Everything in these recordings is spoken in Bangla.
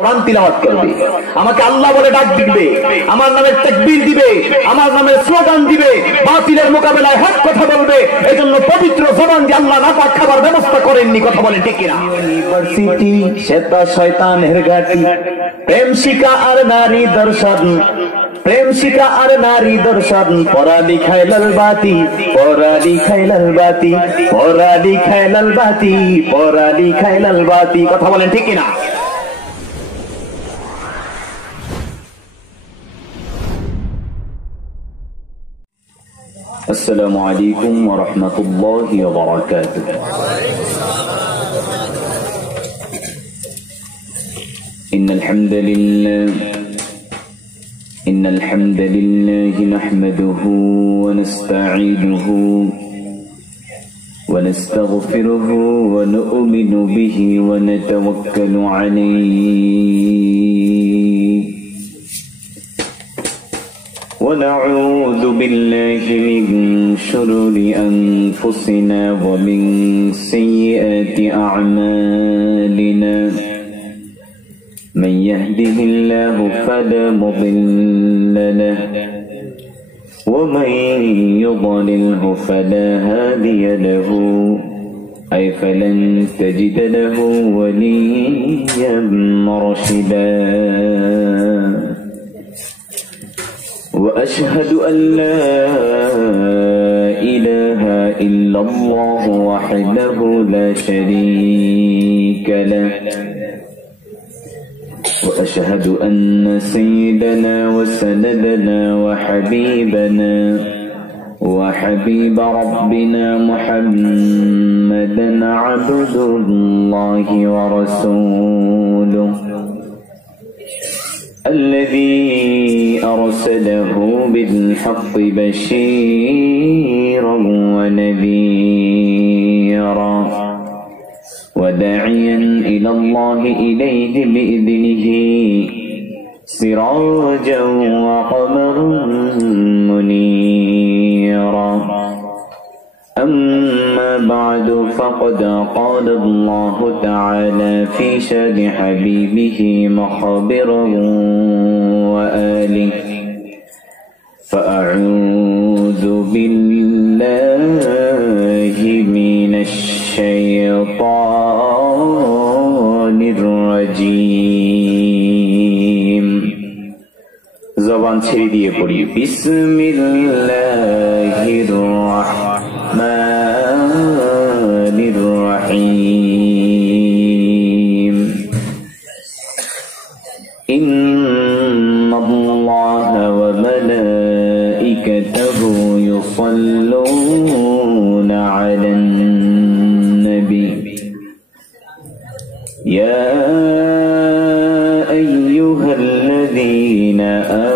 কোরআন তিলাওয়াত করবে, আমাকে আল্লাহ বলে ডাক দিবে, আমার নামে তাকবীর দিবে, আমার নামে স্লোগান দিবে, বাতিলের মোকাবেলায় হক কথা বলবে। এজন্য পবিত্র জবান দিয়ে আল্লাহ নাপাক খাবার ব্যবস্থা করেননি। কথা বলেন ঠিক কিনা? ইউনিভার্সিটি শ্বেতা শয়তানের ঘাটি, প্রেম শিকা আর নারী দর্শন, প্রেম শিকা আর নারী দর্শন, পড়ালিখায় লালবাতি, পড়ালিখায় লালবাতি, পড়ালিখায় লালবাতি, পড়ালিখায় লালবাতি। কথা বলেন ঠিক কিনা? السلام عليكم ورحمة الله وبركاته. إن الحمد لله نحمده ونستعينه ونستغفره ونؤمن به ونتوكل عليه ونعوذ بالله من شرور أنفسنا ومن سيئات أعمالنا. من يهده الله فلا مضل له ومن يضلله فلا هادي له، أي فلن تجد له وليا مرشدا. وأشهد أن لا إله إلا الله وحده لا شريك له، وأشهد أن سيدنا وسندنا وحبيبنا وحبيب ربنا محمدا عبد الله ورسوله الذي أرسله بالحق بشيرا ونذيرا وداعيا إلى الله إليه بإذنه سراجا وقمرا منيرا. أما بعد فقد قال الله تعالى في شأن حبيبه مخبرا وآله، فأعوذ بالله من الشيطان الرجيم. زبان ছেড়ে দিয়ে পড়ি। বিসমিল্লাহির রাহমানির রাহিম। ইন্নাল্লাহা ওয়া মালাইকাতাহু يصلون على النبي يا أيها الذين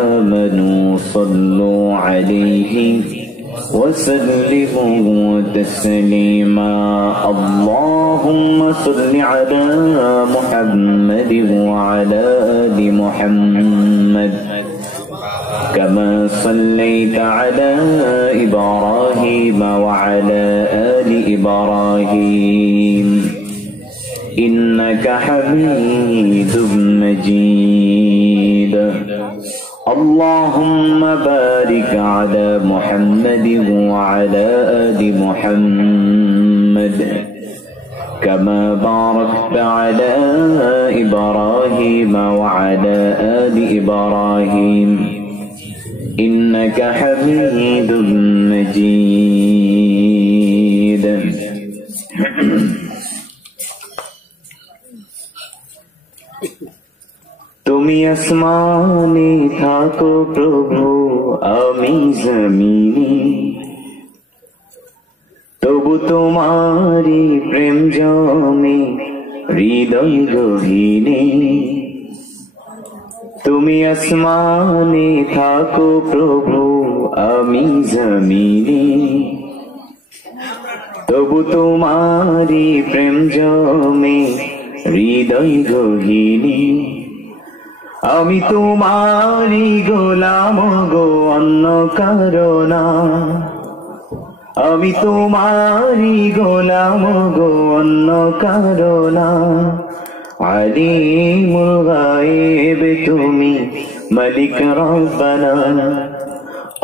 آمنوا صلوا عليه وسلموا تسليما. اللهم صل على محمد وعلى آل محمد كما صليت على إبراهيم وعلى آل إبراهيم إنك حميد مجيد. اللهم بارك على محمد وعلى آل محمد كما باركت على إبراهيم وعلى آل إبراهيم إنك حميد مجيد. তুমি আসমানে থাকো প্রভু, আমি জমিনে, তবু তোমারি প্রেম জমে হৃদয় গহীনে। তুমি আসমানে থাকো প্রভু, আমি জমিনে, তবু তোমারি প্রেম জমে হৃদয় গহীনে। আমি তোমারি গোলাম গো, অন্য কারো না। আমি তোমারি গোলাম গো, অন্য কারো না। আলিমুল গায়ব তুমি মালিক রব্বানা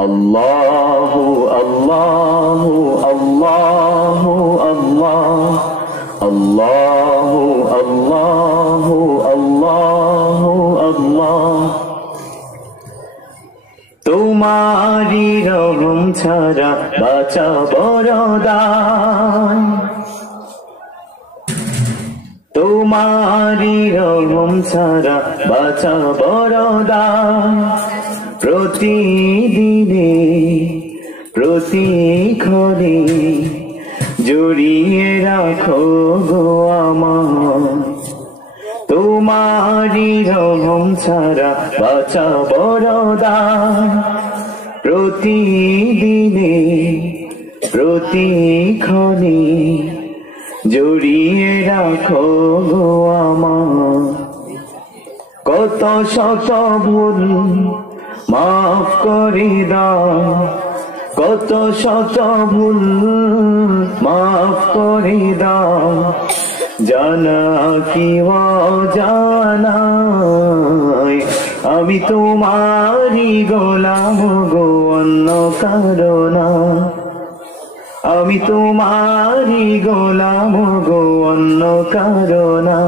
আল্লাহু আল্লাহু আল্লাহু আল্লাহ আল্লাহু আল্লাহু আল্লাহু আল্লাহ তোমারি রহম ছাড়া বাঁচা বড় দায় তোমারি রহম ছাড়া বাঁচা বড় দায় প্রতিদিনে প্রতিক্ষণে জড়িয়ে রাখো গো আমার তোমারি রহম ছাড়া বাঁচা বড় দায় প্রতিদিনে প্রতিক্ষণে জড়িয়ে রাখো গো আমার কত শত ভুল মাফ করে দাও কত শত ভুল মাফ করে দাও জানা কি অজানা আমি তোমারি গোলাম গো অন্য কারো না আমি তোমারি গোলাম গো অন্য কারো না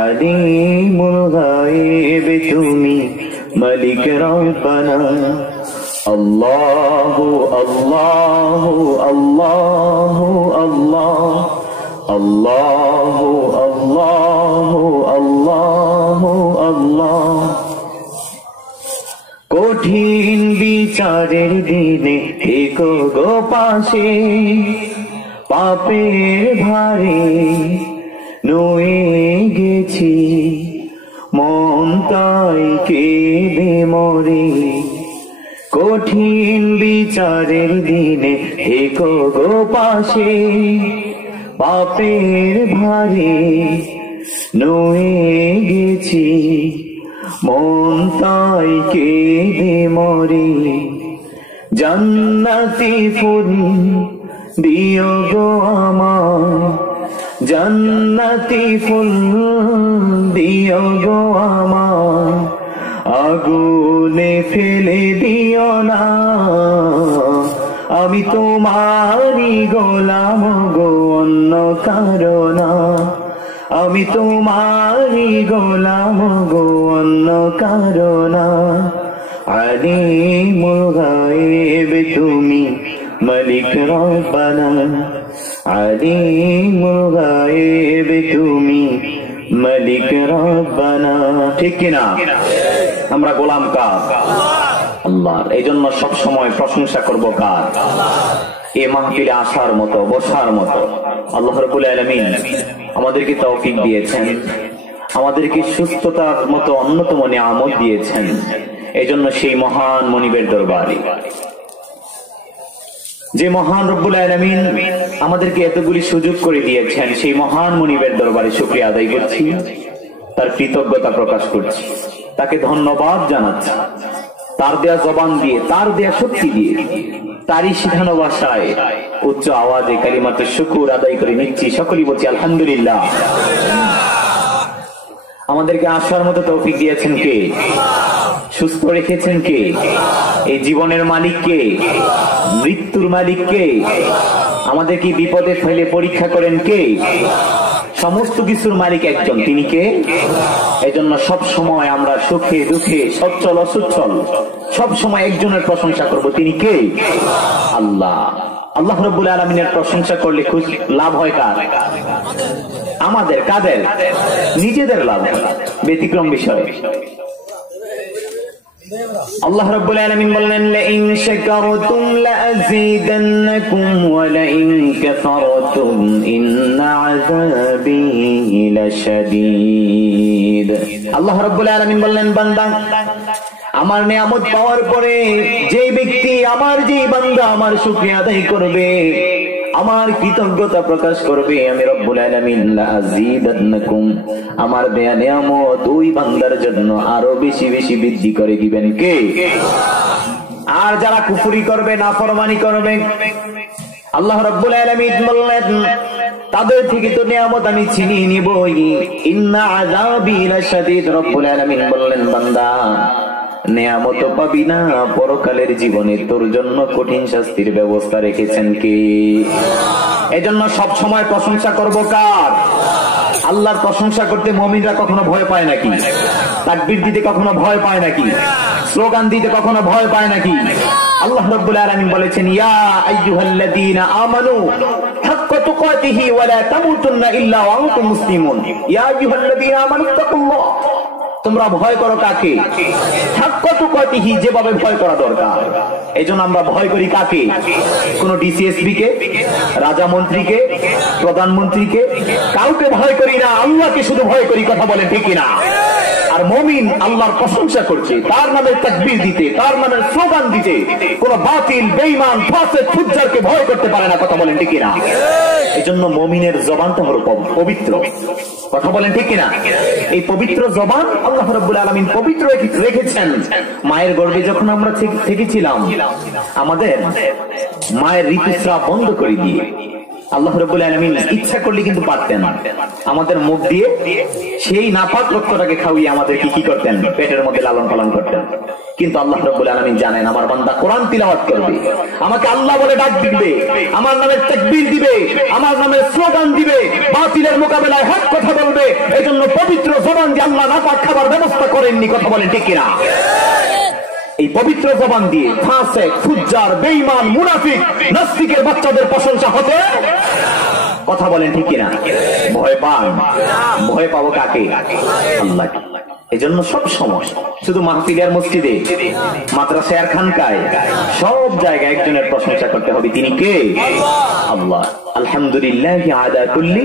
আলিমুল গায়ব তুমি মালিক রব্বানা আল্লাহু আল্লাহু আল্লাহু আল্লাহ আল্লাহু আল্লাহু আল্লাহু আল্লাহ কঠিন বিচারের দিনে থেকো গো পাশে পাপের ভারে নুয়ে গেছি মন তাই কেঁদে মরে কঠিন বিচারের দিনে থেকো গো পাশে পাপের ভারে নুয়ে গেছি মন তাই কেঁদে মরে জান্নাতি ফুল দিও গো আমার জান্নাতি ফুল দিও গো আমার আগুনে ফেলে দিও না আমি তোমারি গোলাম গো অন্য কারো না আমি তোমারি গোলাম গো অন্য কারো না আলিমুল গায়ব তুমি মালিক রব্বানা আলিমুল গায়ব তুমি মালিক রব্বানা ঠিক কিনা আমরা গোলাম কার আল্লাহর এই জন্য সব সময় প্রশংসা করব কার এই মাহফিলে আসার মতো বসার মতো আল্লাহ রাব্বুল আলামিন আমাদেরকে তৌফিক দিয়েছেন আমাদেরকে সুস্থতার মতো অন্যতম নিয়ামত দিয়েছেন এই জন্য সেই মহান মনিবের দরবারে যে মহান রব্বুল আলামিন আমাদেরকে এতগুলি সুযোগ করে দিয়েছেন সেই মহান মনিবের দরবারে শুকরিয়া আদায় করছি তার কৃতজ্ঞতা প্রকাশ করছি তাকে ধন্যবাদ জানাচ্ছি তার দেয়া জবান দিয়ে তার দেয়া শক্তি দিয়ে তারই শিখানো ভাষায় উচ্চ আওয়াজে কালিমাতে শুকর আদায় করে নিচ্ছি সকলেই বলছি আলহামদুলিল্লাহ আমাদেরকে আসার মতো তৌফিক দিয়েছেন কে সুস্থ রেখেছেন কে এই জীবনের মালিক কে মৃত্যুর মালিক কে আমাদেরকে বিপদে ফেলে পরীক্ষা করেন কে সমস্ত কিছুর মালিক একজন তিনি কে এজন্য সব সময় আমরা সুখে দুঃখে সচ্ছল অসচ্ছল সব সময় একজনের প্রশংসা করব তিনি কে আল্লাহ আল্লাহ রাব্বুল আলামিনের প্রশংসা করলে খুশি লাভ হয় কার আমাদের কাদের নিজেদের লাভ ব্যতিক্রম বিষয় আল্লাহ রাব্বুল আলামিন বলেন লাইন শাকারতুম লাযীদান্নাকুম ওয়া লাইন কাফারতুম ইন্না আযাবী লাশাদীদ আল্লাহ রাব্বুল আলামিন বললেন বান্দা আমার নিয়ামত পাওয়ার পরে যে ব্যক্তি আমার যে বান্দা আমার শুকরিয়া আদায় করবে আমার কৃতজ্ঞতা প্রকাশ করবে আমি রব্বুল আলামিন লাযীদান্নাকুম আমার দেয়া নিয়ামত ওই বান্দার জন্য আরো বেশি বেশি বৃদ্ধি করে দিবেন কে আর যারা কুফরি করবে নাফরমানি করবে আল্লাহ রব্বুল আলামিন বললেন তাদের থেকে তো নিয়ামত আমি ছিনিয়ে নিবই। ইন্না আযাবি লাশাদীদ। রব্বুল আলামিন বললেন, বান্দা নিয়ামত পাবি না, পরকালের জীবনে তোর জন্য কঠিন শাস্তির ব্যবস্থা রেখেছেন কে? এজন্য সব সময় প্রশংসা করব কার? আল্লাহর প্রশংসা করতে মুমিনরা কখনো ভয় পায় নাকি? তাকবীর দিতে কখনো ভয় পায় নাকি? স্লোগান দিতে কখনো ভয় পায় নাকি? আল্লাহ রাব্বুল আলামিন বলেছেন, ইয়া আইয়ুহাল্লাযীনা আমানু হাক্কা তুকাতিহি ওয়া লা তামুতুন্না ইল্লা ওয়া আনতুম মুসলিমুন। ইয়া আইয়ুহাল্লাযীনা আমানু তাকুল্লাহ। তোমরা ভয় করো কাকে? হাক্কা তুকাতিহি, যেভাবে ভয় করা দরকার। এইজন্য আমরা ভয় করি কাকে? কোন ডিসিএসপি কে, রাজা মন্ত্রীকে, প্রধানমন্ত্রীকে? কাউকে ভয় করি না, আল্লাহকে শুধু ভয় করি। কথা বলেন ঠিক কিনা? আর মুমিন আল্লাহর প্রশংসা করছে, তার নামে তাকবীর দিতে, তার নামে স্লোগান দিতে কোন বাতিল, বেঈমান, ফাসিক, ফুজ্জারকে ভয় করতে পারে না। কথা বলেন ঠিক কিনা? এজন্য মুমিনের জবানটা হলো পবিত্র। কথা বলেন ঠিক কিনা? এই পবিত্র জবান আল্লাহ রাব্বুল আলামিন পবিত্র রেখেছেন। মায়ের গর্ভে যখন আমরা থেকেছিলাম, আমাদের মায়ের ঋতুস্রাব বন্ধ করে দিয়ে আল্লাহ রাব্বুল আলামিন ইচ্ছা করলে কিন্তু পারতেন আমাদের মুখ দিয়ে সেই নাপাক রক্তটাকে খাওয়িয়ে আমাদের কি করতেন? পেটের মধ্যে লালন পালন করতেন। কিন্তু আল্লাহ রাব্বুল আলামিন জানেন, আমার বান্দা কোরআন তিলাওয়াত করবে, আমাকে আল্লাহ বলে ডাক দিবে, আমার নামে তাকবীর দিবে, আমার নামে স্লোগান দিবে, বাতিলের মোকাবেলায় হক কথা বলবে। এজন্য পবিত্র জবান দিয়ে আল্লাহ নাপাক খাবার ব্যবস্থা করেননি। কথা বলেন ঠিক কিনা? এই পবিত্র জবান দিয়ে ফাসিক, ফুজ্জার, বেঈমান, মুনাফিক, নাস্তিকের বাচ্চাদের প্রশংসা হতে। কথা বলেন ঠিক কিনা? ভয় পান? ভয় পাবো কাকে? আল্লাহকে। এজন্য সব সময় শুধু মাহফিলে আর মসজিদে, মাদ্রাসায় আর খানকায়, সব জায়গায় একজনের প্রশংসা করতে হবে। তিনি কে? আল্লাহ। আলহামদুলিল্লাহ আলা কুল্লি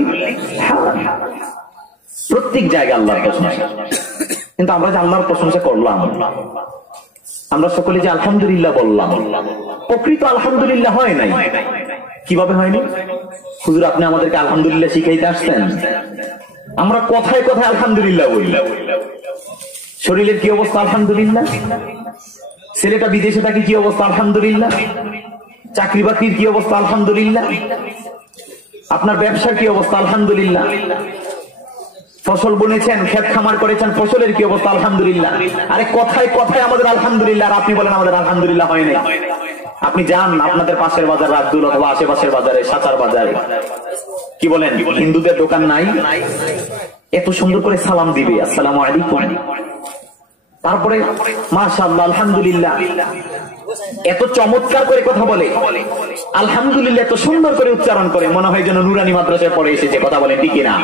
হাল। প্রত্যেক জায়গায় আল্লাহর প্রশংসা। কিন্তু আমরা যে আল্লাহর প্রশংসা করলাম, আমরা সকলে যে আলহামদুলিল্লাহ বললাম, প্রকৃত আলহামদুলিল্লাহ হয় নাই। কিভাবে হয়নি? হুজুর আপনি আমাদেরকে আলহামদুলিল্লাহ শিখাইতে আসছেন, আমরা কথায় কথায় আলহামদুলিল্লাহ বলি। শরীরের কি অবস্থা? আলহামদুলিল্লাহ। ছেলেটা বিদেশে থাকে, কি অবস্থা? আলহামদুলিল্লাহ। চাকরি বাকরির কি অবস্থা? আলহামদুলিল্লাহ। আপনার ব্যবসার কি অবস্থা? আলহামদুলিল্লাহ। ফসল বুনেছেন, ক্ষেত খামার করেছেন, ফসলের কি অবস্থা? আলহামদুলিল্লাহ। আরে কথায় কথায় আমাদের আলহামদুলিল্লাহ, আর আপনি বলেন আমাদের আলহামদুলিল্লাহ হয় নাই। আপনি যান আপনাদের পাশের বাজার, রাজদুল অথবা আশেপাশের বাজারে, সাচার বাজারে, কি বলেন, হিন্দুদের দোকান নাই? এত সুন্দর করে সালাম দিবে, আসসালামু আলাইকুম, তারপরে মাশাআল্লাহ, আলহামদুলিল্লাহ, এত চমৎকার করে কথা বলে, আলহামদুলিল্লাহ এত সুন্দর করে উচ্চারণ করে, মনে হয় যেন নুরানি মাদ্রাসায় পড়ে এসেছে। কথা বলেন ঠিক কিনা?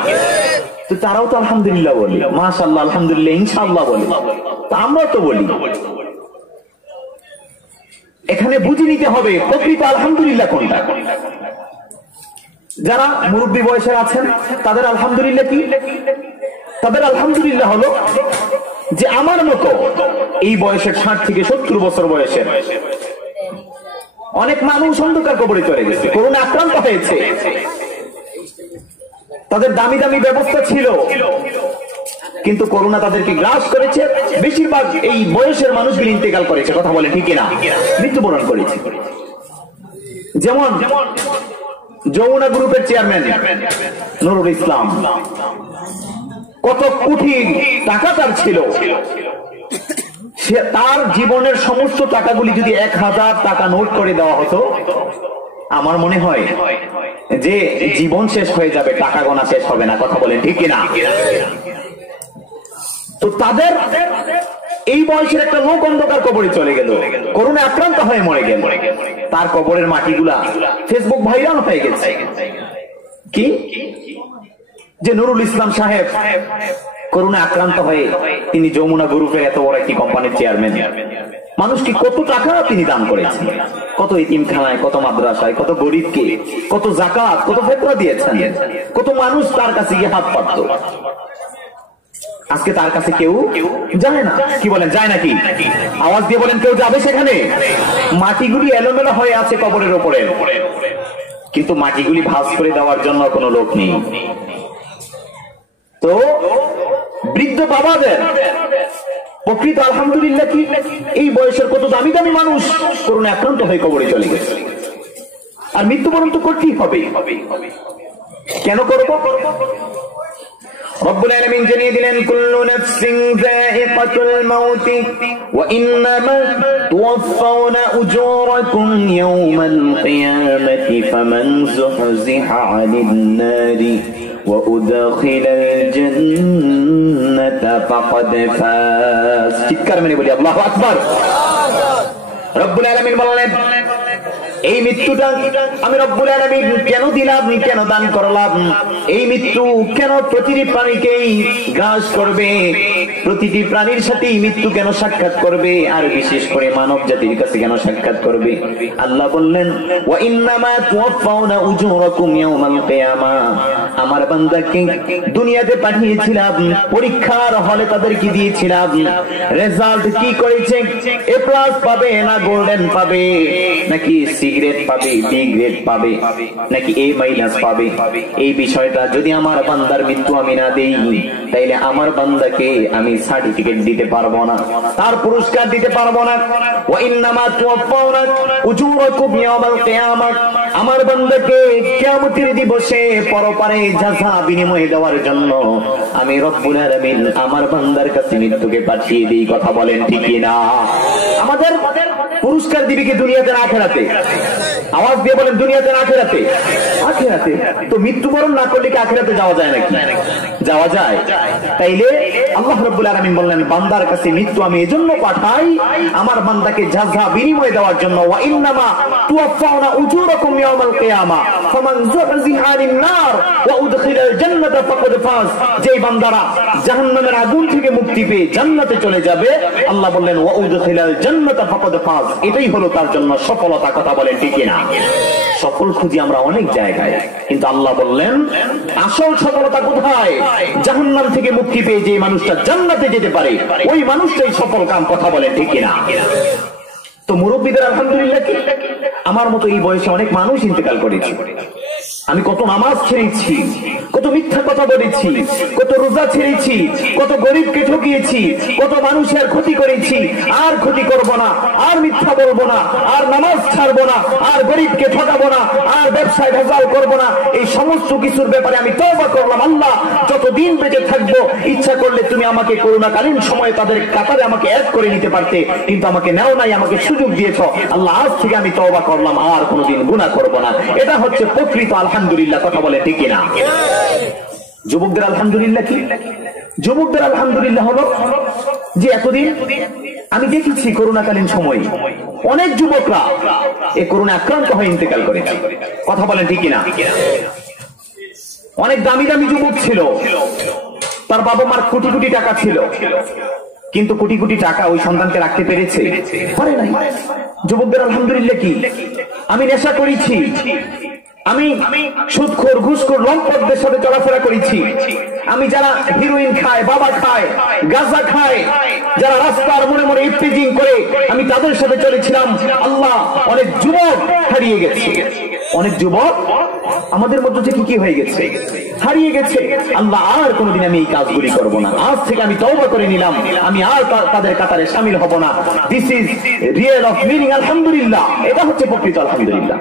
তো তারাও তো আলহামদুলিল্লাহ বলি, মাশাআল্লাহ, আলহামদুলিল্লাহ, ইনশাআল্লাহ বলি, তো আমরাও তো বলি। এখানে বুঝে নিতে হবে প্রকৃত আলহামদুলিল্লাহ কোনটা। যারা মুরব্বী বয়সে আছেন তাদের আলহামদুলিল্লাহ কি? তাদের আলহামদুলিল্লাহ হলো যে আমার মতো এই বয়সের 60 থেকে 70 বছর বয়সের অনেক মানুষ অন্ধকার কবরে চলে গেছে, করোনা আক্রান্ত হয়েছে, তাদের দামি দামি ব্যবস্থা ছিল, কিন্তু করোনা তাদেরকে গ্রাস করেছে। বেশিরভাগ এই বয়সের মানুষগুলি ইন্তেকাল করেছে। কথা বলে ঠিক না? মৃত্যুবরণ করেছে। যেমন যমুনা গ্রুপের চেয়ারম্যান নুরুল ইসলাম, কত কোটি টাকা তার ছিল, সে তার জীবনের সমস্ত টাকাগুলি যদি 1000 টাকা নোট করে দেওয়া হতো, আমার মনে হয় যে জীবন শেষ হয়ে যাবে, টাকা গোনা শেষ হবে না। কথা বলেন ঠিক কিনা? তো তাদের এই বয়সের একটা লোক অন্ধকার কবরে চলে গেল, করোনা আক্রান্ত হয়ে মরে গেল, তার কবরের মাটিগুলা ফেসবুক ভাইরাল হয়ে গেছে। কি যে নুরুল ইসলাম সাহেব করোনা আক্রান্ত হয়ে তিনি যমুনা গ্রুপের এত বড় একটি কোম্পানির চেয়ারম্যান, মানুষকে কত টাকা তিনি দান করেছেন, কত ইতিমখানায়, কত মাদ্রাসায়, কত গরিবকে, কত যাকাত, কত ফিতরা দিয়েছেন, কত মানুষ তার কাছে গিয়ে হাত পাতত। আজকে তার কাছে কেউ যায় না। কি বলেন, যায় নাকি? আওয়াজ দিয়ে বলেন, কেউ যাবে সেখানে? মাটিগুলি এলোমেলো হয়ে আছে কবরের উপরে, কিন্তু মাটিগুলি ভাঁজ করে দেওয়ার জন্য কোনো লোক নেই। তো বৃদ্ধ বাবাদের প্রকৃত আলহামদুলিল্লাহ কি? এই বয়সের কত দামি দামি মানুষ করোনা আক্রান্ত হয়ে কবরে চলে গেছে, আর মৃত্যুবরণ তো করতেই হবে। কেন করব? রব্বুল আলামিন জানিয়ে দিলেন কুল্লু নাফসিন যায়িকাতুল মাউত ওয়া ইন্নামা তুওয়াফাউনা উজুরাকুম ইয়াওমাল কিয়ামাতি ফামান যুহজিহা 'আনিন নারি ওয়া উদখিলাল জান্নাতা ফাকাদ ফাজ। চিৎকার মেরে বলি আল্লাহু আকবার। রব্বুল আলামিন বললেন এই মৃত্যুটা আমি রব্বুল আলামিন কেন দিলাম, কেন দান করলাম? এই মৃত্যু কেন প্রতিটি প্রাণীকেই গ্রাস করবে, প্রতিটি প্রাণীর সাথে মৃত্যু কেন সাক্ষাৎ করবে, আর বিশেষ করে মানব জাতির কাছে কেন সাক্ষাৎ করবে? আল্লাহ বললেন ওয়া ইন্নামা তুওয়াফাউনা উজুরাকুম ইয়াওমাল কিয়ামা। আমার বান্দাকে দুনিয়াতে পাঠিয়েছিলাম, পরীক্ষার হলে তাদেরকে দিয়েছিলাম, রেজাল্ট কি করেছে, এ প্লাস পাবে না গোল্ডেন পাবে, নাকি সিগারেট পাবে, বি গ্রেড পাবে, নাকি এ মাইনাস পাবে? এই বিষয়টা যদি আমার বান্দার মৃত্যু আমি না দেই, তাইলে আমার বান্দাকে আমি সার্টিফিকেট দিতে পারবো না, তার পুরস্কার দিতে পারবো না। ওয়া ইন্নামা তুওয়াফাউনা উজুরাকুম ইয়াওমাল কিয়ামা। আমার বান্দাকে কিয়ামতের দিবসে পরপারে জাযা বিনিময় দেওয়ার জন্য আমি রব্বুল আলামিন আমার বান্দার কাছে মৃত্যুকে পাঠিয়ে দিই। কথা বলেন ঠিক কি না? আমাদের পুরস্কার দিবি কি দুনিয়াতে না আখিরাতে? আওয়াজ দিয়ে বলেন দুনিয়াতে না আখিরাতে? আখিরাতে। তো মৃত্যুবরণ না করলে কি আখিরাতে যাওয়া যায় নাকি? যাওয়া যায়। তাইলে আল্লাহ রাব্বুল আলামিন বললেন বান্দার কাছে মৃত্যু আমি এজন্য পাঠাই আমার বান্দাকে জাযা বিনিময় দেওয়ার জন্য। ওয়া ইন্নামা তুওয়াফাউনা উজুরাকুম ইয়াওমাল কিয়ামা ফামান যুহজিহা আনিন নার ওয়া উদখিলাল জান্নাতা ফাকাদ ফাজ। যেই বান্দারা জাহান্নামের আগুন থেকে মুক্তি পেয়ে জান্নাতে চলে যাবে, আল্লাহ বললেন ওয়া উদখিলাল জান্নাতা ফাকাদ ফাজ, এটাই হলো তার জন্য সফলতা। কথা বলেন ঠিক কি না? সফল খুঁজি আমরা অনেক জায়গায়, কিন্তু আল্লাহ বললেন আসল সফলতা কোথায়? জাহান্নাম থেকে মুক্তি পেয়ে যে মানুষটা জান্নাতে যেতে পারে, ওই মানুষটাই সফল কাম। কথা বলেন ঠিক কি না? তো মুরব্বীদের আলহামদুলিল্লাহ কি, আমার মতো এই বয়সে অনেক মানুষ ইন্তেকাল করেছে। আমি কত নামাজ ছেড়েছি, কত মিথ্যা কথা বলেছি, কত রোজা ছেড়েছি, কত গরিবকে ঠকিয়েছি, কত মানুষের ক্ষতি করেছি। আর ক্ষতি করব না, আর মিথ্যা বলবো না, আর নামাজ ছাড়বো না, আর গরিবকে ঠকাবো না, আর ব্যবসায় ভেজাল করবো না। এই সমস্ত কিছুর ব্যাপারে আমি তওবা করলাম। আল্লাহ যতদিন বেঁচে থাকবো, ইচ্ছা করলে তুমি আমাকে করোনাকালীন সময়ে তাদের কাতারে আমাকে অ্যাড করে নিতে পারতে, কিন্তু আমাকে নাও নাই, আমাকে সুযোগ দিয়েছ। আল্লাহ আজ থেকে আমি তওবা করলাম, আর কোনোদিন গুনাহ করব না। এটা হচ্ছে প্রকৃত আলহামদুলিল্লাহ। কথা বলে ঠিক কিনা? যুবকদের আলহামদুলিল্লাহ কি? যুবকদের আলহামদুলিল্লাহ হলো যে এতদিন আমি দেখেছি করোনাকালীন সময় অনেক যুবকরা এই করোনা আক্রান্ত হয়ে ইন্তেকাল করেছে। কথা বলেন ঠিক কিনা? অনেক দামি দামি যুবক ছিল, তার বাবা মার কোটি কোটি টাকা ছিল, কিন্তু কোটি কোটি টাকা ওই সন্তানকে রাখতে পেরেছে? পারে নাই। যুবকদের আলহামদুলিল্লাহ কি? আমি নেশা করেছি, আমি সুদখোর, ঘুষখোর, লম্পটদের সাথে চলাফেরা করেছি, আমি যারা হিরোইন খায়, বাবা খায়, গাঁজা খায়, যারা রাস্তার মনে মনে ইফতিজিং করে, আমি তাদের সাথে চলেছিলাম। আল্লাহ অনেক যুবক হারিয়ে গেছে, অনেক যুবক আমাদের মধ্যে থেকে কি হয়ে গেছে? হারিয়ে গেছে। আল্লাহ আর কোনোদিন আমি এই কাজগুলি করব না। আজ থেকে আমি তওবা করে নিলাম, আমি আর তাদের কাতারে শামিল হব না। This is real of meaning আলহামদুলিল্লাহ। এটা হচ্ছে প্রকৃত আলহামদুলিল্লাহ।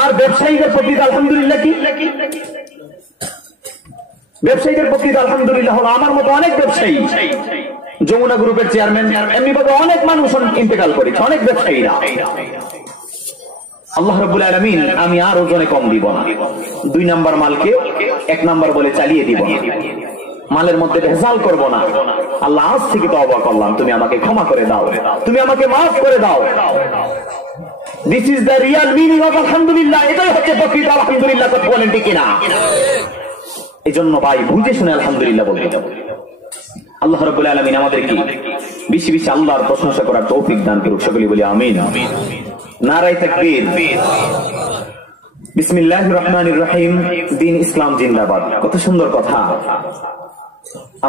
আর ব্যবসায়ীদের প্রকৃত আলহামদুলিল্লাহ কি? ব্যবসায়ীদের প্রকৃত আলহামদুলিল্লাহ হলো আমার মতো অনেক ব্যবসায়ী, যমুনা গ্রুপের চেয়ারম্যান, এমনি ভাবে অনেক মানুষ ইন্তেকাল করেছে, অনেক ব্যবসায়ীরা। আল্লাহ রাব্বুল আলামিন আমি আর ওজনে কম দিব না, 2 নাম্বার মালকে 1 নাম্বার বলে চালিয়ে দিব না, মালের মধ্যে ভেজাল করব না। আল্লাহ আজ থেকে তওবা করলাম, তুমি আমাকে ক্ষমা করে দাও, তুমি আমাকে মাফ করে দাও। This is the real meaning of আলহামদুলিল্লাহ। এটাই হচ্ছে প্রকৃত আলহামদুলিল্লাহ। কথা বলেন ঠিক কিনা? এই জন্য ভাই বুঝে শুনে আলহামদুলিল্লাহ বলতে হবে। আল্লাহ রাব্বুল আলামিন আমাদেরকে বেশি বেশি আল্লাহর প্রশংসা করার তৌফিক দান করুক। সকলে বলি আমিন। নারায়ে তাকবীর, বিসমিল্লাহির রহমানির রহিম। দ্বীন ইসলাম জিন্দাবাদ। কত সুন্দর কথা।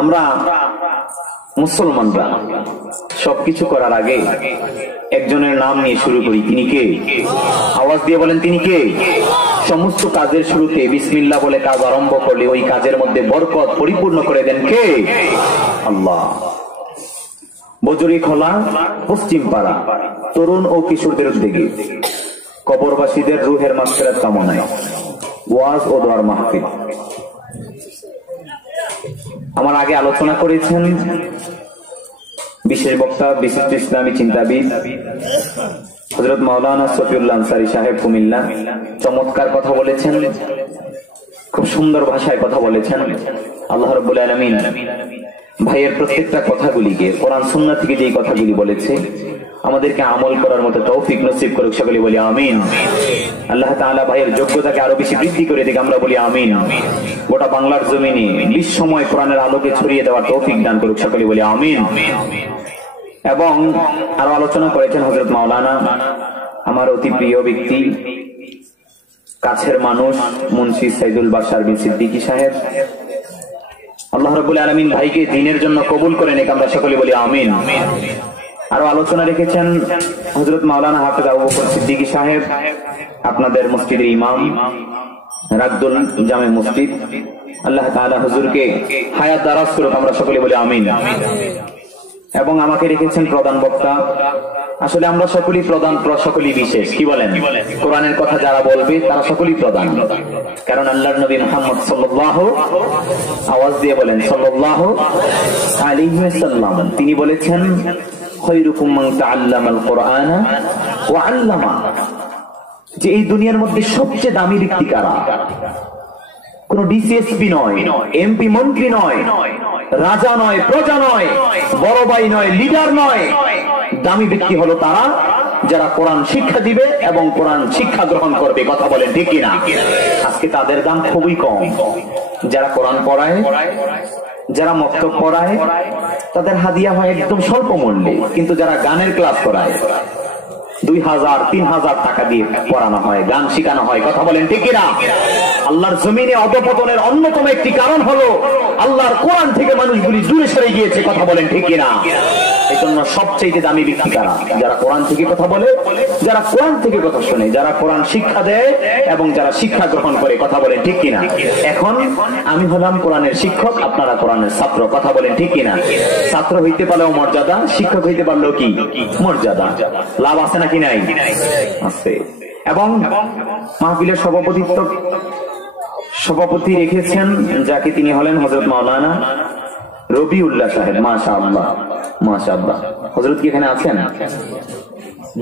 আমরা মুসলমানরা সবকিছু করার আগে একজনের নাম নিয়ে শুরু করি। তিনি কে? আওয়াজ দিয়ে বলেন তিনি কে? সমস্ত কাজের শুরুতে বিসমিল্লাহ বলে কাজ আরম্ভ করলে ওই কাজের মধ্যে বরকত পরিপূর্ণ করে দেন কে? আল্লাহ। বজরি খোলা, পশ্চিম পাড়া, তরুণ ও কিশোরদের উদ্যোগে কবরবাসীদের রুহের মাগফিরাত কামনায় ওয়াজ ও দোয়ার মাহফিল। আমার আগে আলোচনা করেছেন বিশেষ বক্তা, বিশিষ্ট ইসলামী চিন্তাবিদ হযরত মাওলানা শফিউল্লাহ আনসারী সাহেব কুমিল্লা। চমৎকার কথা বলেছেন, খুব সুন্দর ভাষায় কথা বলেছেন। আল্লাহ রাব্বুল আলামিন ভাইয়ের প্রত্যেকটা কথাগুলিকে কোরআন সুন্নাহ থেকে যে কথাগুলি বলেছে আমাদেরকে আমল করার মতো তৌফিক নসিব করুক, সকলে বলি আমিন। আল্লাহ তাআলা ভাইয়ের যোগ্যতাকে আরো বেশি বৃদ্ধি করে দিক, আমরা বলি আমিন। গোটা বাংলার জমিনে বিশ্বময় কোরআনের আলোকে ছড়িয়ে দেওয়ার তৌফিক দান করুক, সকলে বলি আমিন। এবং আরো আলোচনা করেছেন হযরত মাওলানা, আমার অতি প্রিয় ব্যক্তি, কাছের মানুষ, মুন্সি সাইদুল বাশার বিন সিদ্দিকী সাহেব। আল্লাহ রাব্বুল আলামিন ভাইকে দ্বীনের জন্য কবুল করে নিক, আমরা সকলে বলি আমিন। আরো আলোচনা রেখেছেন হযরত মাওলানা হাফেজ আবু বকর সিদ্দিকী সাহেব, আপনাদের মসজিদের ইমাম, রাগদুল জামে মসজিদ। আল্লাহ তাআলা হুজুরকে হায়াত দারাজ করুক, আমরা সকলে বলি আমিন। এবং আমাকে রেখেছেন প্রধান বক্তা। আসলে আমরা সকলেই প্রধান, সকলেই বিশেষ। কি বলেন? কোরআনের কথা যারা বলবে তারা সকলেই প্রধান, কারণ আল্লাহর নবী মুহাম্মদ সাল্লাল্লাহু, আওয়াজ দিয়ে বলেন সাল্লাল্লাহু আলাইহি ওয়াসাল্লাম, তিনি বলেছেন খায়রুকুম মান তাআল্লামাল কুরআনা ওয়া আল্লামা, যে এই দুনিয়ার মধ্যে সবচেয়ে দামি ব্যক্তি কারা? কোন ডিসিএসপি নয়, এমপি মন্ত্রী নয়, রাজা নয়, প্রজা নয়, বড় ভাই নয়, লিডার নয়। দামি ব্যক্তি হলো তারা যারা কোরআন শিক্ষা দিবে এবং কোরআন শিক্ষা গ্রহণ করবে। কথা বলেন ঠিক কিনা? আজকে তাদের দাম খুবই কম। যারা কোরআন পড়ায়, যারা মক্তব পড়ায়, তাদের হাদিয়া হয় একদম স্বল্প মূল্যে। কিন্তু যারা গানের ক্লাস করায় 2000, 3000 টাকা দিয়ে পড়ানো হয়, গান শেখানো হয়। কথা বলেন ঠিক কিনা? আল্লাহর জমিনে অধপতনের অন্যতম একটি কারণ হলো আল্লাহর কোরআন থেকে মানুষগুলি দূরে সরে গিয়েছে। কথা বলেন ঠিক কিনা? এই জন্য সবচেয়ে দামি ব্যক্তি কারা? যারা কোরআন থেকে কথা বলে, যারা কোরআন থেকে কথা শুনে, যারা কোরআন শিক্ষা দেয় এবং যারা শিক্ষা গ্রহণ করে। কথা বলেন ঠিক কিনা? এখন আমি হলাম কোরআনের শিক্ষক, আপনারা কোরআনের ছাত্র। কথা বলেন ঠিক কিনা? ছাত্র হইতে পারলেও মর্যাদা, শিক্ষক হইতে পারলেও কি মর্যাদা। লাভ আছে নাকি নাই? আছে। এবং মাহফিলের সভাপতি রেখেছেন যাকে, তিনি হলেন হযরত মাওলানা রবিউল্লাহ সাহেব। মাশাআল্লাহ, মাশাআল্লাহ। হযরত কি এখানে আছেন?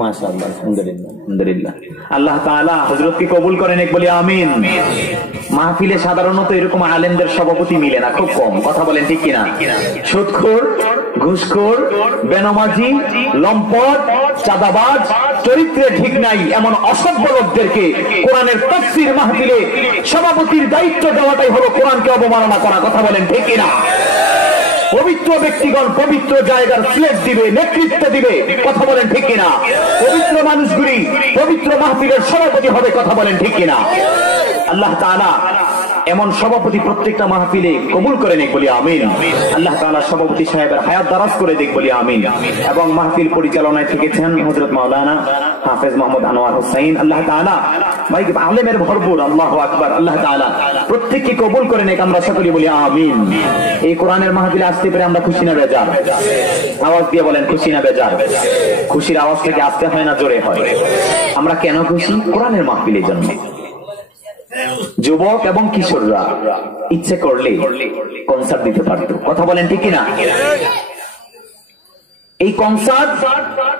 মাশাআল্লাহ, আলহামদুলিল্লাহ, আলহামদুলিল্লাহ। আল্লাহ তাআলা হযরতকে কবুল করেন, এক বলি আমিন। মাহফিলে সাধারণত এরকম আলেমদের সভাপতি মিলে না, খুব কম। কথা বলেন ঠিক কিনা? সুদখোর, ঘুষখোর, বেনামাজি, লম্পট, চাঁদাবাজ, চরিত্রে ঠিক নাই এমন অসভ্য লোকদেরকে কোরআনের তাফসীর মাহফিলে সভাপতির দায়িত্ব দেওয়াটাই হলো কোরআনকে অবমাননা করা। কথা বলেন ঠিক কিনা? পবিত্র ব্যক্তিগণ পবিত্র জায়গার প্লেট দিবে, নেতৃত্ব দিবে। কথা বলেন ঠিক কিনা? পবিত্র মানুষগুলি পবিত্র মাহফিলের সভাপতি হবে। কথা বলেন ঠিক কিনা? আল্লাহ তাআলা এমন সভাপতি প্রত্যেকটা মাহফিলে কবুল করে নিক, বলি আমিন। আল্লাহ তাআলা সভাপতি সাহেবের হায়াত দারাজ করে দিক, বলি আমিন। এবং মাহফিল পরিচালনায় থেকেছেন হযরত মাওলানা হাফেজ মোহাম্মদ আনোয়ার হোসেন। আল্লাহ তাআলা ভাই আলেমের ভরপুর। আল্লাহু আকবার। আল্লাহ তাআলা প্রত্যেককে কবুল করে নিক, আমরা সকলে বলি আমিন। এই কোরআনের মাহফিলে আসতে পেরে আমরা খুশি না বেজার? আওয়াজ দিয়ে বলেন খুশি না বেজার? খুশির আওয়াজ থেকে আসতে হয় না জোরে হয়? আমরা কেন খুশি? কোরআনের মাহফিলের জন্য। যুবক এবং কিশোররা ইচ্ছে করলে কনসার্ট দিতে পারত। কথা বলেন ঠিক কিনা? এই কনসার্ট,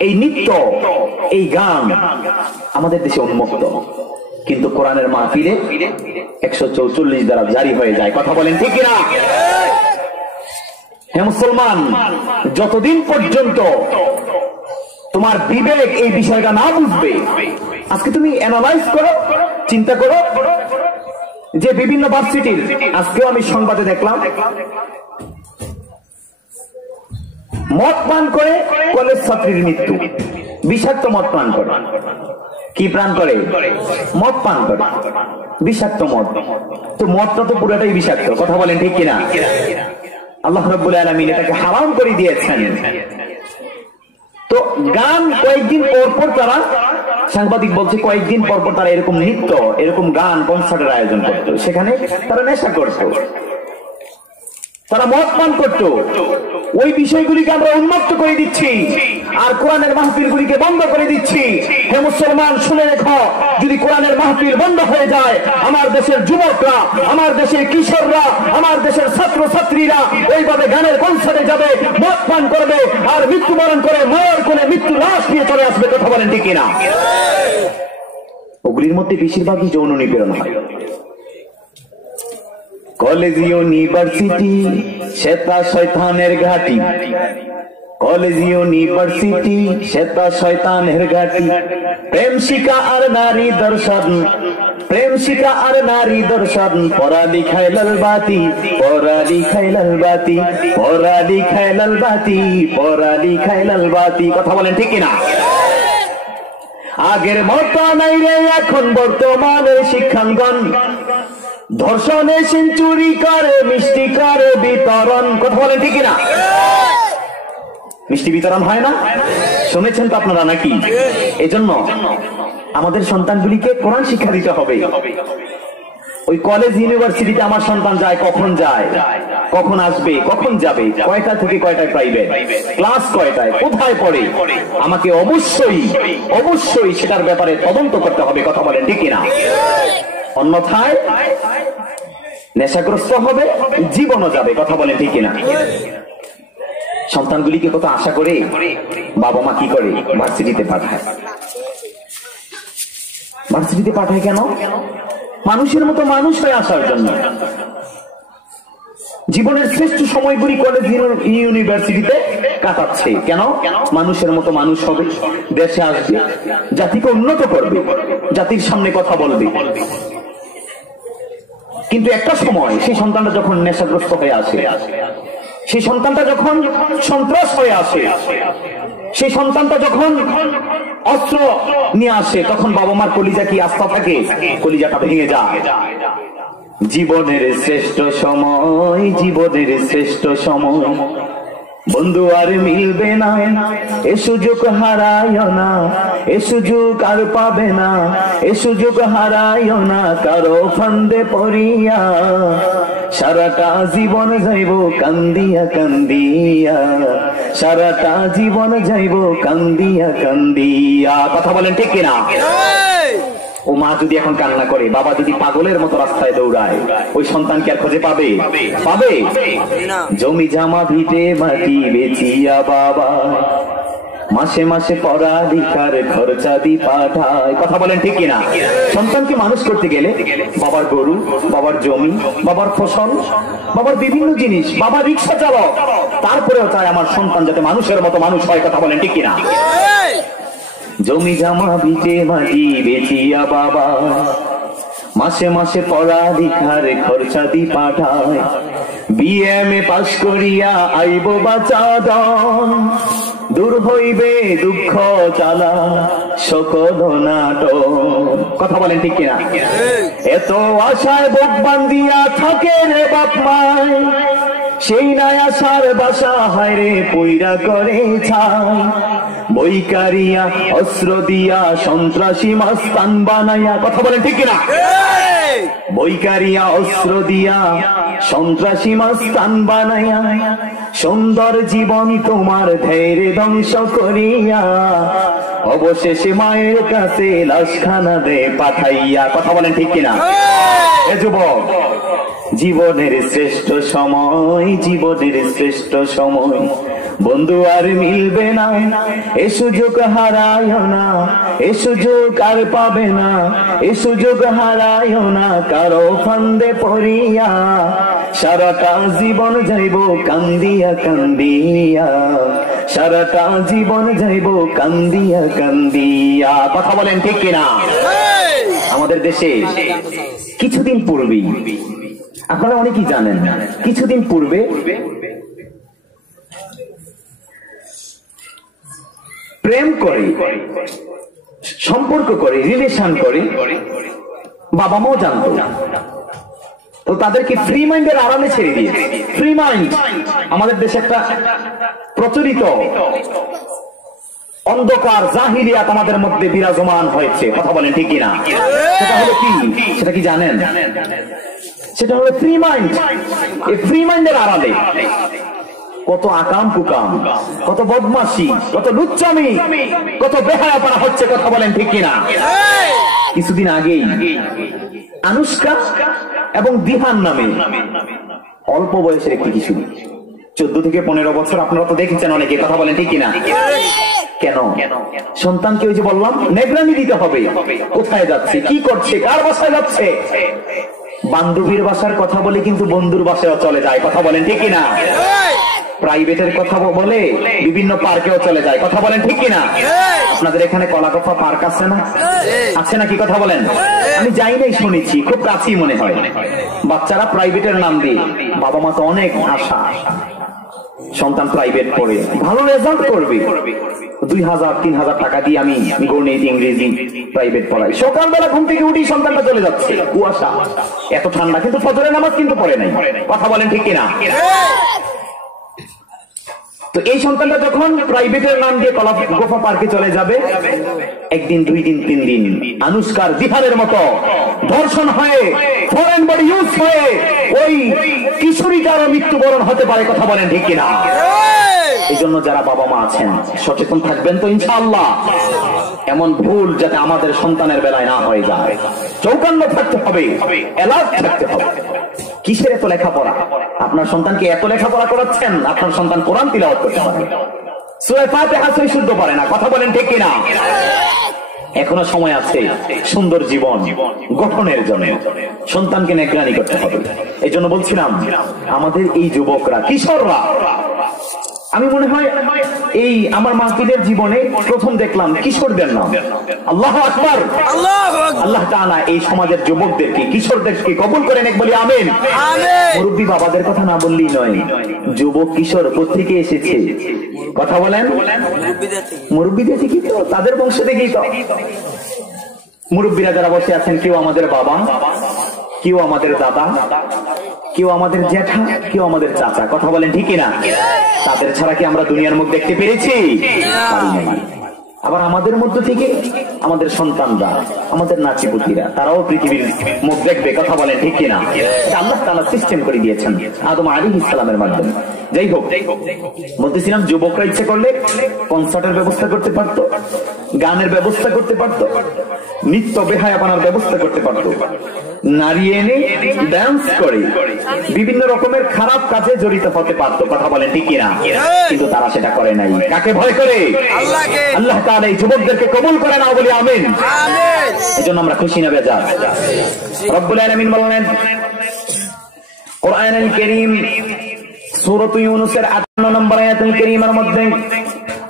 এই নৃত্য, এই গান আমাদের দেশে উন্মুক্ত, কিন্তু কোরআনের মাহফিলে 144 দ্বারা জারি হয়ে যায়। কথা বলেন ঠিক কিনা? হে মুসলমান, যতদিন পর্যন্ত তোমার বিবেক এই বিষয়টা না বুঝবে, আজকে তুমি অ্যানালাইজ করো, চিন্তা করো যে বিভিন্ন ভার্সিটির, আজকেও আমি সংবাদে দেখলাম, মদ পান করে কলেজ ছাত্রীর মৃত্যু। বিষাক্ত মদ পান করে। কি পান করে? মদ পান করে, বিষাক্ত মদ। তো মদটা তো পুরোটাই বিষাক্ত। কথা বলেন ঠিক কিনা? আল্লাহ রাব্বুল আলামিন এটাকে হারাম করে দিয়েছেন। তো গান কয়েকদিন পর তারা, সাংবাদিক বলছে কয়েকদিন পর তারা এরকম নৃত্য, এরকম গান কনসার্টের আয়োজন করতো। সেখানে তারা নেশা করত, তারা মদ পান করত। ওই বিষয়গুলিকে আমরা উন্মুক্ত করে দিচ্ছি আর কোরআনের মাহফিলগুলিকে বন্ধ করে দিচ্ছি। হে মুসলমান, শুনে রেখো, যদি কোরআনের মাহফিল বন্ধ হয়ে যায়, আমার দেশের যুবকরা, আমার দেশের কিশোররা, আমার দেশের ছাত্র ছাত্রীরা ওইভাবে গানের কনসার্টে যাবে, মদ পান করবে আর মৃত্যুবরণ করে মায়ের কোলে মৃত্যু লাশ নিয়ে চলে আসবে। কথা বলেন ঠিক কিনা? ওগুলির মধ্যে বেশিরভাগই যৌন নিপীড়ন হয়। কলেজ ইউনিভার্সিটি শ্বেতা শয়তানের ঘাঁটি, কলেজ ইউনিভার্সিটি শ্বেতা শয়তানের ঘাঁটি। প্রেম শিকা আর নারী দর্শন, প্রেম শিকা আর নারী দর্শন। পড়ালিখায় লালবাতি, পড়ালিখায় লালবাতি, পড়ালিখায় লালবাতি, পড়ালিখায় লালবাতি। কথা বলেন ঠিক কিনা? আগের মতো নাই রে এখন বর্তমানের শিক্ষাঙ্গন, ধর্ষণে সেঞ্চুরি করে মিষ্টি করে বিতরণ। কথা বলেন ঠিক কিনা? মিষ্টি বিতরণ হয় না, শুনেছেন তো আপনারা নাকি? এজন্য আমাদের সন্তানগুলিকে কোরআন শিক্ষা দিতে হবে। ওই কলেজ ইউনিভার্সিটিতে আমার সন্তান যায়, কখন যায়, কখন আসবে, কখন যাবে, কয়টা থেকে কয়টায় প্রাইভেট ক্লাস, কয়টায় কোথায় পড়ে, আমাকে অবশ্যই অবশ্যই সেটার ব্যাপারে তদন্ত করতে হবে। কথা বলেন ঠিক কিনা? অন্যথায় নেশাগ্রস্ত হবে, জীবনও যাবে। কথা বলেন ঠিক কিনা? সন্তানগুলিকে কত আশা করে বাবা মা কি করে? ভার্সিটিতে পাঠায়। ভার্সিটিতে পাঠায় কেন? মানুষের মতো মানুষ হয়ে আসার জন্য। জীবনের শ্রেষ্ঠ সময়গুলি কলেজ ইউনিভার্সিটিতে কাটাচ্ছে। কেন? মানুষের মতো মানুষ হবে, দেশে আসবে, জাতিকে উন্নত করবে, জাতির সামনে কথা বলবে। কিন্তু একটা সময় সেই সন্তানটা যখন নেশাগ্রস্ত হয়ে আসে, সেই সন্তানটা যখন সন্ত্রাস হয়ে আসে, সেই সন্তানটা যখন অস্ত্র নিয়ে আসে, তখন বাবা মার কলিজা কি আস্থা থাকে? কলিজাটা ভেঙে যায়। জীবনের শ্রেষ্ঠ সময়, জীবনের শ্রেষ্ঠ সময় বন্ধু আর মিলবে না, এ সুযোগ হারাইও না, এ সুযোগ আর পাবে না, এ সুযোগ হারাইও না কারো ফান্দে পড়িয়া। সারাটা জীবন যাইব কান্দিয়া কান্দিয়া, সারাটা জীবন যাইব কান্দিয়া কান্দিয়া। কথা বলেন ঠিক কিনা? ও মা যদি এখন কান্না করে, বাবা যদি পাগলের মতো রাস্তায় দৌড়ায়, ওই সন্তান কি আর খুঁজে পাবে? পাবে? জমি জামা ভিটে মাটি বেচিয়া বাবা মাসে মাসে পড়ালেখার খরচা দি পাঠায়। কথা বলেন ঠিক কিনা? সন্তানকে মানুষ করতে গেলে বাবার গরু, বাবার জমি, বাবার ফসল, বাবার বিভিন্ন জিনিস, বাবার রিক্সা চালক, তারপরেও চায় আমার সন্তান যাতে মানুষের মতো মানুষ হয়। কথা বলেন ঠিক কিনা? জমি জামা ভিটে মাটি বেচিয়া বাবা মাসে মাসে পড়ালেখার খরচা দি পাঠায়। বিএমএ পাস করিয়া আইব বাঁচাদন, দূর হইবে দুঃখ জ্বালা সকল নাটক। কথা বলেন ঠিক কিনা? এত আশায় বুক বান্ধিয়া থাকে রে বাপ মায়, সেই নাই আশার বাসা হায়রে পইরা করে ছাই। বইকারিয়া অস্ত্র দিয়া সন্ত্রাসী মাস্তান বানাইয়া। কথা বলেন ঠিক কিনা? বইকারিয়া অস্ত্র দিয়া সন্ত্রাসী মাস্তান বানাইয়া, সুন্দর জীবন তোমার ধৈর্য ধ্বংস করিয়া, অবশেষে মায়ের কাছে লাশখানা দে পাঠাইয়া। কথা বলেন ঠিক কিনা? এ যুবক, জীবনের শ্রেষ্ঠ সময়, জীবনের শ্রেষ্ঠ সময় বন্ধু আর মিলবে না, এ সুযোগ হারাইও না, এ সুযোগ আর পাবে না, এ সুযোগ হারাইও না কারো ফান্দে পড়িয়া। সারাটা জীবন যাইব কান্দিয়া কান্দিয়া, সারাটা জীবন যাইব কান্দিয়া কান্দিয়া। কথা বলেন ঠিক কিনা? আমাদের দেশে কিছুদিন পূর্বেই, আপনারা অনেকেই জানেন, কিছুদিন পূর্বে প্রেম করে, সম্পর্ক করে, রিলেশন করে, বাবা মাও জানতো, তো তাদেরকে ফ্রি মাইন্ডের আড়ালে ছেড়ে দিয়ে। ফ্রি মাইন্ড আমাদের দেশে একটা প্রচলিত অন্ধকার জাহিলিয়াত আমাদের মধ্যে বিরাজমান হয়েছে। কথা বলেন ঠিক কিনা? সেটা হলো কি? সেটা কি জানেন? সেটা হলো ফ্রি মাইন্ড। এই ফ্রি মাইন্ডের আড়ালে কত আকাম কুকাম, কত বদমাশি, কত লুচ্চামি, কত বেহায়াপনা হচ্ছে, কথা বলেন ঠিক কিনা? কিছুদিন আগেই আনুষ্কা এবং দিহান নামে অল্প বয়সের একটি কিশোরী, 14 থেকে 15 বছর, আপনারা তো দেখেছেন অনেকে, কথা বলেন ঠিক কিনা? কেন সন্তানকে ওই যে বললাম নেগরানি দিতে হবে, কোথায় যাচ্ছে, কি করছে, কার বাসায় যাচ্ছে, বান্ধবীর বাসার কথা বলে কিন্তু বন্ধুর বাসায়ও চলে যায়, কথা বলেন ঠিক কিনা? প্রাইভেটের কথা বলে বিভিন্ন পার্কেও চলে যায়, কথা বলেন ঠিক কিনা? আপনাদের এখানে কলাকফা পার্ক আছে না? আছে নাকি, কথা বলেন? আমি যাই নাই, শুনেছি খুব কাছেই মনে হয়। বাচ্চারা প্রাইভেটের নাম দিয়ে, বাবা মা তো অনেক আশা সন্তান প্রাইভেট পড়ে ভালো রেজাল্ট করবে, 2000-3000 টাকা দিয়ে আমি গণিত ইংরেজি প্রাইভেট পড়াই। সকালবেলা ঘুম থেকে উঠি সন্তানটা চলে যাচ্ছে, কুয়াশা, এত ঠান্ডা, কিন্তু ফজরের নামাজ কিন্তু পড়ে নাই, কথা বলেন ঠিক কিনা? তো এই সন্তানটা যখন প্রাইভেটের নাম দিয়ে কলাকফা পার্কে চলে যাবে, একদিন, 2 দিন, 3 দিন আনুষ্কার দিহানের মতো ধর্ষণ হয়ে, ফরেন বডি ইউজ হয়ে ওই কিশোরীটারও মৃত্যুবরণ হতে পারে, কথা বলেন ঠিক কিনা? এই জন্য যারা বাবা মা আছেন সচেতন থাকবেন তো ইনশাআল্লাহ, এমন ভুল যাতে আমাদের সন্তানের বেলায় না হয়ে যায়। চৌকান্ন থাকতে হবে, অ্যালার্ট থাকতে হবে। কিসের এত লেখাপড়া? আপনার সন্তানকে এত লেখাপড়া করাচ্ছেন, আপনার সন্তান কোরআন তিলাওয়াত করতে পারে, সূরা ফাতিহা শুদ্ধ পারে না, কথা বলেন ঠিক কিনা? এখনো সময় আছে সুন্দর জীবন গঠনের জন্য, সন্তানকে নেগরানি করতে হবে। এই জন্য বলছিলাম আমাদের এই যুবকরা, কিশোররা, আমি মনে হয় এই আমার মাহফিলের জীবনে প্রথম দেখলাম কিশোরদের নাম। আল্লাহু আকবার, আল্লাহ তাআলা এই সমাজের যুবকদেরকে, কিশোরদেরকে কবুল করে নেক, বলি আমিন। মুরব্বী বাবাদের কথা না বললেই নয়, যুবক কিশোর কোথেকে এসেছে, কথা বলেন? মুরব্বীদের থেকে, তো তাদের বংশ থেকেই তো। মুরব্বীরা যারা বসে আছেন, কেউ আমাদের বাবা, কেউ আমাদের দাদা, কেউ আমাদের জ্যাঠা, কেউ আমাদের চাচা, কথা বলেন ঠিক কিনা? তাদের ছাড়া কি আমরা দুনিয়ার মুখ দেখতে পেরেছি? আবার আমাদের মধ্য থেকে আমাদের সন্তানরা, আমাদের নাতিপুতিরা, তারাও পৃথিবীর মুখ দেখবে, কথা বলেন ঠিক কিনা? আল্লাহ তাআলা সিস্টেম করে দিয়েছেন আদম আলাইহিস সালামের মাধ্যমে। যাই হোক, বলতেছিলাম যুবকরা ইচ্ছে করলে কনসার্টের ব্যবস্থা করতে পারতো, গানের ব্যবস্থা করতে পারতো, নৃত্য বেহায়াপনার ব্যবস্থা করতে পারতো, নারী এনে ডান্স করে বিভিন্ন রকমের খারাপ কাজে জড়িত হতে পারতো, কথা বলেন ঠিক কিনা? কিন্তু তারা সেটা করে নাই। কাকে ভয় করে? আল্লাহকে। আল্লাহ তাআলা এই যুবকদেরকে কবুল করে নাও, বলি আমিন। এজন্য আমরা খুশি না বেজার? রব্বুল আলামিন বলেন কোরআনুল কারীম সূরা ইউনূসের 58 নম্বর আয়াতুল কারীমের মধ্যে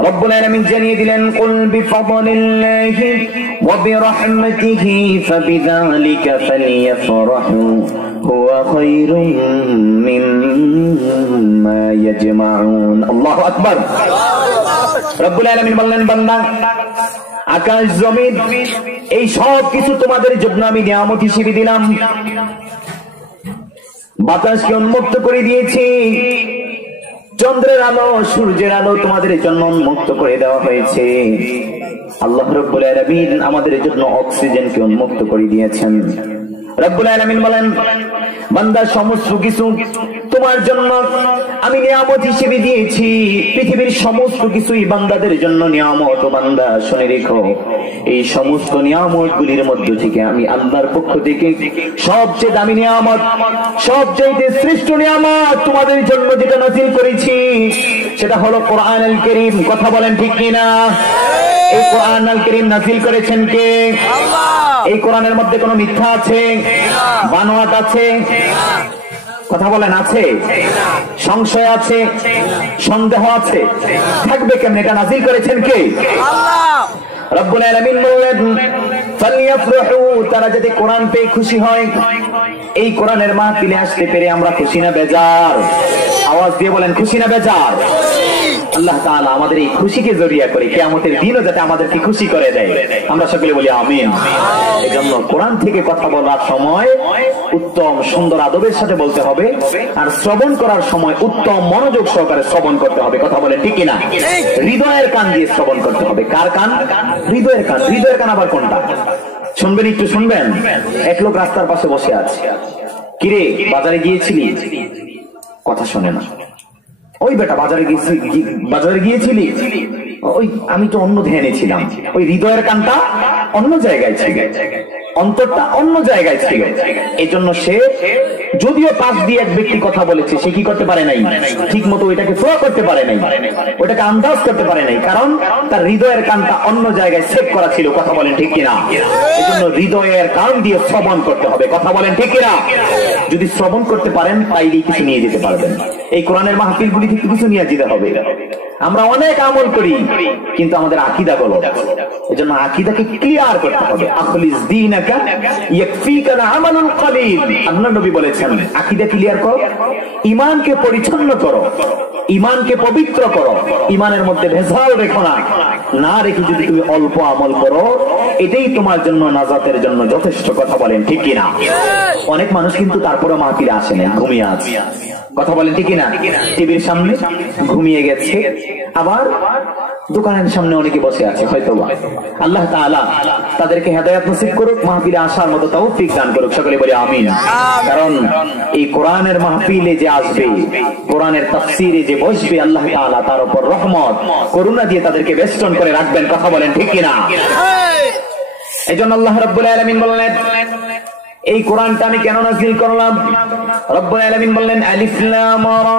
রব্বুল আলামিন জানিয়ে দিলেন, কুল বিফাদলিল্লাহি ওয়া বিরাহমাতিহি ফাবিযালিকা ফালইফরাহু হুয়া খায়রুম মিম্মা ইয়াজমাউন। আল্লাহু আকবার। রব্বুল আলামিন বললেন, বান্দা, আকাশ জমিন এই সব কিছু তোমাদের জন্য আমি নিয়ামত হিসেবে দিলাম। বাতাসকে উন্মুক্ত করে দিয়েছি, চন্দ্রের আলো, সূর্যের আলো তোমাদের জন্য উন্মুক্ত করে দেওয়া হয়েছে। আল্লাহ রাব্বুল আলামিন আমাদের জন্য অক্সিজেনকে উন্মুক্ত করে দিয়েছেন। রব্বুল আলামিন বলেন, বান্দা, সমস্ত কিছু তোমার জন্য আমি নিয়ামত হিসেবে দিয়েছি। পৃথিবীর সমস্ত কিছুই বান্দাদের জন্য নিয়ামত। বান্দা, শুনে রেখো, এই সমস্ত নিয়ামত গুলির মধ্য থেকে আমি আল্লাহর পক্ষ থেকে সবচেয়ে দামি নিয়ামত, সবচেয়ে শ্রেষ্ঠ নিয়ামত তোমাদের জন্য যেটা নাযিল করেছি সেটা হলো কোরআনুল কারীম। কথা বলেন ঠিক কিনা? এই কোরআনুল কারীম নাযিল করেছেন কে? আল্লাহ। এই কোরআনের মধ্যে কোনো মিথ্যা আছে? বানোয়াট আছে? কথা বলেন আছে? সংশয় আছে? সন্দেহ আছে? থাকবে কেমন? এটা নাযিল করেছেন কে? আল্লাহ। রব্বুল আলামিন বললেন, ফালইফরাহু, তারা যদি কোরআন পেয়ে খুশি হয়। এই কোরআনের মাহফিলে আসতে পেরে আমরা খুশি না বেজার? আওয়াজ দিয়ে বলেন, খুশি না বেজার? আল্লাহ তাআলা আমাদের এই খুশিকে জড়িয়ে করে কিয়ামতের দিনও যাতে আমাদেরকে খুশি করে দেয়, আমরা সকলে বলি আমিন। এজন্য কোরআন থেকে কথা বলার সময় উত্তম সুন্দর আদবের সাথে বলতে হবে, আর শ্রবণ করার সময় উত্তম মনোযোগ সহকারে শ্রবণ করতে হবে। কথা বলেন ঠিক কিনা? হৃদয়ের কান দিয়ে শ্রবণ করতে হবে। কার কান? হৃদয়ের কান। হৃদয়ের কান আবার কোনটা? শুনবেন, একটু শুনবেন। এক লোক রাস্তার পাশে বসে আছে। কিরে, বাজারে গিয়েছিলি? কথা শোনে না। ওই বেটা বাজারে গিয়েছিলি, ওই আমি তো অন্য ধ্যানে ছিলাম, ওই হৃদয়ের কানটা অন্য জায়গায় ছিল, অন্তরটা অন্য জায়গায় ছিল। এই জন্য সে যদিও পাশ দিয়ে এক ব্যক্তি কথা বলেছে, সে কি করতে পারে নাই, ঠিক মতো ওইটাকে ফলো করতে পারে নাই, ওইটাকে আন্দাজ করতে পারে নাই, কারণ তার হৃদয়ের কানটা অন্য জায়গায় সেট করা ছিল। কথা বলেন ঠিক কিনা? এই জন্য হৃদয়ের কান দিয়ে শ্রবণ করতে হবে। কথা বলেন ঠিক কিনা? যদি শ্রবণ করতে পারেন তাইলেই কিছু নিয়ে যেতে পারবেন। এই কোরআনের মাহফিল গুলি থেকে কিছু নিয়ে যেতে হবে। আমরা অনেক আমল করি কিন্তু আমাদের আকীদা গলত। এজন্য আকীদাকে ক্লিয়ার করতে হবে। আখলিস দীনাকা ইয়াকফিকা আমালুল কলিল। আল্লাহর নবী বলেছেন আকীদা ক্লিয়ার করো, ঈমানকে পরিচ্ছন্ন করো, ঈমানকে পবিত্র করো, ঈমানের মধ্যে ভেজাল রেখো না। না রেখে যদি তুমি অল্প আমল করো, এটাই তোমার জন্য নাজাতের জন্য যথেষ্ট। কথা বলেন ঠিক কিনা? অনেক মানুষ কিন্তু তারপরে মাহফিলে আসে না, ঘুমিয়ে আছে। কথা বলেন ঠিক কিনা? টিভির সামনে ঘুমিয়ে গেছে, আবার দোকানের সামনে অনেকে বসে আছে হয়তো। আল্লাহ তাআলা তাদেরকে হেদায়েত নসিব করুক, মাহফিলে আসার মতো তৌফিক দান করুক। সকলে বলি আমিন। কারণ এই কোরআনের মাহফিলে যে আসবে, কোরআনের তাফসীরে যে বসবে, আল্লাহ তাআলা তার উপর রহমত করুণা দিয়ে তাদেরকে বেষ্টন করে রাখবেন। কথা বলেন ঠিক কিনা? এইজন্য আল্লাহ রাব্বুল আলামিন বললেন এই কোরআনটা আমি কেন নাযিল করলাম? রব্বুল আলামিন বললেন আলিফ লাম রা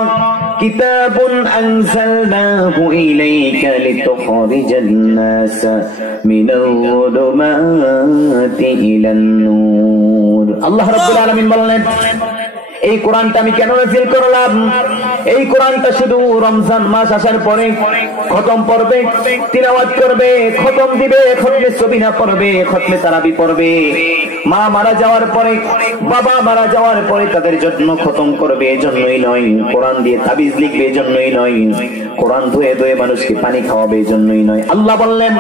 কিতাবুন আনজালনাহু ইলাইকা লিতুখরিজান নাস মিনাল যুলুমাতি ইলান নূর। আল্লাহ রাব্বুল আলামিন বললেন এই কোরআনটা আমি কেন নাযিল করলাম? এই কোরআনটা শুধু রমজান মাস আসার পরে খতম পড়বে, তিলাওয়াত করবে, খতম দিবে, খতমে সবিনা পড়বে, খতমে তারাবি পড়বে, মা মারা যাওয়ার পরে, বাবা মারা যাওয়ার পরে তাদের জন্য খতম করবে, এজন্যই নয়। কোরআন দিয়ে তাবিজ লিখবে, এজন্যই নয়। কোরআন ধুয়ে ধুয়ে মানুষকে পানি খাওয়াবে, এজন্যই নয়। আল্লাহ বললেন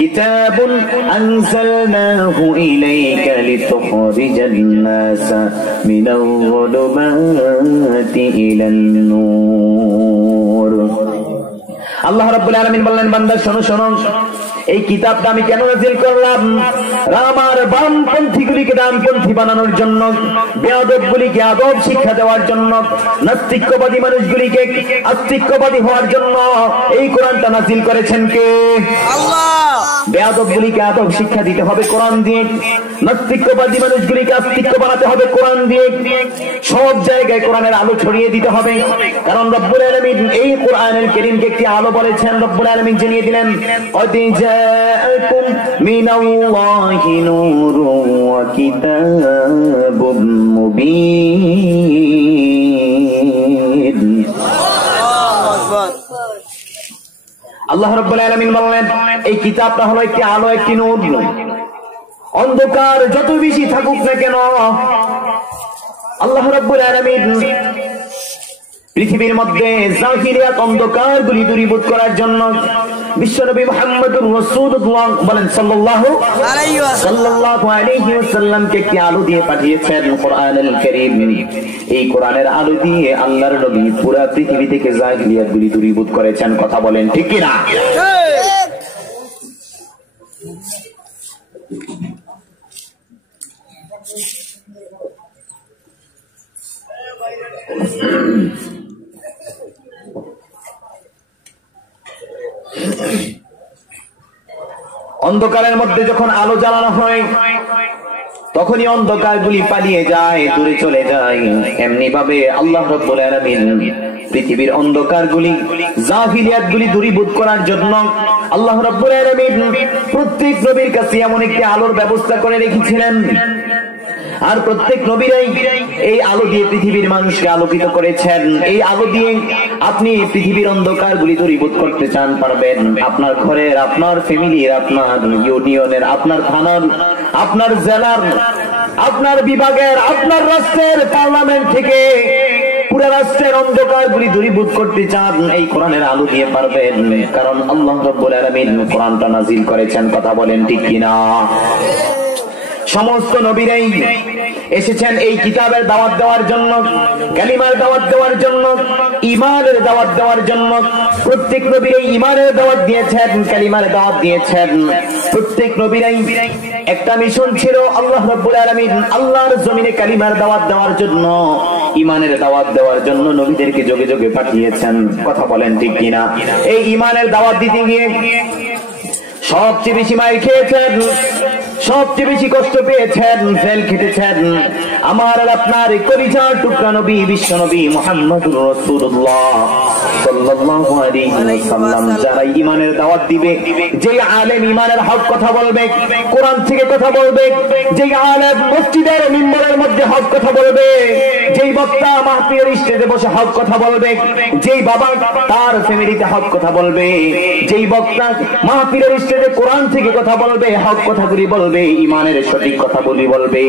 কিতাবুন আনজালনাহু ইলাইকা লিতুখরিজান নাস মিনাল যুলুমাতি ইলান নূর। আল্লাহ রাব্বুল আলামিন বললেন বান্দা শোনো শোনো, এই কিতাবটা আমি কেন নাযিল করলাম? আমার বামপন্থীগুলিকে ডানপন্থী বানানোর জন্য, বেয়াদবগুলিকে আদব শিক্ষা দেওয়ার জন্য, নাস্তিক্যবাদী মানুষগুলিকে আস্তিক্যবাদী হওয়ার জন্য এই কোরআনটা নাযিল করেছেন কে? আল্লাহ। বেয়াদবগুলিকে আদব শিক্ষা দিতে হবে কোরআন দিয়ে, নাস্তিক্যবাদী মানুষগুলিকে আস্তিক্য বানাতে হবে কোরআন দিয়ে, সব জায়গায় কোরআনের আলো ছড়িয়ে দিতে হবে। কারণ রব্বুল আলামিন এই কোরআনের কারীমকে একটি আলো বলেছেন। রব্বুল আলামিন জানিয়ে দিলেন قد جاءكم من الله نور وكتاب مبين। আল্লাহ রাব্বুল আলামিন বললেন এই কিতাবটা হলো একটি আলো, একটি নূর। অন্ধকার যত বেশি থাকুক না কেন, আল্লাহ রাব্বুল আলামিন পৃথিবীর মধ্যে জাহিলিয়াত অন্ধকারগুলি দূরীভূত করার জন্য বিশ্বনবী মুহাম্মদুর রাসূলুল্লাহ বলেন সাল্লাল্লাহু আলাইহি ওয়াসাল্লামকে একটি আলো দিয়ে পাঠিয়েছেন, কোরআনুল কারীম। এই কোরআনের আলো দিয়ে আল্লাহর নবী পুরো পৃথিবী থেকে জাহিলিয়াতগুলি দূরীভূত করেছেন। কথা বলেন ঠিক কি না? অন্ধকারের মধ্যে যখন আলো জ্বালানো হয় তখনই অন্ধকারগুলি পালিয়ে যায়, দূরে চলে যায়। এমনি ভাবে আল্লাহ রাব্বুল আলামিন পৃথিবীর অন্ধকারগুলি, জাহিলিয়াতগুলি দূরীভূত করার জন্য আল্লাহ রাব্বুল আলামিন প্রত্যেক নবীর কাছে এমন একটি আলোর ব্যবস্থা করে রেখেছিলেন। আর প্রত্যেক নবীরাই এই আলো দিয়ে পৃথিবীর মানুষকে আলোকিত করেছেন। এই আলো দিয়ে আপনি পৃথিবীর অন্ধকারগুলি দূরীভূত করতে চান, পারবেন। আপনার ঘরের, আপনার ফ্যামিলির, আপনার ইউনিয়নের, আপনার থানার, আপনার জেলার, আপনার বিভাগের, আপনার রাষ্ট্রের পার্লামেন্ট থেকে পুরো রাষ্ট্রের অন্ধকারগুলি দূরীভূত করতে চান, এই কোরআনের আলো দিয়ে পারবেন। কারণ আল্লাহ রাব্বুল আলামিন কোরআনটা নাযিল করেছেন। কথা বলেন ঠিক কিনা? সমস্ত নবীরাই এসেছেন এই কিতাবের দাওয়াত দেওয়ার জন্য, কালিমার দাওয়াত দেওয়ার জন্য, ঈমানের দাওয়াত দেওয়ার জন্য। প্রত্যেক নবী এই ঈমানের দাওয়াত দিয়েছেন, কালিমার দাওয়াত দিয়েছেন। প্রত্যেক নবীরাই একটা মিশন ছিল, আল্লাহ রাব্বুল আলামিন আল্লাহর জমিনে কালিমার দাওয়াত দেওয়ার জন্য, ঈমানের দাওয়াত দেওয়ার জন্য নবীদেরকে যোগে যোগে পাঠিয়েছেন। কথা বলেন ঠিক কিনা? এই ঈমানের দাওয়াত দিতে গিয়ে সবচেয়ে বেশি মার খেয়েছেন, সবচেয়ে বেশি কষ্ট পেয়েছেন, জেল খেটেছেন আমার আর আপনার কলিজার টুকরা নবী বিশ্ব নবী মুহাম্মদুর রাসূলুল্লাহ সাল্লাল্লাহু আলাইহি ওয়াসাল্লাম। যারা ঈমানের দাওয়াত দিবে, যে আলেম ঈমানের হক কথা বলবে, কোরআন থেকে কথা বলবে, যে আলেম মসজিদের মিম্বরের মধ্যে হক কথা বলবে, যেই বক্তা মাহফিলের স্টেজে বসে হক কথা বলবে, যেই বাবা তার ফ্যামিলিতে হক কথা বলবে, যেই বক্তা মাহফিলের স্টেজে কোরআন থেকে কথা বলবে, হক কথাগুলি বলবে, ঈমানের সঠিক কথা বলবে,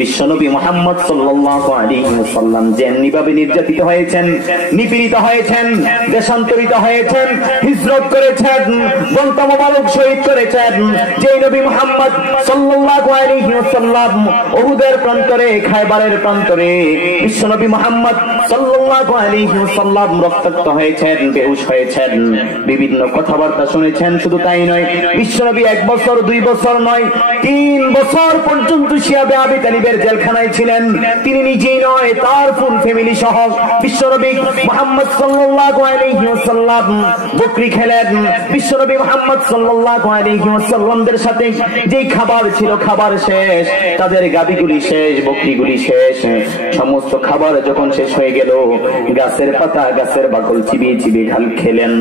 বিশ্বনবী মুহাম্মদ সাল্লাল্লাহু আলাইহি ওয়াসাল্লাম যেমনি ভাবে নির্যাতিত হয়েছেন, নিপীড়িত হয়েছেন, দেশান্তরিত হয়েছেন, হিজরত করেছেন, বন্ত মোবারক শহীদ করেছেন, যে নবী মুহাম্মদ সাল্লাল্লাহু আলাইহি ওয়াসাল্লাম উহুদের প্রান্তরে, খায়বারের প্রান্তরে বিশ্বনবী মুহাম্মদ সাল্লাল্লাহু আলাইহি ওয়াসাল্লাম রক্তাক্ত হয়েছেন, বেহুশ হয়েছেন, বিভিন্ন কথাবার্তা শুনেছেন। শুধু তাই নয়, বিশ্বনবী 1 বছর 2 বছর নয়, 3 বছর পর্যন্ত শিয়াবে আবি তালিবের জেলখানায় ছিলেন। তিনি নিজেই নয়, তার ফুল ফ্যামিলি সহ বিশ্বনবী মুহাম্মদ সাল্লাল্লাহু আলাইহি ওয়াসাল্লাম বকরি খেলেন। বিশ্বনবী মুহাম্মদ সাল্লাল্লাহু আলাইহি ওয়াসাল্লামদের সাথে যেই খাবার ছিল, খাবার শেষ, তাদের গাবিগুলি শেষ, বকরিগুলি শেষ, সমস্ত খাবার যখন শেষ হয়ে গেল, গাছের পাতা, গাছের বাকল চিবিয়ে চিবিয়ে খেলেন।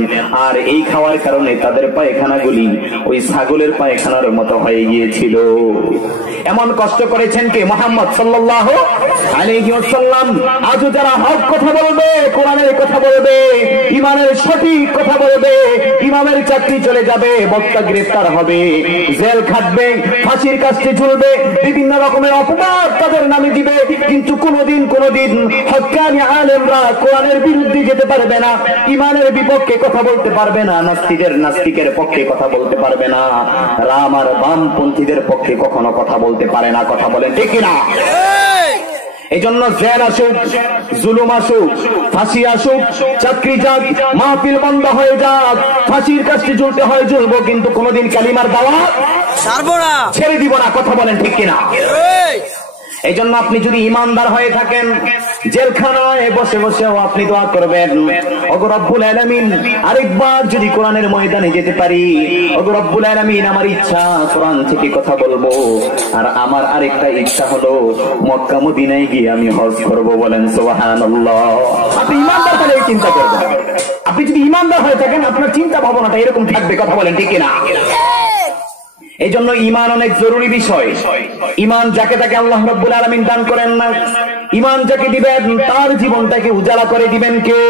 আর এই খাওয়ার কারণে তাদের পায়খানাগুলি ওই ছাগলের পায়খানার মতো হয়ে গিয়েছিল। এমন কষ্ট করেছেন কে? মুহাম্মদ সাল্লাল্লাহু আলাইহি ওয়াসাল্লাম। আজও যারা হক কথা বলবে, কোরআনের কথা বলবে, ঈমানের সঠিক কথা বলবে, ইমামের চাকরি চলে যাবে, বক্তা গ্রেফতার হবে, জেল খাটবে, ফাঁসির কাস্টে ঝুলবে, বিভিন্ন রকমের অপবাদ তাদের নামে দিবে, কিন্তু কোনদিন হক্কানি আলেমরা কোরআনের বিরুদ্ধে যেতে পারবে না, ঈমানের বিপক্ষে কথা বলতে পারবে না, নাস্তিকের পক্ষে কথা বলতে পারবে না, রাম আর বামপন্থীদের পক্ষে কখনো কথা বলতে পারে না। কথা বলেন ঠিক কিনা? এই জন্য জেল আসুক, জুলুম আসুক, ফাঁসি আসুক, চাকরি যাক, মাহফিল বন্ধ হয়ে যাক, ফাঁসির কাছে ঝুলতে হয় ঝুলবো, কিন্তু কোনদিন কালিমার দাওয়াত ছাড়বো না, ছেড়ে দিব না। কথা বলেন ঠিক কিনা? এই জন্য আপনি যদি ইমানদার হয়ে থাকেন, জেলখানায় বসে বসেও আপনি দোয়া করবেন, ওগো রব্বুল আলামিন আরেকবার যদি কোরআনের ময়দানে যেতে পারি, ওগো রব্বুল আলামিন আমার ইচ্ছা কোরআন থেকে কথা বলবো, আর আমার আরেকটা ইচ্ছা হলো মক্কা মদিনায় গিয়ে আমি হজ করব। বলেন সুবহানাল্লাহ। আপনি ইমানদার হলে চিন্তা করবেন। আপনি যদি ইমানদার হয়ে থাকেন, আপনার চিন্তা ভাবনাটা এরকম থাকবে। কথা বলেন ঠিক কিনা? এই জন্য ঈমান অনেক জরুরি বিষয়। ঈমান যাকে তাকে আল্লাহ রাব্বুল আলামিন দান করেন না। ঈমান যাকে দিবেন তার জীবনটাকে উজালা করে দিবেন কে?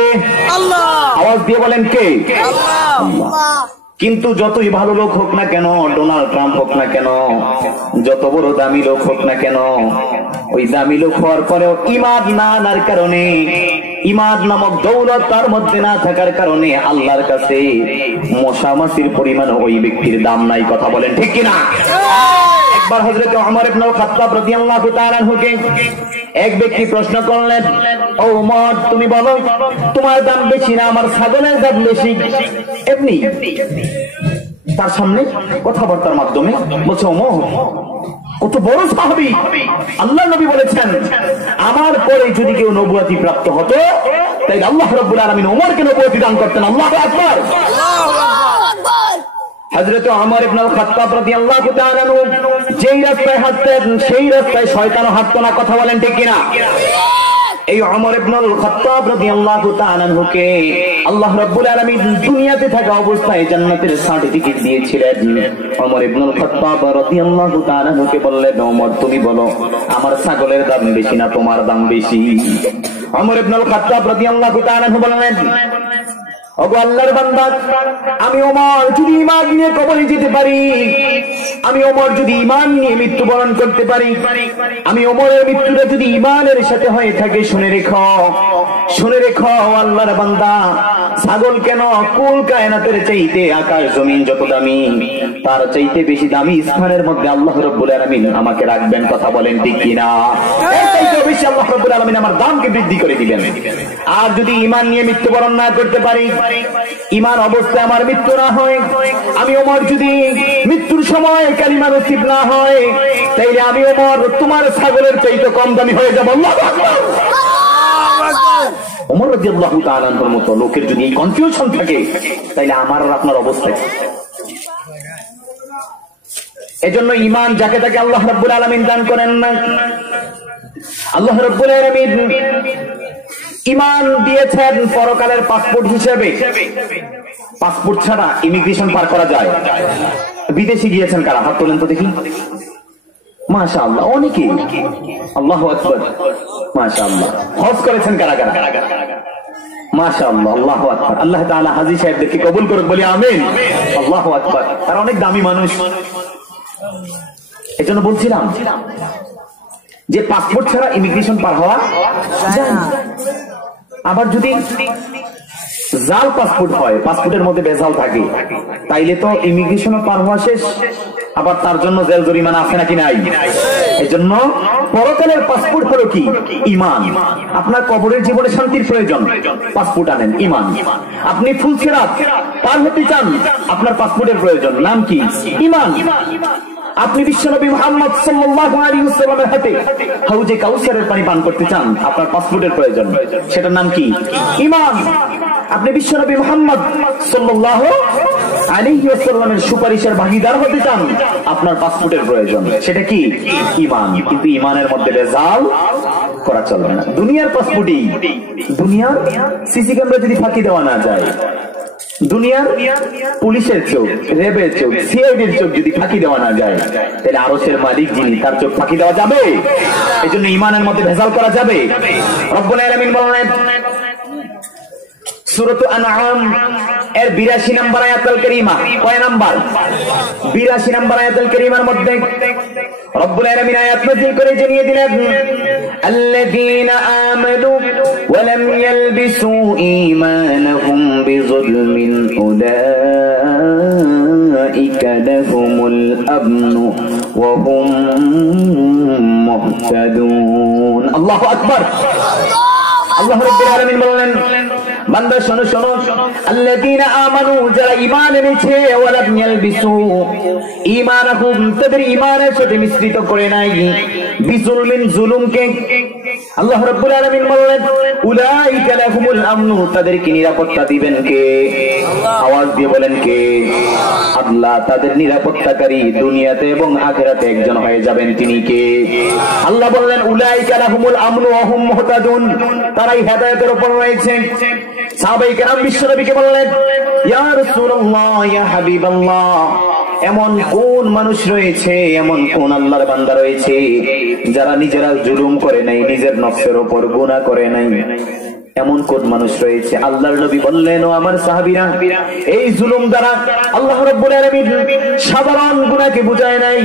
আল্লাহ। আওয়াজ দিয়ে বলেন কে? আল্লাহ। কিন্তু যতই ভালো লোক হোক না কেন, ডোনাল্ড ট্রাম্প হোক না কেন, যত বড় দামি লোক হোক না কেন, ওই দামি লোক হওয়ার পরেও ঈমান না আনার কারণে, ঈমান নামক দৌলত তার মধ্যে না থাকার কারণে আল্লাহর কাছে মশা মাছির পরিমাণ ওই ব্যক্তির দাম নাই। কথা বলেন ঠিক কিনা? একবার হযরত ওমর ইবনে খাত্তাব রাদিয়াল্লাহু তাআলা আনহুকে এক ব্যক্তি প্রশ্ন করলেন, ও ওমর তুমি বলো তোমার দাম বেশি না আমার ছাগলের দাম বেশি? এমনি তার সামনে কথাবার্তার মাধ্যমে বলছে, ওমর কত বড় সাহাবী, আল্লাহর নবী বলেছেন আমার পরে যদি কেউ নবুয়তি প্রাপ্ত হতো তাই আল্লাহ রাব্বুল আলামিন ওমরকে নবুয়তি দান করতেন। আল্লাহু আকবার। হযরত ওমর ইবনে খাত্তাব রাদিয়াল্লাহু তাআলা আনহু যেই রাস্তায় হাঁটতেন সেই রাস্তায় শয়তানও হাঁটতো না। কথা বলেন ঠিক কিনা? এই ওমর ইবনে খাত্তাব রাদিয়াল্লাহু তাআলা আনহুকে আল্লাহ রাব্বুল আলামিন দুনিয়াতে থাকা অবস্থায় জান্নাতের সার্টিফিকেট দিয়েছিলেন। ওমর ইবনে খাত্তাব রাদিয়াল্লাহু তাআলা আনহুকে বললেন, ওমর তুমি বলো আমার ছাগলের দাম বেশি না তোমার দাম বেশি? ওমর ইবনে খাত্তাব রাদিয়াল্লাহু তাআলা আনহু বললেন, ওগো আল্লাহর বান্দা, আমি ওমর যদি ঈমান নিয়ে কবরে যেতে পারি, আমি ওমর যদি ঈমান নিয়ে মৃত্যুবরণ করতে পারি, আমি ওমরের মৃত্যুটা যদি ঈমানের সাথে হয়ে থাকে, শুনে রেখো আল্লাহর বান্দা, ছাগল কেন কুল কায়নাতের চাইতে আকাশ জমিন যত দামি, তার চাইতে বেশি দামি স্থানের মধ্যে আল্লাহ রাব্বুল আলামিন আমাকে রাখবেন। কথা বলেন ঠিক কিনা? এর চাইতে বেশি আল্লাহ রাব্বুল আলামিন আমার দামকে বৃদ্ধি করে দিবেন। আর যদি ঈমান নিয়ে মৃত্যুবরণ না করতে পারি, ঈমান অবস্থায় আমার মৃত্যু না হয়, আমি ওমর যদি মৃত্যুর সময় কালিমা নসিব না হয়, তাইলে আমি ওমর তোমার ছাগলের চাইতে কম দামি হয়ে যাব। আল্লাহু আকবার। ওমর রাদিয়াল্লাহু তাআলা আনহুর মতো লোকের যদি এই কনফিউশন থাকে, তাইলে আমার আর আপনার অবস্থা কি? এজন্য ঈমান যাকে তাকে আল্লাহ রাব্বুল আলামিন দান করেন না। আল্লাহ রাব্বুল আলামিন ঈমান দিয়েছেন পরকালের পাসপোর্ট হিসেবে। পাসপোর্ট ছাড়া ইমিগ্রেশন পার করা যায়? বিদেশে গিয়েছেন কারা? হাত তোলেন তো দেখি। মাশাআল্লাহ, অনেকে। আল্লাহু আকবার, মাশাআল্লাহ। হজ করেছেন কারা? মাশাআল্লাহ, আল্লাহু আকবার। আল্লাহ তাআলা হাজী সাহেবদেরকে কবুল করুক, বলি আমিন। আল্লাহু আকবার। তারা অনেক দামি মানুষ। এজন্য বলছিলাম যে পাসপোর্ট ছাড়া ইমিগ্রেশন পার হওয়া যায় না। আবার যদি জাল পাসপোর্ট হয়, পাসপোর্টের মধ্যে ভেজাল থাকে, তাইলে তো ইমিগ্রেশনও পার হওয়া শেষ, আবার তার জন্য জেল জরিমানা আছে নাকি নাই? এই জন্য পরকালের পাসপোর্ট হলো কি? ঈমান। আপনার কবরের জীবনে শান্তির প্রয়োজন, পাসপোর্ট আনেন, ঈমান। আপনি ফুলসিরাত পার হতে চান, আপনার পাসপোর্টের প্রয়োজন, নাম কি? ঈমান। আপনি বিশ্বনবী মুহাম্মদ সাল্লাল্লাহু আলাইহি ওয়াসাল্লামের হাতে হাউজে কাউসারের পানি পান করতে চান, আপনার পাসপোর্টের প্রয়োজন, সেটার নাম কি? ঈমান। আপনি বিশ্বনবী মুহাম্মদ সাল্লাল্লাহু আলাইহি ওয়াসাল্লামের সুপারিশের ভাগীদার হতে চান, আপনার পাসপোর্টের প্রয়োজন, সেটা কি? ঈমান। কিন্তু ঈমানের মধ্যে ভেজাল করা চলবে না। দুনিয়ার পাসপোর্টই, দুনিয়ার সিসি ক্যামেরা যদি ফাঁকি দেওয়া না যায়, দুনিয়ার পুলিশের চোখ, র্যাবের চোখ, সিআইডির চোখ যদি ফাঁকি দেওয়া না যায়, তাহলে আরশের মালিক যিনি, তার চোখ ফাঁকি দেওয়া যাবে? এই জন্য ঈমানের মধ্যে ভেজাল করা যাবে। রব্বুল আলামিন বলেন সূরাত আনআম এর 82 নম্বর আয়াতুল কারীমা, কয় নাম্বার? 82 নম্বর আয়াতুল কারীমার মধ্যে রব্বুল আলামিন আয়াত নাযিল করে জানিয়ে দিলেন, আল্লাযীনা আমানু ওয়া লাম ইয়ালবিসু ঈমানাহুম বিযুলমিন উলাইকা লাহুমুল আমনু ওয়া হুম মুহতাদুন। আল্লাহু আকবার। আল্লাহ রাব্বুল আলামিন বললেন, বান্দা শোনো শোনো, আল্লাযীনা আমানু, যারা ঈমান এনেছে, ওয়া লাম ইয়ালবিসু ঈমানাহুম, তাদের ঈমানের সাথে মিশ্রিত করে নাই, বিজুলমিন, জুলুমকে। আল্লাহ রাব্বুল আলামিন বললেন, উলাইকা লাহুমুল আমনু, তাদেরকে নিরাপত্তা দিবেন কে? আওয়াজ দিয়ে বলেন কে? আল্লাহ। তাদের নিরাপত্তাকারী দুনিয়াতে এবং আখিরাতে একজন হয়ে যাবেন, তিনি কে? আল্লাহ বললেন, উলাইকা লাহুমুল আমনু ওয়া হুম মুহতাদুন, তারাই হেদায়েতের উপর রয়েছে। সাহাবায়ে কেরাম বিশ্বনবীকে বললেন, ইয়া রাসূলুল্লাহ, ইয়া হাবিবাল্লাহ, এমন কোন মানুষ রয়েছে, এমন কোন আল্লাহর বান্দা রয়েছে যারা নিজেরা জুলুম করে নাই, নিজের নফসের উপর গুনাহ করে নাই? এমন কোন মানুষ রয়েছে? আল্লাহর নবী বললেন, ও আমার সাহাবীরা, এই জুলুম দ্বারা আল্লাহ রাব্বুল আলামিন সাধারণ গুনাহকে বুঝায় নাই।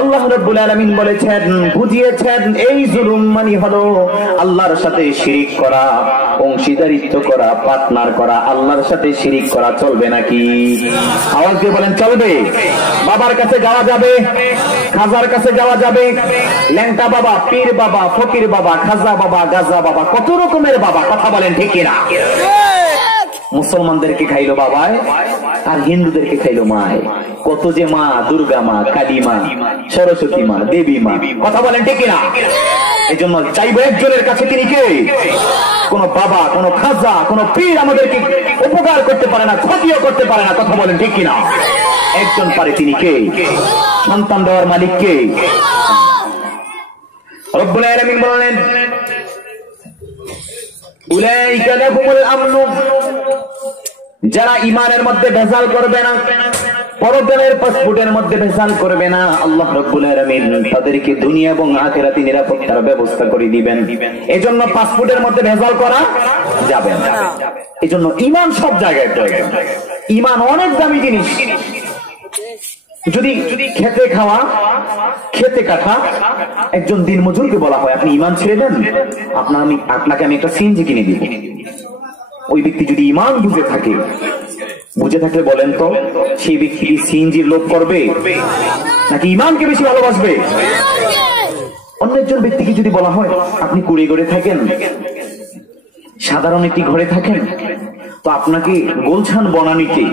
আল্লাহ রাব্বুল আলামিন বলেছেন, বুঝিয়েছেন, এই জুলুম মানে হলো আল্লাহর সাথে শিরিক করা, অংশীদারিত্ব করা, পার্টনার করা। আল্লাহর সাথে শিরিক করা চলবে নাকি? আওয়াজ দিয়ে বলেন, চলবে। বাবার কাছে যাওয়া যাবে, খাজার কাছে যাওয়া যাবে, ল্যাংটা বাবা, পীর বাবা, ফকির বাবা, খাজা বাবা, গাজা বাবা, কত রকমের বাবা। কথা বলেন ঠিক কিনা? মুসলমানদেরকে খাইলো বাবায়, আর হিন্দুদেরকে খাইলো মায়। কত যে মা, দুর্গা মা, কালী মা, সরস্বতী মা, দেবী মা। কথা বলেন ঠিক কিনা? এই জন্য চাইবো একজনের কাছে, তিনি কে? কোন বাবা, কোন খাজা, কোন পীর আমাদেরকে উপকার করতে পারে না, ক্ষতিও করতে পারে না। কথা বলেন ঠিক কিনা? একজন পারে, তিনি কে? সন্তান দেওয়ার মালিক কে? রব্বুল আলামিন বলেন, উলাইকা লাহুমুল আমনু, যারা ঈমানের মধ্যে ভেজাল করবে না, পরকালের পাসপোর্টের মধ্যে ভেজাল করবে না। আল্লাহ রাব্বুল আলামিন তাদেরকে দুনিয়া এবং আখিরাতে নিরাপত্তার ব্যবস্থা করে দিবেন। এজন্য পাসপোর্টের মধ্যে ভেজাল করা যাবে না। এজন্য ঈমান সব জায়গায় প্রয়োজন। ঈমান অনেক দামি জিনিস। যদি খেতে খাওয়া, খেতে কাটা একজন দিনমজুরকে বলা হয় আপনি ঈমান ছেড়ে দেন, আপনাকে আমি একটা সিএনজি কিনে দিব, ওই ব্যক্তি যদি ঈমান বুঝে থাকলে বলেন তো সেই ব্যক্তি সিএনজির লোভ করবে নাকি ঈমানকে বেশি ভালোবাসবে? অন্য একজন ব্যক্তিকে যদি বলা হয় আপনি কুড়ে ঘরে থাকেন, সাধারণ একটি ঘরে থাকেন, তো আপনাকে গোলছান বনানীতে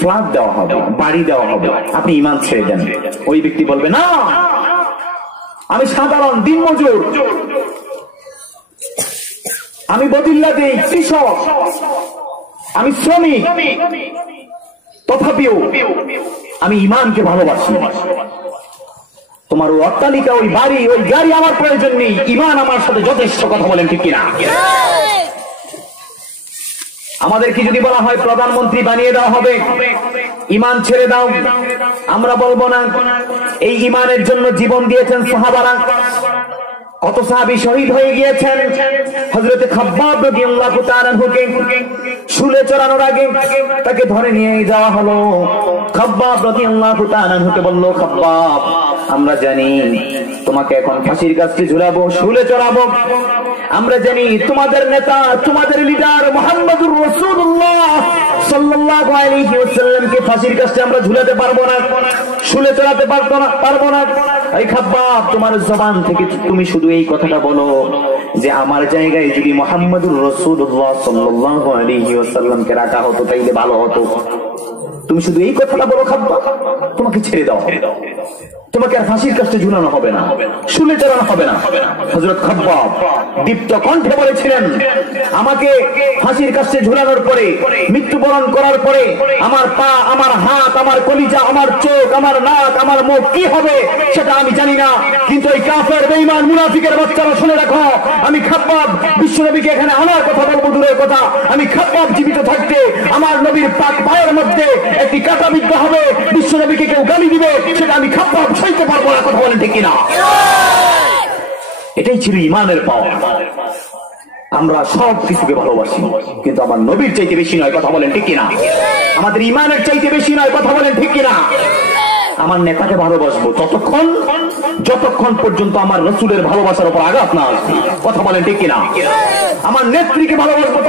ফ্ল্যাট দেওয়া হবে, বাড়ি দেওয়া হবে, আপনি ঈমান ছেড়ে দেন, ওই ব্যক্তি বলবে না আমি সাধারণ দিনমজুর, আমি বদিল্লা দেই, কৃষক, আমি শ্রমিক, তথাপিও আমি ঈমানকে ভালোবাসি। তোমার ওই অট্টালিকা, ওই বাড়ি, ওই গাড়ি আমার প্রয়োজন নেই, ঈমান আমার সাথে যথেষ্ট। কথা বলেন ঠিক কিনা? আমাদেরকে যদি বলা হয় প্রধানমন্ত্রী বানিয়ে দেওয়া হবে, ঈমান ছেড়ে দাও, আমরা বলবো না। এই ঈমানের জন্য জীবন দিয়েছেন সাহাবারা। কত সাহাবী শহীদ হয়ে গিয়েছেন। হযরত খাব্বাব রাদিয়াল্লাহু তাআলা আনহুকে শুলে চড়ানোর আগে তাকে ধরে নিয়ে যাওয়া হলো। খাব্বাব রাদিয়াল্লাহু তাআলা আনহুকে বলল, খাব্বাব আমরা জানি তোমাকে এখন ফাঁসির কাছে ঝুলাবো, শুলে চড়াবো। আমরা জানি তোমাদের নেতা, তোমাদের লিডার মুহাম্মদুর রাসূলুল্লাহ সাল্লাল্লাহু আলাইহি ওয়াসাল্লামকে ফাঁসির কাছে আমরা ঝুলাতে পারবো না, শুলে চড়াতে পারবো না। এই খাব্বাব তোমার জবান থেকে তুমি শুধু এই কথাটা বলো যে আমার জায়গায় যদি মুহাম্মদুর রাসূলুল্লাহ সাল্লাল্লাহু আলাইহি ওয়াসাল্লামকে রাখা হতো তাইলে ভালো হতো। তুমি শুধু এই কথাটা বলো খাব্বাব, তোমাকে ছেড়ে দাও, তোমাকে আর ফাঁসির কাছে ঝুলানো হবে না, শুলে চড়ানো হবে না। হযরত খাব্বাব দীপ্ত কণ্ঠে বলেছিলেন, আমাকে ফাঁসির কাছে ঝুলানোর পরে, মৃত্যুবরণ করার পরে আমার পা, আমার হাত, আমার কলিজা, আমার চোখ, আমার নাক, আমার মুখ কি হবে সেটা আমি জানি না, কিন্তু এই কাফের বেঈমান মুনাফিকের বাচ্চারা শুনে রাখো, আমি খাব্বাব বিশ্বনবীকে এখানে আনার কথা বলবো দূরের কথা, আমি খাব্বাব জীবিত থাকতে আমার নবীর পাক পায়ের মধ্যে একটি কাঁটা বিদ্ধ হবে, বিশ্বনবীকে কেউ গালি দিবে সেটা আমি খাব্বাব সইতে পারবো না। কথা বলেন ঠিক কিনা? এটাই ছিল ঈমানের পাওয়া। আমরা সব কিছুকে ভালোবাসি কিন্তু আমার নবীর চাইতে বেশি নয়। কথা বলেন ঠিক কিনা? আমাদের ঈমানের চাইতে বেশি নয়। কথা বলেন ঠিক কিনা? আমার নেতাকে ভালোবাসবো যতক্ষণ পর্যন্ত আমার রাসূলের ভালোবাসার উপর আঘাত না আসবে। কথা বলেন ঠিক কিনা? আমার নেত্রীকে ভালোবাসবো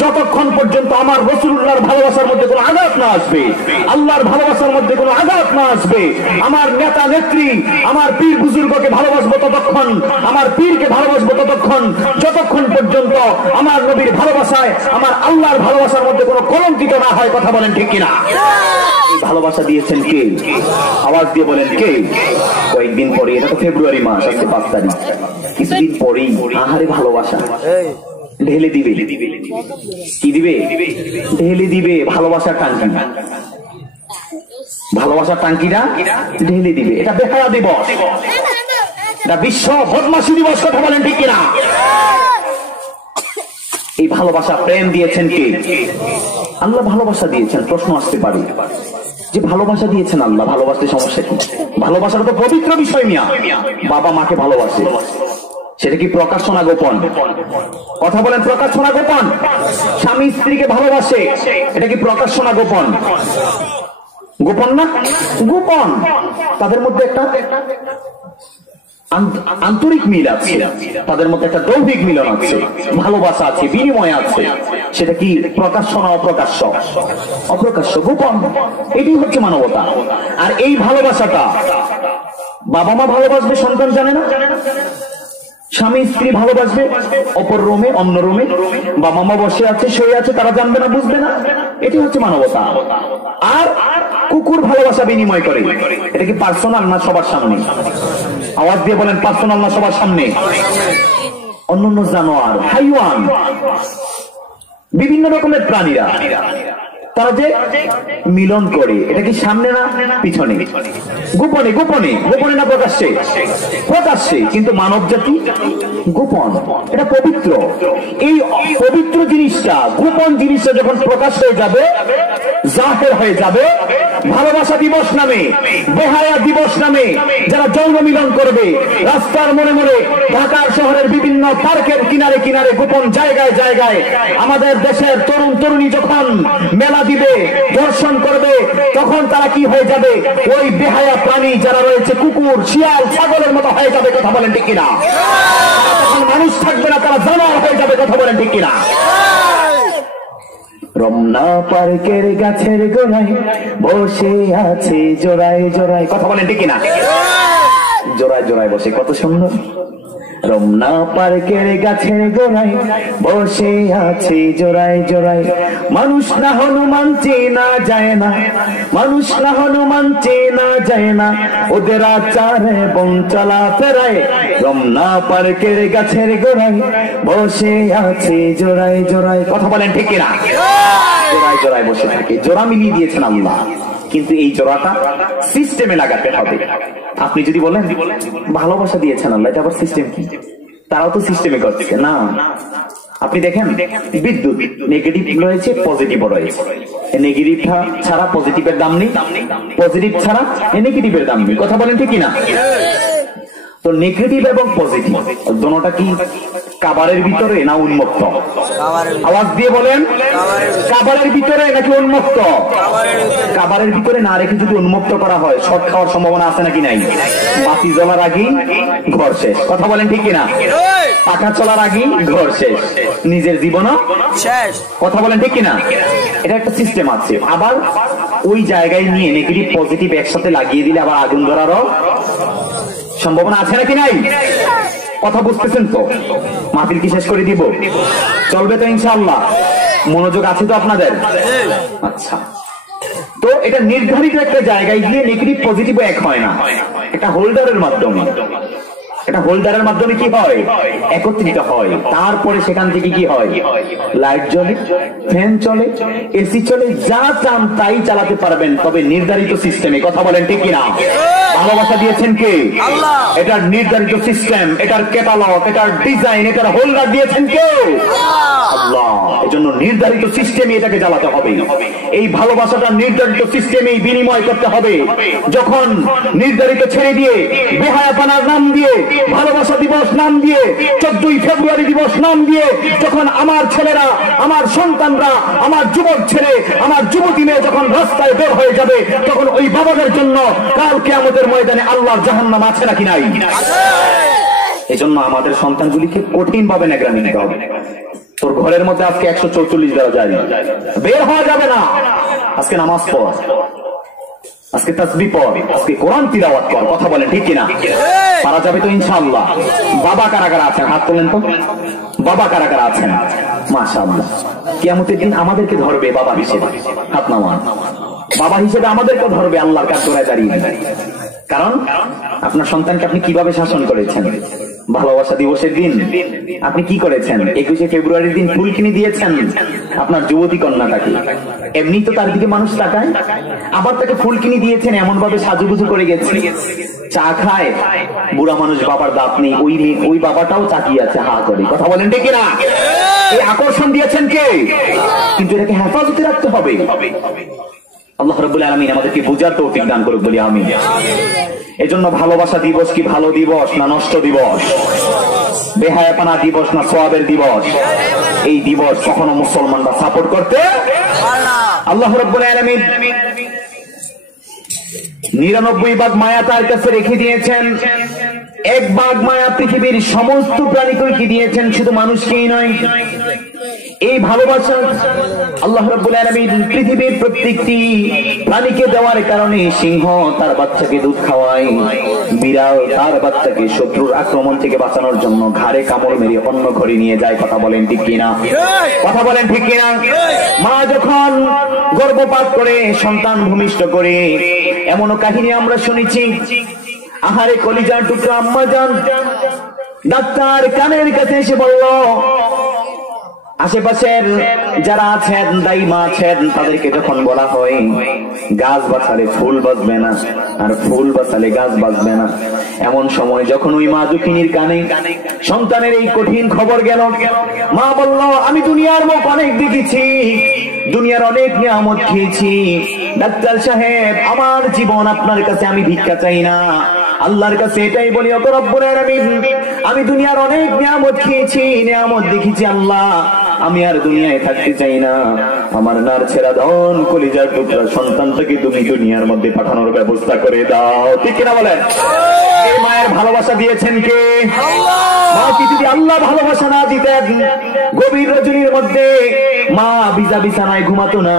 যতক্ষণ পর্যন্ত আমার রাসূলুল্লাহর ভালোবাসার মধ্যে কোনো আঘাত না আসবে, আল্লাহর ভালোবাসার মধ্যে কোনো আঘাত না আসবে। আমার নেতা নেত্রী, আমার পীর বুজুর্গকে ভালোবাসবো ততক্ষণ, আমার পীরকে ভালোবাসবো যতক্ষণ পর্যন্ত আমার নবীর ভালোবাসায়, আমার আল্লাহর ভালোবাসার মধ্যে কোনো কলঙ্কিত না হয়। কথা বলেন ঠিক কিনা? ভালোবাসা দিয়েছেন কে? আওয়াজ দিয়ে বলেন কে? কয়েকদিন পরে, এটা তো ফেব্রুয়ারি মাস, আজকে 5 তারিখ, কিছুদিন পরেই আহারে ভালোবাসা ঢেলে দিবে। কি দিবে? ঢেলে দিবে ভালোবাসার টাঙ্কি। ভালোবাসার টাঙ্কিটা ঢেলে দিবে। এটা বেহায়া দিবস, এটা বিশ্ব বদমাশি দিবস। কথা বলেন ঠিক কিনা? এই ভালোবাসা, প্রেম দিয়েছেন কে? আল্লাহ ভালোবাসা দিয়েছেন। প্রশ্ন আসতে পারে যে ভালোবাসা দিয়েছেন আল্লাহ, ভালোবাসতে সমস্যা কি? ভালোবাসাটা তো পবিত্র বিষয় মিয়া। বাবা মাকে ভালোবাসে, সেটা কি প্রকাশ্য না গোপন? কথা বলেন, প্রকাশ্য না গোপন? স্বামী স্ত্রীকে ভালোবাসে, এটা কি প্রকাশ্য না গোপন? গোপন না? গোপন। তাদের মধ্যে একটা আন্তরিক মিল আছে, তাদের মধ্যে একটা দৈহিক মিলন আছে, ভালোবাসা আছে, বিনিময় আছে। সেটা কি প্রকাশ্য না অপ্রকাশ্য? অপ্রকাশ্য, গোপন। এটি হচ্ছে মানবতা। আর এই ভালোবাসাটা বাবা মা ভালোবাসবে, সন্তান জানে না। স্বামী স্ত্রী ভালোবাসবে অপর রুমে, অন্য রুমে, বাবা মা বসে আছে, শুয়ে আছে, তারা জানবে না, বুঝবে না। এটি হচ্ছে মানবতা। আর কুকুর ভালোবাসা বিনিময় করে, এটা কি পার্সোনাল না সবার সামনে? আওয়াজ দিয়ে বলেন, পার্সোনাল না সবার সামনে? অন্যান্য জানোয়ার, হাইওয়ান, বিভিন্ন রকমের প্রাণীরা তারা যে মিলন করে, এটা কি সামনে না পিছনে? গোপনে। গোপনে, গোপনে না প্রকাশ্যে? প্রকাশ্যে। কিন্তু মানব জাতি গোপন, এটা পবিত্র। এই পবিত্র জিনিসটা, গোপন জিনিসটা যখন প্রকাশ হয়ে যাবে, জাহের হয়ে যাবে, ভালোবাসা দিবস নামে, বেহায়া দিবস নামে যারা যৌন মিলন করবে, রাস্তার মোড়ে মোড়ে, ঢাকার শহরের বিভিন্ন পার্কের কিনারে কিনারে, গোপন জায়গায় জায়গায় আমাদের দেশের তরুণ তরুণী যখন মেলা দিবে, দর্শন করবে, তখন তারা কি হয়ে যাবে? ওই বেহায়া প্রাণী যারা রয়েছে, কুকুর, শিয়াল, ছাগলের মতো হয়ে যাবে। কথা বলেন ঠিক কিনা? তখন মানুষ থাকবে না, তারা জানোয়ার হয়ে যাবে। কথা বলেন ঠিক কিনা? রমনা পার্কের গাছের গোড়ায় বসে আছে জোড়ায় জোড়ায়। কথা বলেন ঠিক কিনা? জোড়ায় জোড়ায় বসে, কত সুন্দর। রমনা পার্কের গাছের গোড়ায় বসে আছে জোড়ায় জোড়ায়। মানুষ না হনুমান চেনা যায় না, মানুষ না হনুমান চেনা যায় না, ওদের আচার এবং চলাফেরায়। রমনা পার্কের গাছের গোড়ায় বসে আছে জোড়ায় জোড়ায়। কথা বলেন ঠিক কিনা? জোড়ায় জোড়ায় বসে থাকে। জোড়া মিলিয়ে দিয়েছেন আল্লাহ, কিন্তু এই জোড়াটা সিস্টেমে লাগাতে হবে। আপনি যদি বলেন ভালোবাসা দিয়েছেন আল্লাহ, এটা আবার সিস্টেম কি? তারাও তো সিস্টেমে করছে না। আপনি দেখেন বিদ্যুৎ নেগেটিভ রয়েছে, পজিটিভ রয়েছে। নেগেটিভ ছাড়া পজিটিভের দাম নেই, পজিটিভ ছাড়া নেগেটিভের দাম নেই। কথা বলেন ঠিক কিনা? তো নেগেটিভ এবং পজিটিভ দুটোটা কি কাবারের ভিতরে না উন্মুক্ত? আওয়াজ দিয়ে বলেন, কাবারের ভিতরে নাকি উন্মুক্ত? কাবারের ভিতরে না রেখে যদি উন্মুক্ত করা হয়, শর্ট খাওয়ার সম্ভাবনা আছে নাকি নাই? বাতি জ্বলার আগেই ঘর শেষ। কথা বলেন ঠিক কিনা? পাখা চলার আগেই ঘর শেষ, নিজের জীবনও শেষ। কথা বলেন ঠিক কিনা? এটা একটা সিস্টেম আছে। আবার ওই জায়গায় নিয়ে নেগেটিভ পজিটিভ একসাথে লাগিয়ে দিলে আবার আগুন ধরারও সম্ভাবনা আছে নাকি নাই? কথা বুঝতেছেন তো? মাহফিল কি শেষ করে দিব? চলবে তো ইনশাআল্লাহ? মনোযোগ আছে তো আপনাদের? আচ্ছা, তো এটা নির্ধারিত একটা জায়গায় গিয়ে নেগেটিভ পজিটিভ এক হয় না, এটা হোল্ডারের মাধ্যমে। এটা হোল্ডারের মাধ্যমে কি হয়? একত্রিত হয়। তারপরে সেখান থেকে কি হয়? লাইট জ্বলে, ফ্যান চলে, এসি চলে, যা চান তাই চালাতে পারবেন, তবে নির্ধারিত সিস্টেমে। কথা বলেন ঠিক কিনা? ভালোবাসা দিয়েছেন কে? আল্লাহ। এটার নির্ধারিত সিস্টেম, এটার ক্যাটালগ, এটার ডিজাইন, এটার হোল্ডার দিয়েছেন কে? আল্লাহ। এজন্য নির্ধারিত সিস্টেমে এটাকে জ্বালাতে হবে। এই ভালোবাসাটা নির্ধারিত সিস্টেমেই বিনিময় করতে হবে। যখন নির্ধারিত ছেড়ে দিয়ে, বেহায়াপনার নাম দিয়ে, ভালোবাসা দিবস নাম দিয়ে, 14ই ফেব্রুয়ারি দিবস নাম দিয়ে যখন আমার ছেলেরা, আমার সন্তানরা, আমার যুবক ছেলে, আমার যুবতী মেয়ে যখন রাস্তায় বের হয়ে যাবে, তখন ওই বাবাদের জন্য কাল কিয়ামতের ময়দানে আল্লাহর জাহান্নাম আছে নাকি নাই? এজন্য আমাদের সন্তানগুলিকে কঠিন ভাবে নেগরানি নিতে হবে। তোর ঘরের মধ্যে আজকে 144 দেওয়া যায় না, বের হওয়া যাবে না। আজকে নামাজ পড়, আজকে তাসবিহ পড়, আজকে কোরআন তিলাওয়াত কর। কথা বলেন ঠিক কিনা? পারা যাবে তো ইনশাআল্লাহ? বাবা কারা কারা আছেন হাত তোলেন তো? বাবা কারা কারা আছেন? মাশাআল্লাহ। কিয়ামতের দিন আমাদেরকে ধরবে বাবা হিসেবে, হাত নামান। বাবা হিসেবে আমাদেরকে ধরবে আল্লাহর কাঠগড়ায় দাঁড়িয়ে। কারণ আপনার সন্তানকে আপনি কিভাবে শাসন করেছেন? ভালোবাসা দিবসের দিন আপনি কি করেছেন? 21শে ফেব্রুয়ারির দিন ফুল কিনে দিয়েছেন আপনার যুবতী কন্যাটাকে। এমনি তো তার দিকে মানুষ তাকায়, আবার তাকে ফুল কিনে দিয়েছেন, এমন ভাবে সাজুগুজু করে গেছে। চা খায়, বুড়া মানুষ, বাবার দাঁত নেই, ওই বাবাটাও চাকিয়ে আছে হা করে। কথা বলেন ঠিক কিনা? এই আকর্ষণ দিয়েছেন কে? কিন্তু এটাকে হেফাজতে রাখতে হবে। আল্লাহ রাব্বুল আলামিন আমাদেরকে বুঝার তৌফিক দান করুক, বলি আমিন। এজন্য ভালোবাসা দিবস কি ভালো দিবস না নষ্ট দিবস? বেহায়াপনা দিবস না সওয়াবের দিবস? এই দিবস কখনো মুসলমানরা সাপোর্ট করতে পারে না। আল্লাহ রাব্বুল আলামিন 99 ভাগ মায়া তার কাছে রেখে দিয়েছেন। 1 ভাগ মায়া পৃথিবীর সমস্ত প্রাণীকে দিয়েছেন, শুধু মানুষকেই নয়। এই ভালোবাসা আল্লাহ রাব্বুল আলামিন পৃথিবীর প্রত্যেকটি প্রাণীকে দেওয়ার কারণে সিংহ তার বাচ্চাকে দুধ খাওয়ায়, বিড়াল তার বাচ্চাকে শত্রুর আক্রমণ থেকে বাঁচানোর জন্য ঘাড়ে কামড় মেরে অন্য ঘরে নিয়ে যায়। কথা বলেন ঠিক কিনা? কথা বলেন ঠিক কিনা? মা যখন গর্ভপাত করে, সন্তান ভূমিষ্ঠ করে, এমনও কাহিনী আমরা শুনেছি। আহারে কলিজার টুকরা আম্মা জান, ডাক্তার কানের কাছে এসে বলল, আশেপাশের যারা আছেন, দাইমা আছেন, তাদেরকে যখন বলা হয় গাছ বাঁচালে ফুল বাঁচবে না, আর ফুল বাঁচালে গাছ বাঁচবে না, এমন সময় যখন ওই মা দুঃখিনীর কানে সন্তানের এই কঠিন খবর গেল, মা বলল, আমি দুনিয়ার মুখ অনেক দেখেছি, দুনিয়ার অনেক নিয়ামত খেয়েছি, ডাক্তার সাহেব, আমার জীবন আপনার কাছে আমি ভিক্ষা চাই না, আল্লাহর কাছে এটাই বলি, ওগো রব্বুল আলামিন, আমি দুনিয়ার অনেক নিয়ামত খেয়েছি, নিয়ামত দেখেছি আল্লাহ, আমি আর দুনিয়ায় থাকতে চাই না, আমার নার ছেড়া ধন কলিজার টুকরা সন্তানটাকে তুমি দুনিয়ার মধ্যে পাঠানোর ব্যবস্থা করে দাও। ঠিক কিনা বলেন? এই মায়ের ভালোবাসা দিয়েছেন কে? মাকে যদি আল্লাহ ভালোবাসা না দিতেন, গভীর রজনীর মধ্যে মা ভিজা বিছানায় ঘুমাতো না,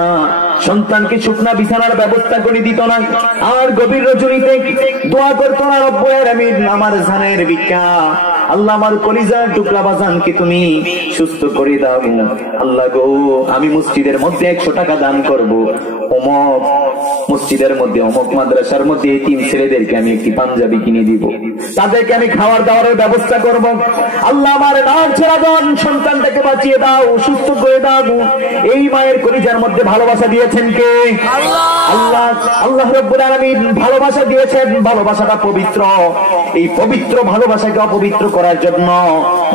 সন্তানকে শুকনা বিছানার ব্যবস্থা করে দিত না, আর গভীর রজনীতে দোয়া করতো না, রব্বুল আলামিন আমার জানের ভিক্ষা, আল্লাহ আমার কলিজার টুকরা বাজানকে তুমি সুস্থ করে দাও, আল্লাহ গো আমি মসজিদের মধ্যে 100 টাকা দান করব, অমুক মসজিদের মধ্যে অমুক মাদ্রাসার মধ্যে এতিম ছেলেদেরকে আমি একটি পাঞ্জাবি কিনে দিব, তাদেরকে আমি খাওয়ার দাওয়ারের ব্যবস্থা করব, আল্লাহ আমার নার ছেড়া ধন সন্তানটাকে বাঁচিয়ে দাও, সুস্থ করে দাও। এই মায়ের কলিজার মধ্যে ভালোবাসা দিয়েছেন কে? আল্লাহ। আল্লাহ রাব্বুল আলামিন ভালোবাসা দিয়েছেন, ভালোবাসাটা পবিত্র, এই পবিত্র ভালোবাসাকে অপবিত্র করার জন্য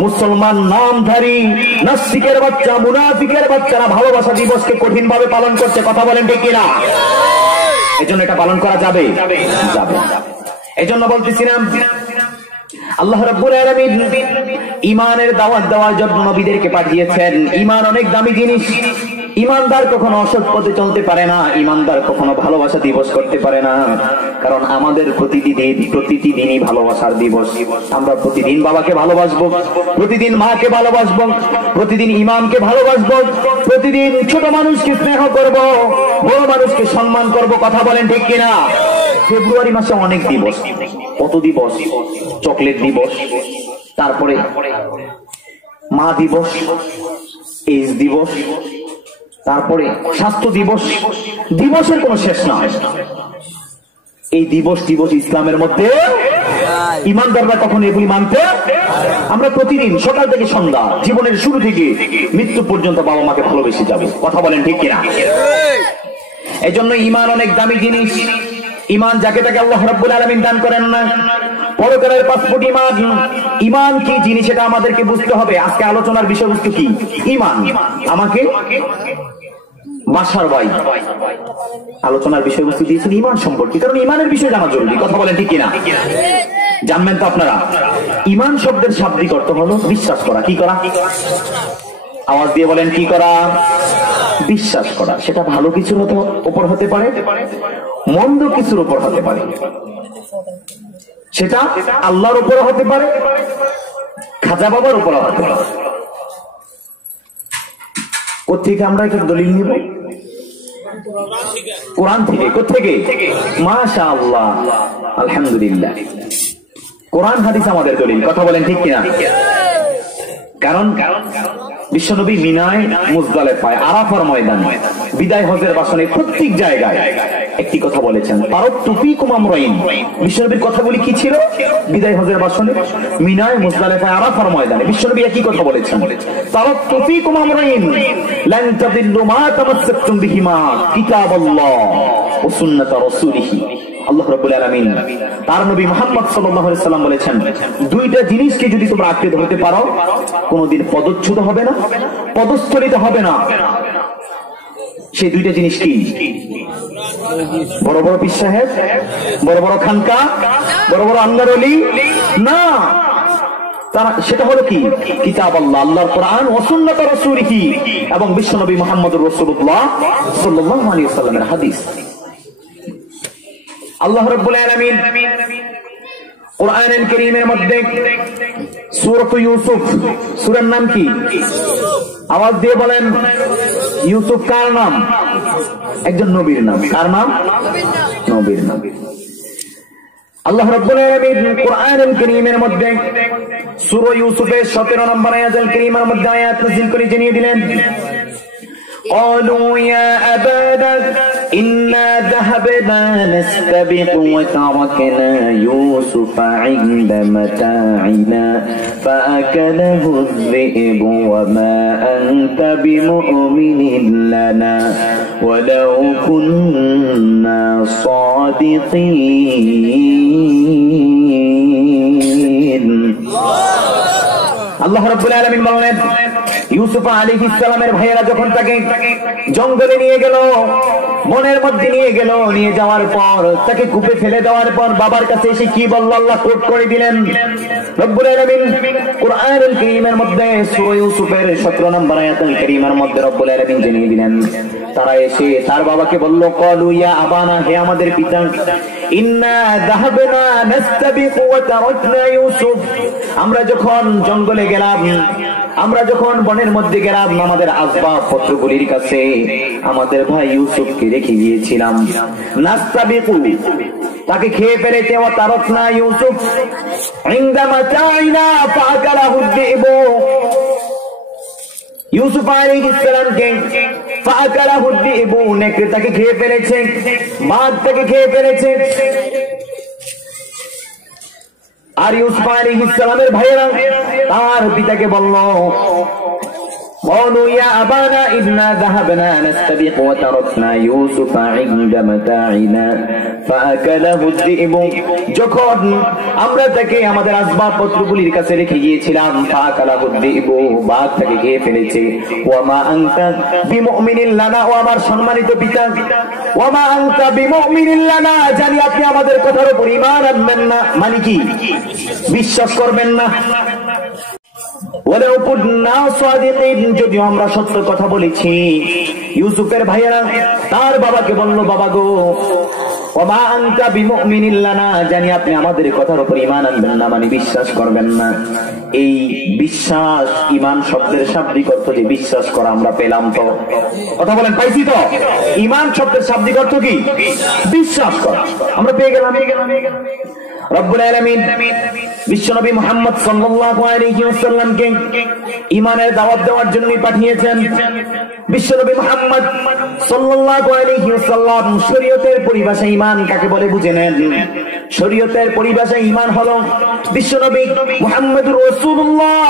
মুসলমান নামধারী নাস্তিকের বাচ্চা, মুনাফিকের বাচ্চারা ভালোবাসা দিবসকে কঠিন ভাবে পালন করছে। কথা বলেন ঠিক কিনা? এজন্য এটা পালন করা যাবে? যাবে। এজন্য বলতেছিলাম আল্লাহ রাব্বুল আলামিন ঈমানের দাওয়াত দেওয়ার জন্য নবীদেরকে পাঠিয়েছেন। ঈমান অনেক দামি জিনিস। ঈমানদার কখনো অসৎ পথে চলতে পারে না, ঈমানদার কখনো ভালোবাসা দিবস করতে পারে না, কারণ আমাদের প্রতিদিনই ভালোবাসার দিবস। আমরা প্রতিদিন বাবাকে ভালোবাসবো, প্রতিদিন মাকে ভালোবাসবো, প্রতিদিন ইমামকে ভালোবাসবো, প্রতিদিন ছোট মানুষকে স্নেহ করব, বড় মানুষকে সম্মান করব। কথা বলেন ঠিক কিনা? ফেব্রুয়ারি মাসে অনেক দিবস। কত দিবস? চকলেট দিবস, তারপরে মা দিবস, এইজ দিবস, তারপরে স্বাস্থ্য দিবস। দিবসের কোনো শেষ নাই। এই দিবস ইসলামের মধ্যে ঈমানদাররা কখন এগুলি মানতে? আমরা প্রতিদিন সকাল থেকে সন্ধ্যা, জীবনের শুরু থেকে মৃত্যু পর্যন্ত বাবা মাকে ভালোবেসে যাবো। কথা বলেন ঠিক কিনা? এজন্য ঈমান অনেক দামি জিনিস। ঈমান যাকে তাকে আল্লাহ রাব্বুল আলামিন দান করেন না। পরকালের পাসপোর্ট ঈমান। ঈমান কি জিনিস এটা আমাদেরকে বুঝতে হবে। আজকে আলোচনার বিষয়বস্তু কি? ঈমান। আমাকে বাসার ভাই আলোচনার বিষয়বস্তু দিয়েছেন ঈমান সম্পর্কে, কারণ ঈমানের বিষয় জানা জরুরি। কথা বলেন ঠিক কিনা? জানবেন তো আপনারা? ঈমান শব্দের শাব্দিক অর্থ হলো বিশ্বাস করা। কি করা? আওয়াজ দিয়ে বলেন কি করা? বিশ্বাস করা। সেটা ভালো কিছুর উপর হতে পারে, মন্দ কিছুর উপর হতে পারে, সেটা আল্লাহর উপর হতে পারে, খাজা বাবার উপর হতে পারে। কোথেকে আমরা একটা দলিল নিব? কোরআন থেকে। কোথেকে? মাশাআল্লাহ, আলহামদুলিল্লাহ। কোরআন হাদিস আমাদের দলিল। কথা বলেন ঠিক কিনা? কারণ বিশ্বনবী মিনায়, মুজদালিফায়, আরাফার ময়দানে, বিদায় হজের ভাষণে প্রত্যেক জায়গায় একটি কথা বলেছেন, তারাকতু ফীকুম আমরাইন। বিশ্বনবীর কথাগুলি কি ছিল? বিদায় হজের ভাষণে, মিনায়, মুজদালিফায়, আরাফার ময়দানে বিশ্বনবী একই কথা বলেছেন, তারাকতু ফীকুম আমরাইন লান তাদিল্লু মা তামাসসাকতুম বিহিমা কিতাবাল্লাহ ওয়া সুন্নাত রাসূলিহি। আল্লাহ রাব্বুল আলামিন তার নবী মুহাম্মদ সাল্লাল্লাহু আলাইহি সাল্লাম বলেছেন, দুইটা জিনিসকে যদি তোমরা আঁকড়ে ধরতে পারো, কোনদিন পদচ্যুত হবে না, পদস্থলিত হবে না। সেই দুইটা জিনিস কি? বড় বড় পীর সাহেব, বড় বড় খানকা, বড় বড় আল্লাহর ওলি না। তারা সেটা হলো কি? কিতাব আল্লাহ, আল্লাহর কোরআন, ওয়া সুন্নাত রাসূলিহি, এবং বিশ্বনবী মুহাম্মদুর রাসূলুল্লাহ সাল্লাল্লাহু আলাইহি ওয়াসাল্লামের হাদিস। আল্লাহ রাব্বুল আলামিন কোরআনুল কারীমের মধ্যে সূরা ইউসুফ, সূরার নাম কি? আওয়াজ দিয়ে বলেন। ইউসুফ কার নাম? একজন নবীর নাম। কার নাম? নবীর নাম। আল্লাহ রাব্বুল আলামিন কোরআনুল কারীমের মধ্যে সূরা ইউসুফের 17 নম্বর আয়াতুল কারীমার মধ্যে আয়াত নাযিল করে জানিয়ে দিলেন, قالوا يا أبانا إنا ذهبنا نستبق وتركنا يوسف عند متاعنا فأكله الذئب وما أنت بمؤمن لنا ولو كنا صادقين। الله رب العالمين বলেন, ইউসুফ আলাইহিস সালামের ভাইয়েরা যখন তাকে জঙ্গলে নিয়ে গেল, বনের মধ্যে নিয়ে গেল, নিয়ে যাওয়ার পর তাকে কূপে ফেলে দেওয়ার পর বাবার কাছে এসে কি বলল আল্লাহ কোট করে দিলেন। রব্বুল আলামিন কুরআনুল কারীমের মধ্যে সূরা ইউসুফের 17 নম্বর আয়াতুল কারীমের মধ্যে রব্বুল আলামিন জানিয়ে দিলেন, তারা এসে তার বাবাকে বলল, ক্বালু ইয়া আবানা, হে আমাদের পিতা, ইন্না যাহাবনা নাস্তাবিকু ওয়া তারাকনা ইউসুফ, আমরা যখন জঙ্গলে গেলাম, আমরা যখন বনের মধ্যে গেলাম, আমাদের আসবাব পত্রগুলির কাছে আমাদের ভাই ইউসুফকে রেখে গিয়েছিলাম। নাস্তাবিকু, তাকে খেয়ে ফেলেছে, ওয়া তারাকনা ইউসুফ ইনদা মাতাইনা ফাআকালাহু যিবু, ইউসুফ আলাইহিস সালামকে ফাআকালাহু যিবু, নেকড়ে তাকে খেয়ে ফেলেছে, বাঘ তাকে খেয়ে ফেলেছে। আর ইউসুফ আলাইহিস সালামের ভাইয়েরা তার পিতাকে বলল, قالوا يا أبانا إنا ذهبنا نستبق وتركنا يوسف عند متاعنا فأكله الذئب, যখন আমরা তাকে আমাদের আসবাবপত্রগুলির কাছে রেখে গিয়েছিলাম, ফাআকালাহু الذئب, বাঘ তাকে খেয়ে ফেলেছে। ওয়ামা আনতা বিমুমিনিন লানা, ও আমার সম্মানিত পিতা, ওয়ামা আনতা বিমুমিনিন লানা, জানি আপনি আমাদের কথার উপর ঈমান আনবেন না, মানে কি বিশ্বাস করবেন না। যদিও আমরা সত্য কথা বলেছি। ইউসুফের ভাইয়েরা তার বাবাকে বলল, বাবা গো, ওমা আনতা বিমুমিনিন লানা, জানি আপনি আমাদের কথার উপর ঈমান আনবেন না, মানে বিশ্বাস করবেন না। এই বিশ্বাস, ঈমান শব্দের শাব্দিক অর্থ যে বিশ্বাস করা, আমরা পেলাম তো, কথা বলেন, পাইছি তো? ঈমান শব্দের শাব্দিক অর্থ কি? বিশ্বাস করা, আমরা পেয়ে গেলাম। রব্বুল আলামিন বিশ্বনবী মুহাম্মদ সাল্লাল্লাহু আলাইহি ওয়াসাল্লামকে ঈমানের দাওয়াত দেওয়ার জন্য পাঠিয়েছেন। বিশ্বনবী মুহাম্মদ সাল্লাল্লাহু আলাইহি ওয়াসাল্লাম শরীয়তের পরিভাষায় ঈমান কাকে বলে বুঝে নেন। শরীয়তের পরিভাষায় ঈমান হলো বিশ্বনবী মুহাম্মদুর রাসূলুল্লাহ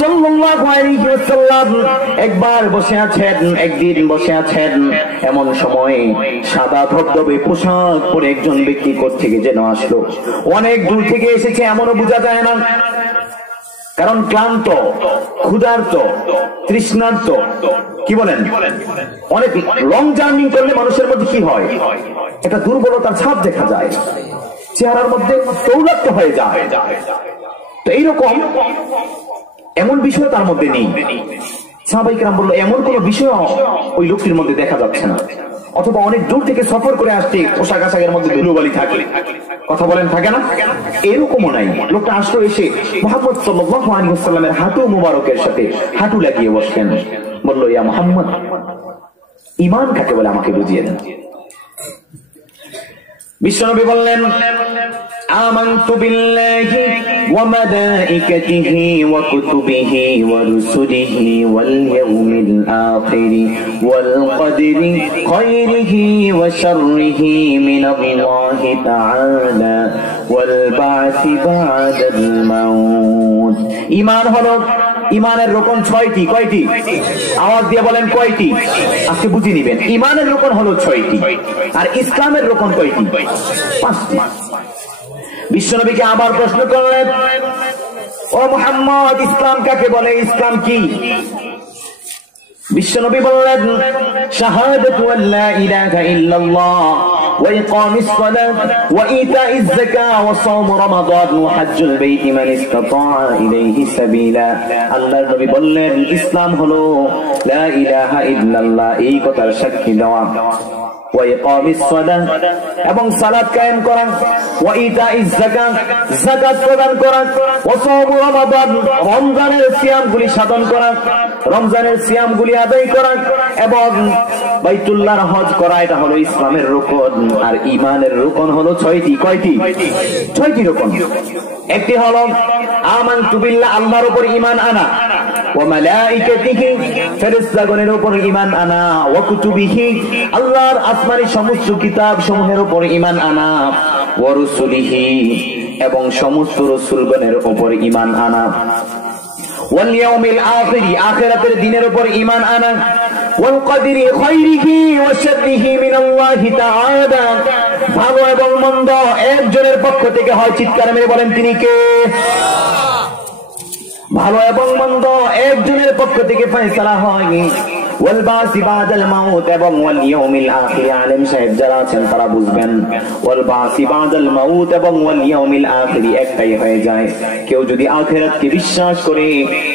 সাল্লাল্লাহু আলাইহি ওয়াসাল্লাম একবার বসে আছেন, একদিন বসে আছেন, এমন সময় সাদা ধবধবে পোশাক পরে একজন ব্যক্তি কোথা থেকে যেন আসলো, অনেক দূর থেকে এসেছে এমনও বোঝা যায় না, কারণ ক্লান্ত, ক্ষুধার্ত, তৃষ্ণার্ত, কি বলেন, অনেক লং জার্নি করলে মানুষের মধ্যে কি হয়, একটা দুর্বলতার ছাপ দেখা যায়, চেহারার মধ্যে তৌলাক্ত হয়ে যায়। তো এইরকম এমন বিষয় তার মধ্যে নেই। সাহাবায়ে কেরাম বলল, এমন কোন বিষয় ওই লোকটির মধ্যে দেখা যাচ্ছে না, অথবা অনেক দূর থেকে সফর করে আসছে, পোশাক আশাকের মধ্যে ধুলোবালি থাকে, কথা বলেন, থাকে না? এরকমও নাই। লোকটা আসলো, এসে মুহাম্মদ সাল্লাল্লাহু আলাইহি ওয়াসাল্লামের হাঁটু মুবারকের সাথে হাঁটু লাগিয়ে বসলেন, বলল, ইয়া মুহাম্মদ, ঈমান কাকে বলে আমাকে বুঝিয়ে দেন। বিশ্বনবী বললেন, আমানতু বিল্লাহি ওয়া মালাইকাতিহি ওয়া কুতুবিহি ওয়া রুসুলিহি ওয়াল ইয়াউমিল আখির ওয়াল কদরি খায়রিহি ওয়া শাররিহি মিনাল্লাহি তাআলা ওয়াল বা'সি বা'দাল মাউত। ঈমান হলো, ঈমানের রকম 6টি। কয়টি? আওয়াজ দিয়ে বলেন, কয়টি? আজকে বুঝে নিবেন। ঈমানের রকম হলো 6টি, আর ইসলামের রকম কয়টি? 5টি। বিশ্বনবীকে আবার প্রশ্ন করলেন, ও মুহাম্মদ, ইসলাম কাকে বলে, ইসলাম কি? বিশ্বনবী বললেন, শাহাদাতু আল্লা ইলাহা ইল্লাল্লাহ ওয়া ইকামিস সালাত ওয়া ইতাইজ যাকাত ওয়া সাওম রমাদান ওয়া হজ্জুল বাইতি মান ইসতাতা ইলাইহি সাবিলা। আল্লাহর নবী বললেন, ইসলাম হলো লা ইলাহা ইল্লাল্লাহ, এই কথার সাক্ষী দেওয়া, ওয়া ইকামিস সালাত, এবং সালাত কায়েম করা, ওয়া ইতাইজ যাকাত, যাকাত প্রদান করা, ওয়া সাওম রমাদান, রমজানের সিয়ামগুলি সাধন করা, রমজানের সিয়ামগুলি আদায় করা, এবং বাইতুল্লাহর হজ করা, এটা হলো ইসলামের রুকন। আর ঈমানের রুকন হলো 6টি। কয়টি? 6টি রুকন। একটি হলো আমানতু বিল্লাহ, আল্লাহর উপর ঈমান আনা, ওয়া মালাইকাতিহি, ফেরেশতাগণের উপর ঈমান আনা, ওয়া কুতুবিহি, আল্লাহর আসমানি সমস্ত কিতাব সমূহের উপর ঈমান আনা, ওয়া রুসুলিহি, এবং সমস্ত রাসূলগণের উপর ঈমান আনা, ওয়াল ইয়াউমিল আখির, আখিরাতের দিনের উপর ঈমান আনা, ওয়াল কদরি খায়রিহি ওয়া শাররিহি মিনাল্লাহি তাআলা, ভালো এবং মন্দ একজনের পক্ষ থেকে হয়। চিৎকার মেরে বলেন, তিনি কে? ভালো এবং মন্দ একজনের পক্ষ থেকে ফয়সালা হয়নি। ওয়াল বাসি বাদাল মাউত এবং ওয়াল ইয়াউমিল আখির, আলেম সাহেব যারা আছেন তারা বুঝবেন, ওয়াল বাসি বাদাল মাউত এবং ওয়াল ইয়াউমিল আখির একটাই হয়ে যায়। কেউ যদি আখিরাতকে বিশ্বাস করে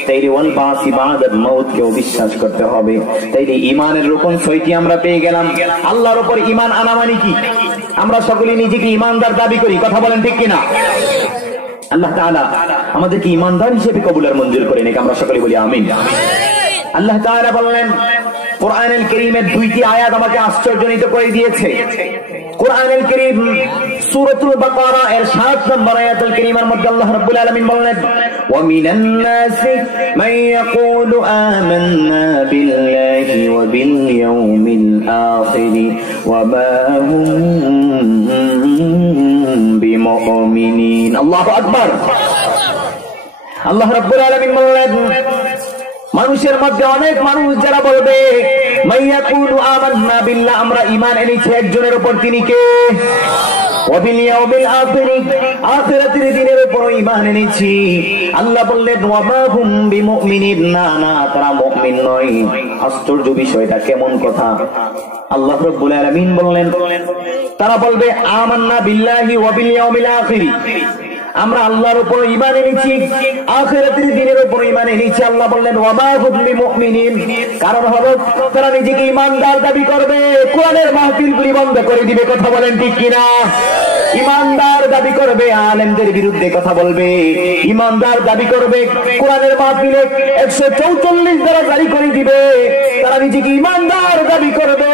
তাইলে ওয়াল বাসি বাদাল মাউত কেউ বিশ্বাস করতে হবে। তাইলে ঈমানের রকম 6টি আমরা পেয়ে গেলাম। আল্লাহর উপর ঈমান আনা মানে কি? আমরা সকলেই নিজেকে ঈমানদার দাবি করি, কথা বলেন ঠিক কিনা? আল্লাহ তাআলা আমাদেরকে ঈমানদার হিসেবে কবুল আর মঞ্জুর করে নিক, আমরা সকলে বলি আমিন। আল্লাহ তাআলা বললেন কোরআনুল কারীমের 2টি আয়াত আমাকে আশ্চর্যজনিত করে দিয়েছে। কোরআনুল কারীম সূরাতুল বাকারা এর 7 নম্বর আয়াতুল কারীমের মধ্যে আল্লাহ রাব্বুল আলামিন বললেন ওয়া মিনান নাসি মান ইয়াকুলু আমান্না বিল্লাহি ওয়া বিল ইয়াউমিল আখির ওয়া মা হুম বিমুমিনিন। আল্লাহু আকবার। আল্লাহ রাব্বুল আলামিন বললেন মানুষের মধ্যে অনেক মানুষ যারা বলবে মাইয়াকুলু আমান্না বিল্লাহ, আমরা ঈমান এনেছি একজনের উপর, তিনি কে? ওয়া বিল ইয়াউমিল আখির, আখিরাতের দিনের উপর ঈমান এনেছি। আল্লাহ বললেন ওয়া মা হুম বিমুমিনিন, না না তারা মুমিন নয়। আশ্চর্য বিষয়টা কেমন কথা! আল্লাহ রাব্বুল আলামিন বললেন তারা বলবে আমান্না বিল্লাহি ওয়া বিল ইয়াউমিল আখির, আমরা আল্লাহর উপর ঈমান এনেছি, আখিরাতের দিনের উপর ঈমান এনেছি। আল্লাহ বললেন ওয়া মা হুম বিমুমিনিন, কারণ হলো তারা নিজেকে ঈমানদার দাবি করবে, কোরআনের মাহফিলগুলি বন্ধ করে দিবে, কথা বলেন ঠিক কিনা? ঈমানদার দাবি করবে, আলেমদের বিরুদ্ধে কথা বলবে, ঈমানদার দাবি করবে, কোরআনের মাহফিলে 144 দ্বারা জারি করে দিবে। তারা নিজেকে ঈমানদার দাবি করবে,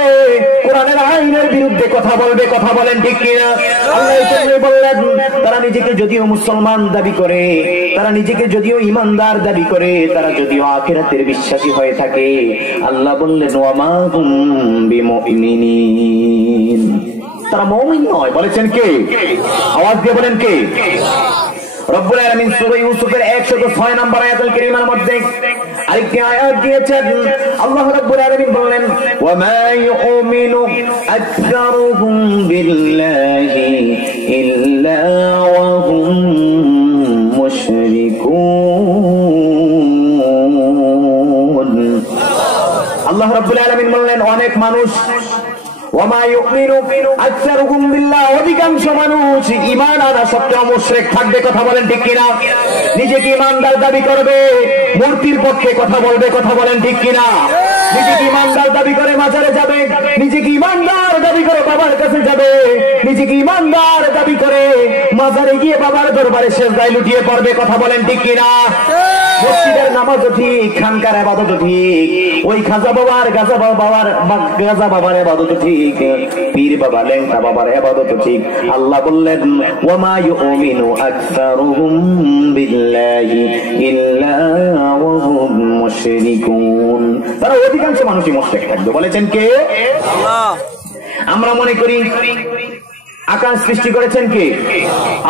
কোরআনের আইনের বিরুদ্ধে কথা বলবে, কথা বলেন ঠিক কিনা? আল্লাহ এখানে বললেন তারা নিজেকে যদিও মুসলমান দাবি করে, তারা নিজেকে যদিও ঈমানদার দাবি করে, তারা যদিও আখিরাতের বিশ্বাসী হয়ে থাকে, আল্লাহ বললেন ওয়া মা হুম বিমুমিনিন, তারা মুমিন নয়। বলেছেন কে? আওয়াজ দিয়ে বলেন কে? রব্বুল আলামিন সূরা ইউসুফের 106 নম্বর আয়াতুল কারীমার মধ্যে আরেকটি আয়াত দিয়েছেন। আল্লাহ রাব্বুল আলামিন বলেন ওয়া মা ইউমিনু আকসারুহুম বিল্লাহি ইল্লা ওয়া হুম মুশরিকুন। আল্লাহ রাব্বুল আলামিন বললেন অনেক মানুষ ওয়ামা ইউমিনু আকসারুহুম বিল্লাহ, অধিকাংশ মানুষ ঈমান আনা সত্ত্বেও মুশরিক থাকবে, কথা বলেন ঠিক কিনা? নিজেকে ঈমানদার দাবি করবে, মূর্তির পক্ষে কথা বলবে, কথা বলেন ঠিক কিনা? নিজেকে ঈমানদার দাবি করে মাজারে যাবে, নিজেকে ঈমানদার দাবি করে বাবার কাছে যাবে, নিজেকে ঈমানদার দাবি করে মাজারে গিয়ে বাবার দরবারে সেজদায় লুটিয়ে পড়বে, কথা বলেন ঠিক কিনা? মসজিদের নামাজও ঠিক, খানকার ইবাদতও ঠিক, ওই খাজা বাবার গাজা বাবার ইবাদতও ঠিক, পীর বাবা লেংটা বাবার ইবাদতও ঠিক। আল্লাহ বললেন ওয়া মা ইউমিনু আকসারুহুম বিল্লাহি ইল্লা ওয়া হুম মুশরিকুন, তারা অধিকাংশ মানুষই মুশরিক থাকবে। বলেছেন কে? আল্লাহ। আমরা মনে করি আকাশ সৃষ্টি করেছেন কে?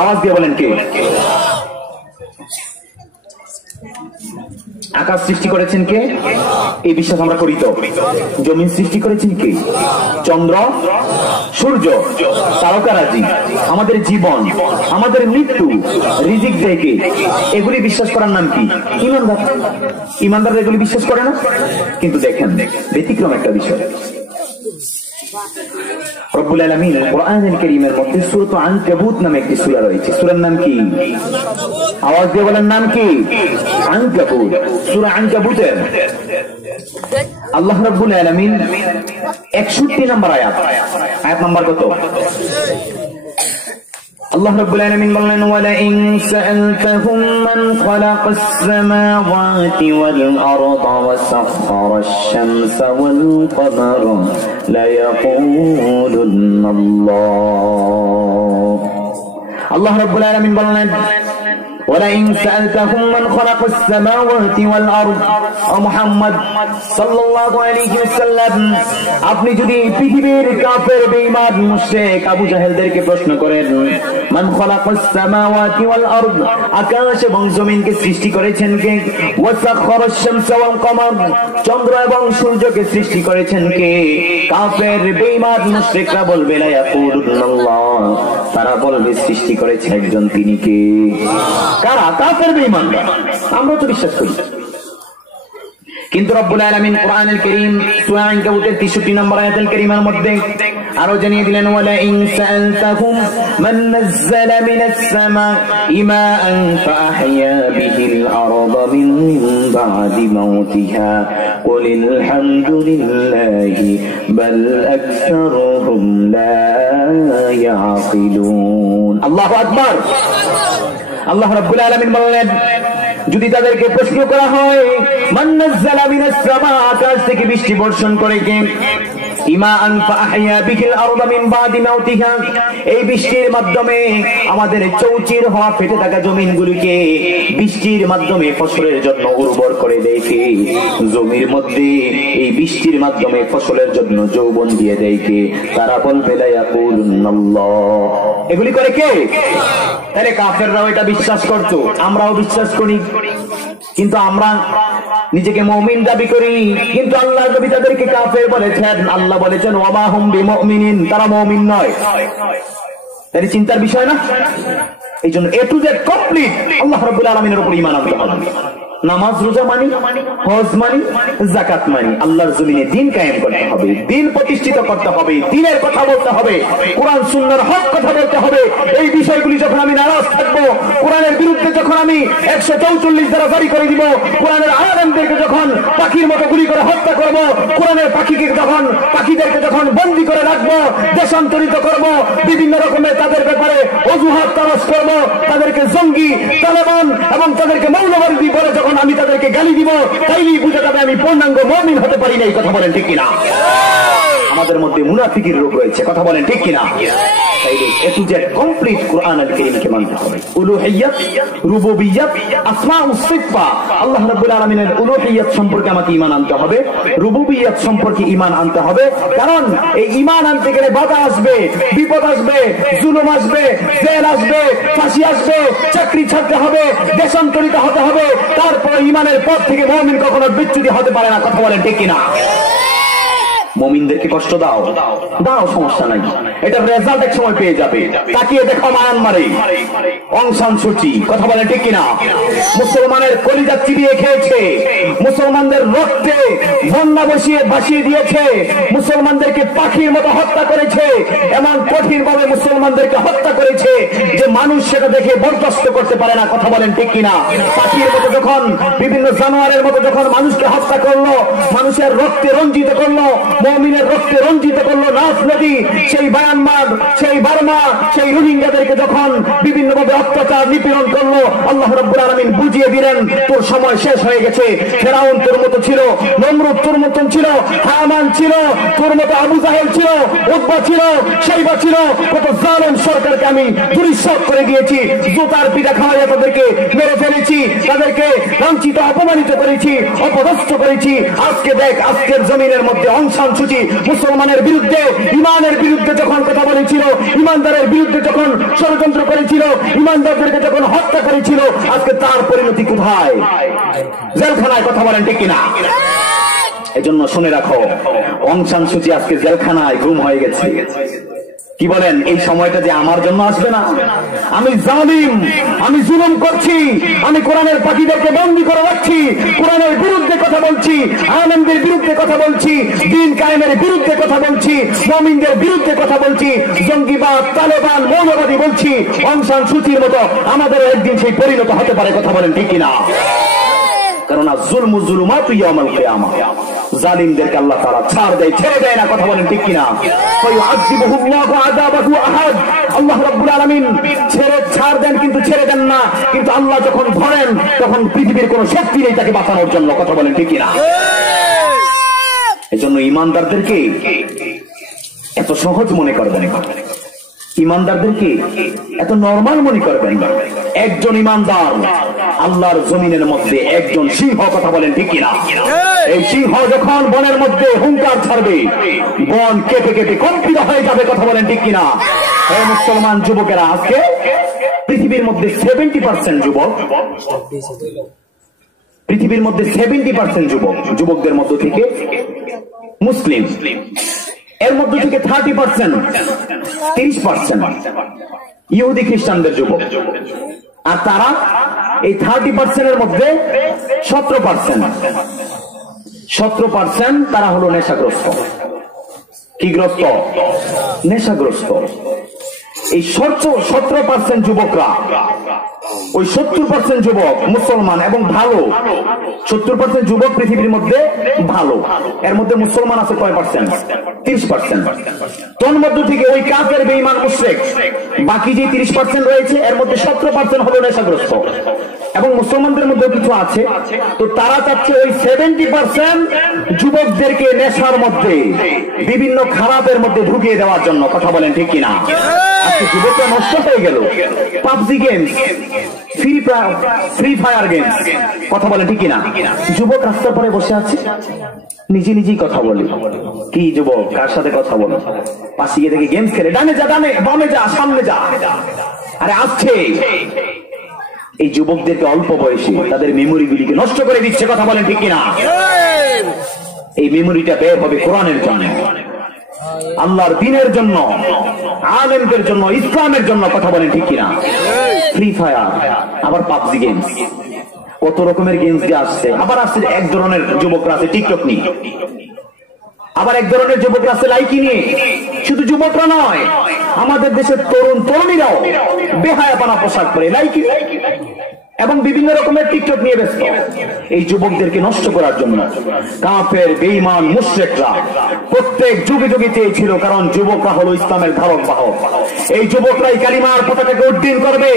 আওয়াজ দিয়ে বলেন কে? আকাশ সৃষ্টি করেছেন কে? এই বিশ্বাস আমরা করি। তো জমিন সৃষ্টি করেছেন কে? চন্দ্র, সূর্য, তারকারাজি, আমাদের জীবন, আমাদের মৃত্যু, রিজিক দেয় কে? এগুলি বিশ্বাস করার নাম কি? ঈমানদার। ঈমানদার এগুলি বিশ্বাস করে না। কিন্তু দেখেন ব্যতিক্রম একটা বিষয়, রব্বুল আলামিন কোরআনুল কারীমের মধ্যে সূরা আনকাবুত নামে একটি সূরা রয়েছে। সূরার নাম কি? আওয়াজ দিয়ে বলেন নাম কি? আনকাবুত। সূরা আনকাবুতের আল্লাহ রাব্বুল আলামিন 61 নম্বর আয়াত নাম্বার কত? আল্লাহ রাব্বুল আলামিন বললেন ওয়ালা ইন সাআলতাহুম মান খালাকাস সামাওয়াতি ওয়াল আরদা ওয়া সাখখারাশ শামসা ওয়াল কমারা লা ইয়াকুলুন্না আল্লাহ। আল্লাহ রাব্বুল আলামিন বললেন ওয়ালা ইন সাআলতাহুম মান খালাকাস সামাওয়াতি ওয়াল আরদ, ও মুহাম্মদ সাল্লাল্লাহু আলাইহি ওয়াসাল্লাম আপনি যদি পৃথিবীর কাফের বেঈমান মুশরিক আবু জাহেলদেরকে প্রশ্ন করেন মান খালাকাস সামাওয়াতি ওয়াল আরদ, আকাশ এবং জমিনকে সৃষ্টি করেছেন কে? ওয়া সাখখারাশ শামসা ওয়াল কমার, চন্দ্র এবং সূর্যকে সৃষ্টি করেছেন কে? কাফের বেঈমান মুশরিকরা বলবে লা ইয়াকুলুল্লাহ, তারা বলবে সৃষ্টি করেছে একজন, তিনি কে? কারা? কাফের বেঈমানরা। আমরা তো বিশ্বাস করি। কিন্তু রব্বুল আলামিন কোরআনুল কারীম সূরা আনকাবুতের 63 নম্বর আয়াতুল কারীমের মধ্যে আরো জানিয়ে দিলেন, ওয়ালা ইন সাআলতাহুম মান নাযালা মিনাস সামাই মাআন ফাআহইয়া বিহিল আরদা মিন বা'দি মাউতিহা কুলিল হামদুলিল্লাহি বাল আকসারুহুম লা ইয়াকিলুন। আল্লাহু আকবার। আল্লাহ রাব্বুল আলামিন বললেন, যদি তাদেরকে প্রশ্ন করা হয় মান নাযালা মিনাস সামা, আকাশ থেকে বৃষ্টি বর্ষণ করে কে? ইমাআন ফাআহইয়া বিহিল আরদা মিন বাদি মাউতিহা, এই বৃষ্টির মাধ্যমে আমাদের চৌচির হওয়া ফেটে থাকা জমিনগুলিকে বৃষ্টির মাধ্যমে ফসলের জন্য উর্বর করে দেয় কে? জমির মধ্যে এই বৃষ্টির মাধ্যমে ফসলের জন্য যৌবন দিয়ে দেয় কে? তারা বলবে লা ইয়াকুলুনাল্লাহ। এগুলি করে কে? তাহলে কাফেররাও এটা বিশ্বাস করতো, আমরাও বিশ্বাস করি। কিন্তু আমরা নিজেকে মুমিন দাবি করি, কিন্তু আল্লাহর নবী তাদেরকে কাফের বলেছেন। আল্লাহ বলেছেন ওয়ামা হুম বিমুমিনিন, তারা মুমিন নয়। তাই চিন্তার বিষয় না? এই জন্য এ টু জেড কমপ্লিট আল্লাহ রাব্বুল আলামিনের উপর ঈমান আনতে হবে। নামাজ রোজা মানি, হজ মানি, যাকাত মানি, আল্লাহর জমিনে দ্বীন কায়েম করতে হবে, দ্বীন প্রতিষ্ঠিত করতে হবে, দ্বীনের কথা বলতে হবে, কোরআন সুন্নাহর হক কথা বলতে হবে। এই বিষয়গুলি যখন আমি নারাজ থাকবো, কোরআনের বিরুদ্ধে যখন আমি 144 ধারা জারি করে দিব, কোরআনের আলেমদেরকে যখন পাখির মতো গুলি করে হত্যা করব, কোরআনের পাখিদেরকে যখন বন্দী করে রাখবো, দেশান্তরিত করব, বিভিন্ন রকমের তাদের ব্যাপারে অজুহাত তালাশ করব, তাদেরকে জঙ্গি, তালেবান এবং তাদেরকে মৌলবাদী বলে যখন আমি তাদেরকে গালি দিব, তাইলেই বুঝে যাবে আমি পূর্ণাঙ্গ মুমিন হতে পারি না। এই কথা বলেন ঠিক কিনা? আমাদের মধ্যে মুনাফিকের রোগ রয়েছে, কথা বলেন ঠিক কিনা? তাইলে এ টু জেড কমপ্লিট কোরআনুল কারীমকে মানতে হবে। উলুহিয়্যাত, রুবুবিয়্যাত, আসমা ও সিফাত, আল্লাহ রাব্বুল আলামিনের উলুহিয়্যাত সম্পর্কে আমাকে ঈমান আনতে হবে, রুবুবিয়্যাত সম্পর্কে ঈমান আনতে হবে। কারণ এই ঈমান আনতে গেলে বাধা আসবে, বিপদ আসবে, জুলুম আসবে, জেল আসবে, ফাঁসি আসবে, চাকরি ছাড়তে হবে, দেশান্তরিত হতে হবে। তারপর ঈমানের পথ থেকে মুমিন কখনো বিচ্যুতি হতে পারে না, কথা বলেন ঠিক কিনা? মুমিনদেরকে কষ্ট দাও, সমস্যা নাই, এটার রেজাল্ট এক সময় পেয়ে যাবে। তাকিয়ে দেখো মায়ানমারে অং সান সু চি, কথা বলেন ঠিক কিনা? মুসলমানের কলিজা চিবিয়ে খেয়েছে, মুসলমানদের রক্তে বন্যা ভাসিয়ে দিয়েছে, মুসলমানদেরকে পাখির মতো হত্যা করেছে, এমন কঠিন ভাবে মুসলমানদেরকে হত্যা করেছে যে মানুষ সেটা দেখে বরদাস্ত করতে পারে না, কথা বলেন ঠিক কিনা? পাখির মতো যখন, বিভিন্ন জানোয়ারের মতো যখন মানুষকে হত্যা করলো, মানুষের রক্তে রঞ্জিত করলো, মুমিনের রক্তে রঞ্জিত করলো নাফ নদী, সেই মায়ানমার, সেই বার্মা, সেই রোহিঙ্গাদেরকে যখন বিভিন্ন ভাবে অত্যাচার নিপীড়ন করলো, আল্লাহ রাব্বুল আলামিন বুঝিয়ে দিলেন তোর সময় শেষ হয়ে গেছে। ফেরাউন তোর মতো ছিল, নমরুদ তোর মতন ছিল, হামান ছিল, তোর মতো আবু জাহেল ছিল, উতবা ছিল, শাইবা ছিল, কত জালেম সরকারকে আমি দুরিশাত করে দিয়েছি, জুতার পিঠা খাওয়াইয়া তাদেরকে মেরে ফেলেছি, তাদেরকে লাঞ্ছিত অপমানিত করেছি, অপদস্থ করেছি। আজকে দেখ, আজকের জমিনের মধ্যে অং সান সু চি মুসলমানের বিরুদ্ধে, ইমানের বিরুদ্ধে যখন কথা বলেছিল, ইমানদারের বিরুদ্ধে যখন ষড়যন্ত্র করেছিল, ইমানদারদেরকে যখন হত্যা করেছিল, আজকে তার পরিণতি কোথায়? জেলখানায়, কথা বলেন ঠিক কিনা? এজন্য শুনে রাখো, অং সান সু চি আজকে জেলখানায় গুম হয়ে গেছে। কি বলেন? এই সময়টা যে আমার জন্য আসবে না? আমি জালিম, আমি জুলুম করছি, আমি কোরআনের পাখিদেরকে বন্দী করে রাখছি, কোরআনের বিরুদ্ধে কথা বলছি, আলেমদের বিরুদ্ধে কথা বলছি, দ্বীন কায়েমের বিরুদ্ধে কথা বলছি, মুমিনদের বিরুদ্ধে কথা বলছি, জঙ্গিবাদ, তালেবান, মৌলবাদী বলছি। অং সান সু চির মতো আমাদের একদিন সেই পরিণত হতে পারে, কথা বলেন ঠিক কিনা? কেননা যুলমু যুলুমাতু ইয়াউমাল কিয়ামাহ, জালিমদেরকে আল্লাহ তাআলা ছাড় দেয়, ছেড়ে দেয় না, কথা বলেন ঠিক কিনা? ফায়ুআযিবুহুল্লাহু আযাবাহু আহাদ, আল্লাহ রাব্বুল আলামিন ছাড় দেন কিন্তু ছেড়ে দেন না। কিন্তু আল্লাহ যখন ধরেন তখন পৃথিবীর কোন শক্তি নেই তাকে বাঁচানোর জন্য, কথা বলেন ঠিক কিনা? এজন্য ঈমানদারদেরকে এত সহজ মনে করবেন না, ইমানদারদেরকে এত নরমাল মনে করবেন না। একজন ইমানদার আল্লাহর জমিনের মধ্যে একজন সিংহ, কথা বলেন ঠিক কিনা? এই সিংহ যখন বনের মধ্যে হুঙ্কার ছাড়বে, বন কেঁপে কেঁপে কম্পিত হয়ে যাবে, কথা বলেন ঠিক কিনা? এই মুসলমান যুবকেরা, আজকে পৃথিবীর মধ্যে 70% যুবক, পৃথিবীর মধ্যে 70% যুবকদের মধ্য থেকে মুসলিম, এর মধ্যে থেকে 30% ইহুদি খ্রিস্টানদের যুবক, আর তারা এই 30% মধ্যে 17% তারা হলো নেশাগ্রস্ত। কি গ্রস্ত? নেশাগ্রস্ত। এই 17% যুবকরা, ওই 70% যুবক মুসলমান এবং ভালো। 70% যুবক পৃথিবীর মধ্যে ভালো, এর মধ্যে মুসলমান আছে কয় পার্সেন্ট? 30%। তোর মধ্যে থেকে ওই কাফের বেঈমান মুশরিক বাকি যে 30% রয়েছে এর মধ্যে 17% হলো নেশাগ্রস্ত। এবং মুসলমানদের মধ্যে কিছু আছে, তো তারা চাচ্ছে ওই 70% যুবকদেরকে নেশার মধ্যে, বিভিন্ন খারাপের মধ্যে ঢুকিয়ে দেওয়ার জন্য। কথা বলেন ঠিক কিনা? আজকে যুবকরা নষ্ট হয়ে গেল PUBG games, free fire games. কথা বলেন ঠিক কিনা? যুবক রাস্তার পরে বসে আছে, নিজে নিজেই কথা বলে। কি যুবক, কার সাথে কথা বলো? পাশে গিয়ে দেখে গেমস খেলে, ডানে যা, ডানে, বামে যা, সামনে যা। আরে আসছে এই যুবকদেরকে অল্প বয়সে তাদের মেমোরি গুলিকে নষ্ট করে দিচ্ছে। কথা বলেন ঠিক কিনা? এই মেমোরিটা বের হবে কোরআনের জন্য, আল্লাহর দ্বীনের জন্য, আলেমদের জন্য, ইসলামের জন্য। কথা বলেন ঠিক কিনা? ফ্রি ফায়ার, আবার পাবজি গেমস, কত রকমের গেমস যে আসছে। আবার আসছে এক ধরনের যুবকরা আছে টিকটক নিয়ে, আবার এক ধরনের যুবকরা আছে লাইকি নিয়ে। শুধু যুবকরা নয়, আমাদের দেশের তরুণ তরুণীরাও বেহায়াপানা পোশাক পরে লাইকি এবং বিভিন্ন রকমের টিকটক নিয়ে ব্যস্ত। এই যুবকদেরকে নষ্ট করার জন্য কাফের বেঈমান মুশরিকরা প্রত্যেক যুগে যুগে চেয়েছিল, কারণ যুবকরা হলো ইসলামের ধারক বাহক। এই যুবকরাই কালিমার পতাকাকে উড্ডীন করবে,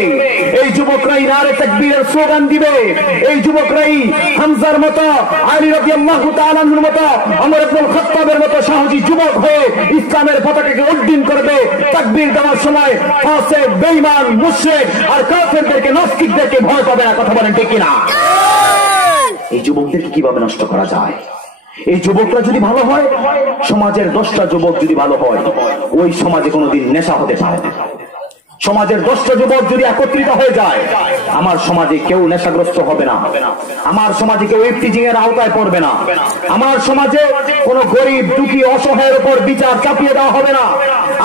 এই যুবকরাই নারে তাকবীরের স্লোগান দিবে, এই যুবকরাই হামজার মতো, আলী রাদিয়াল্লাহু তাআলা আনহুর মতো, ওমর ইবনুল খাত্তাবের মতো সাহসী যুবক হয়ে ইসলামের পতাকাকে উড্ডীন করবে। তাকবীর দেওয়ার সময় ফাসিক বেঈমান মুশরিক আর কাফেরদেরকে, নাস্তিকদেরকে ভয় পাবে না। কথা বলেন ঠিক কিনা? এই যুবকদেরকে কিভাবে নষ্ট করা যায়? এই যুবকরা যদি ভালো হয়, সমাজের 10টা যুবক যদি ভালো হয়, ওই সমাজে কোনোদিন নেশা হতে পারে না। সমাজের 10টা যুবক যদি একত্রিত হয়ে যায়, আমার সমাজে কেউ নেশাগ্রস্ত হবে না, আমার সমাজে কেউ ইফতিজিং এর আওতায় পড়বে না, আমার সমাজে কোন গরিব দুঃখী অসহায়ের উপর বিচার চাপিয়ে দেওয়া হবে না,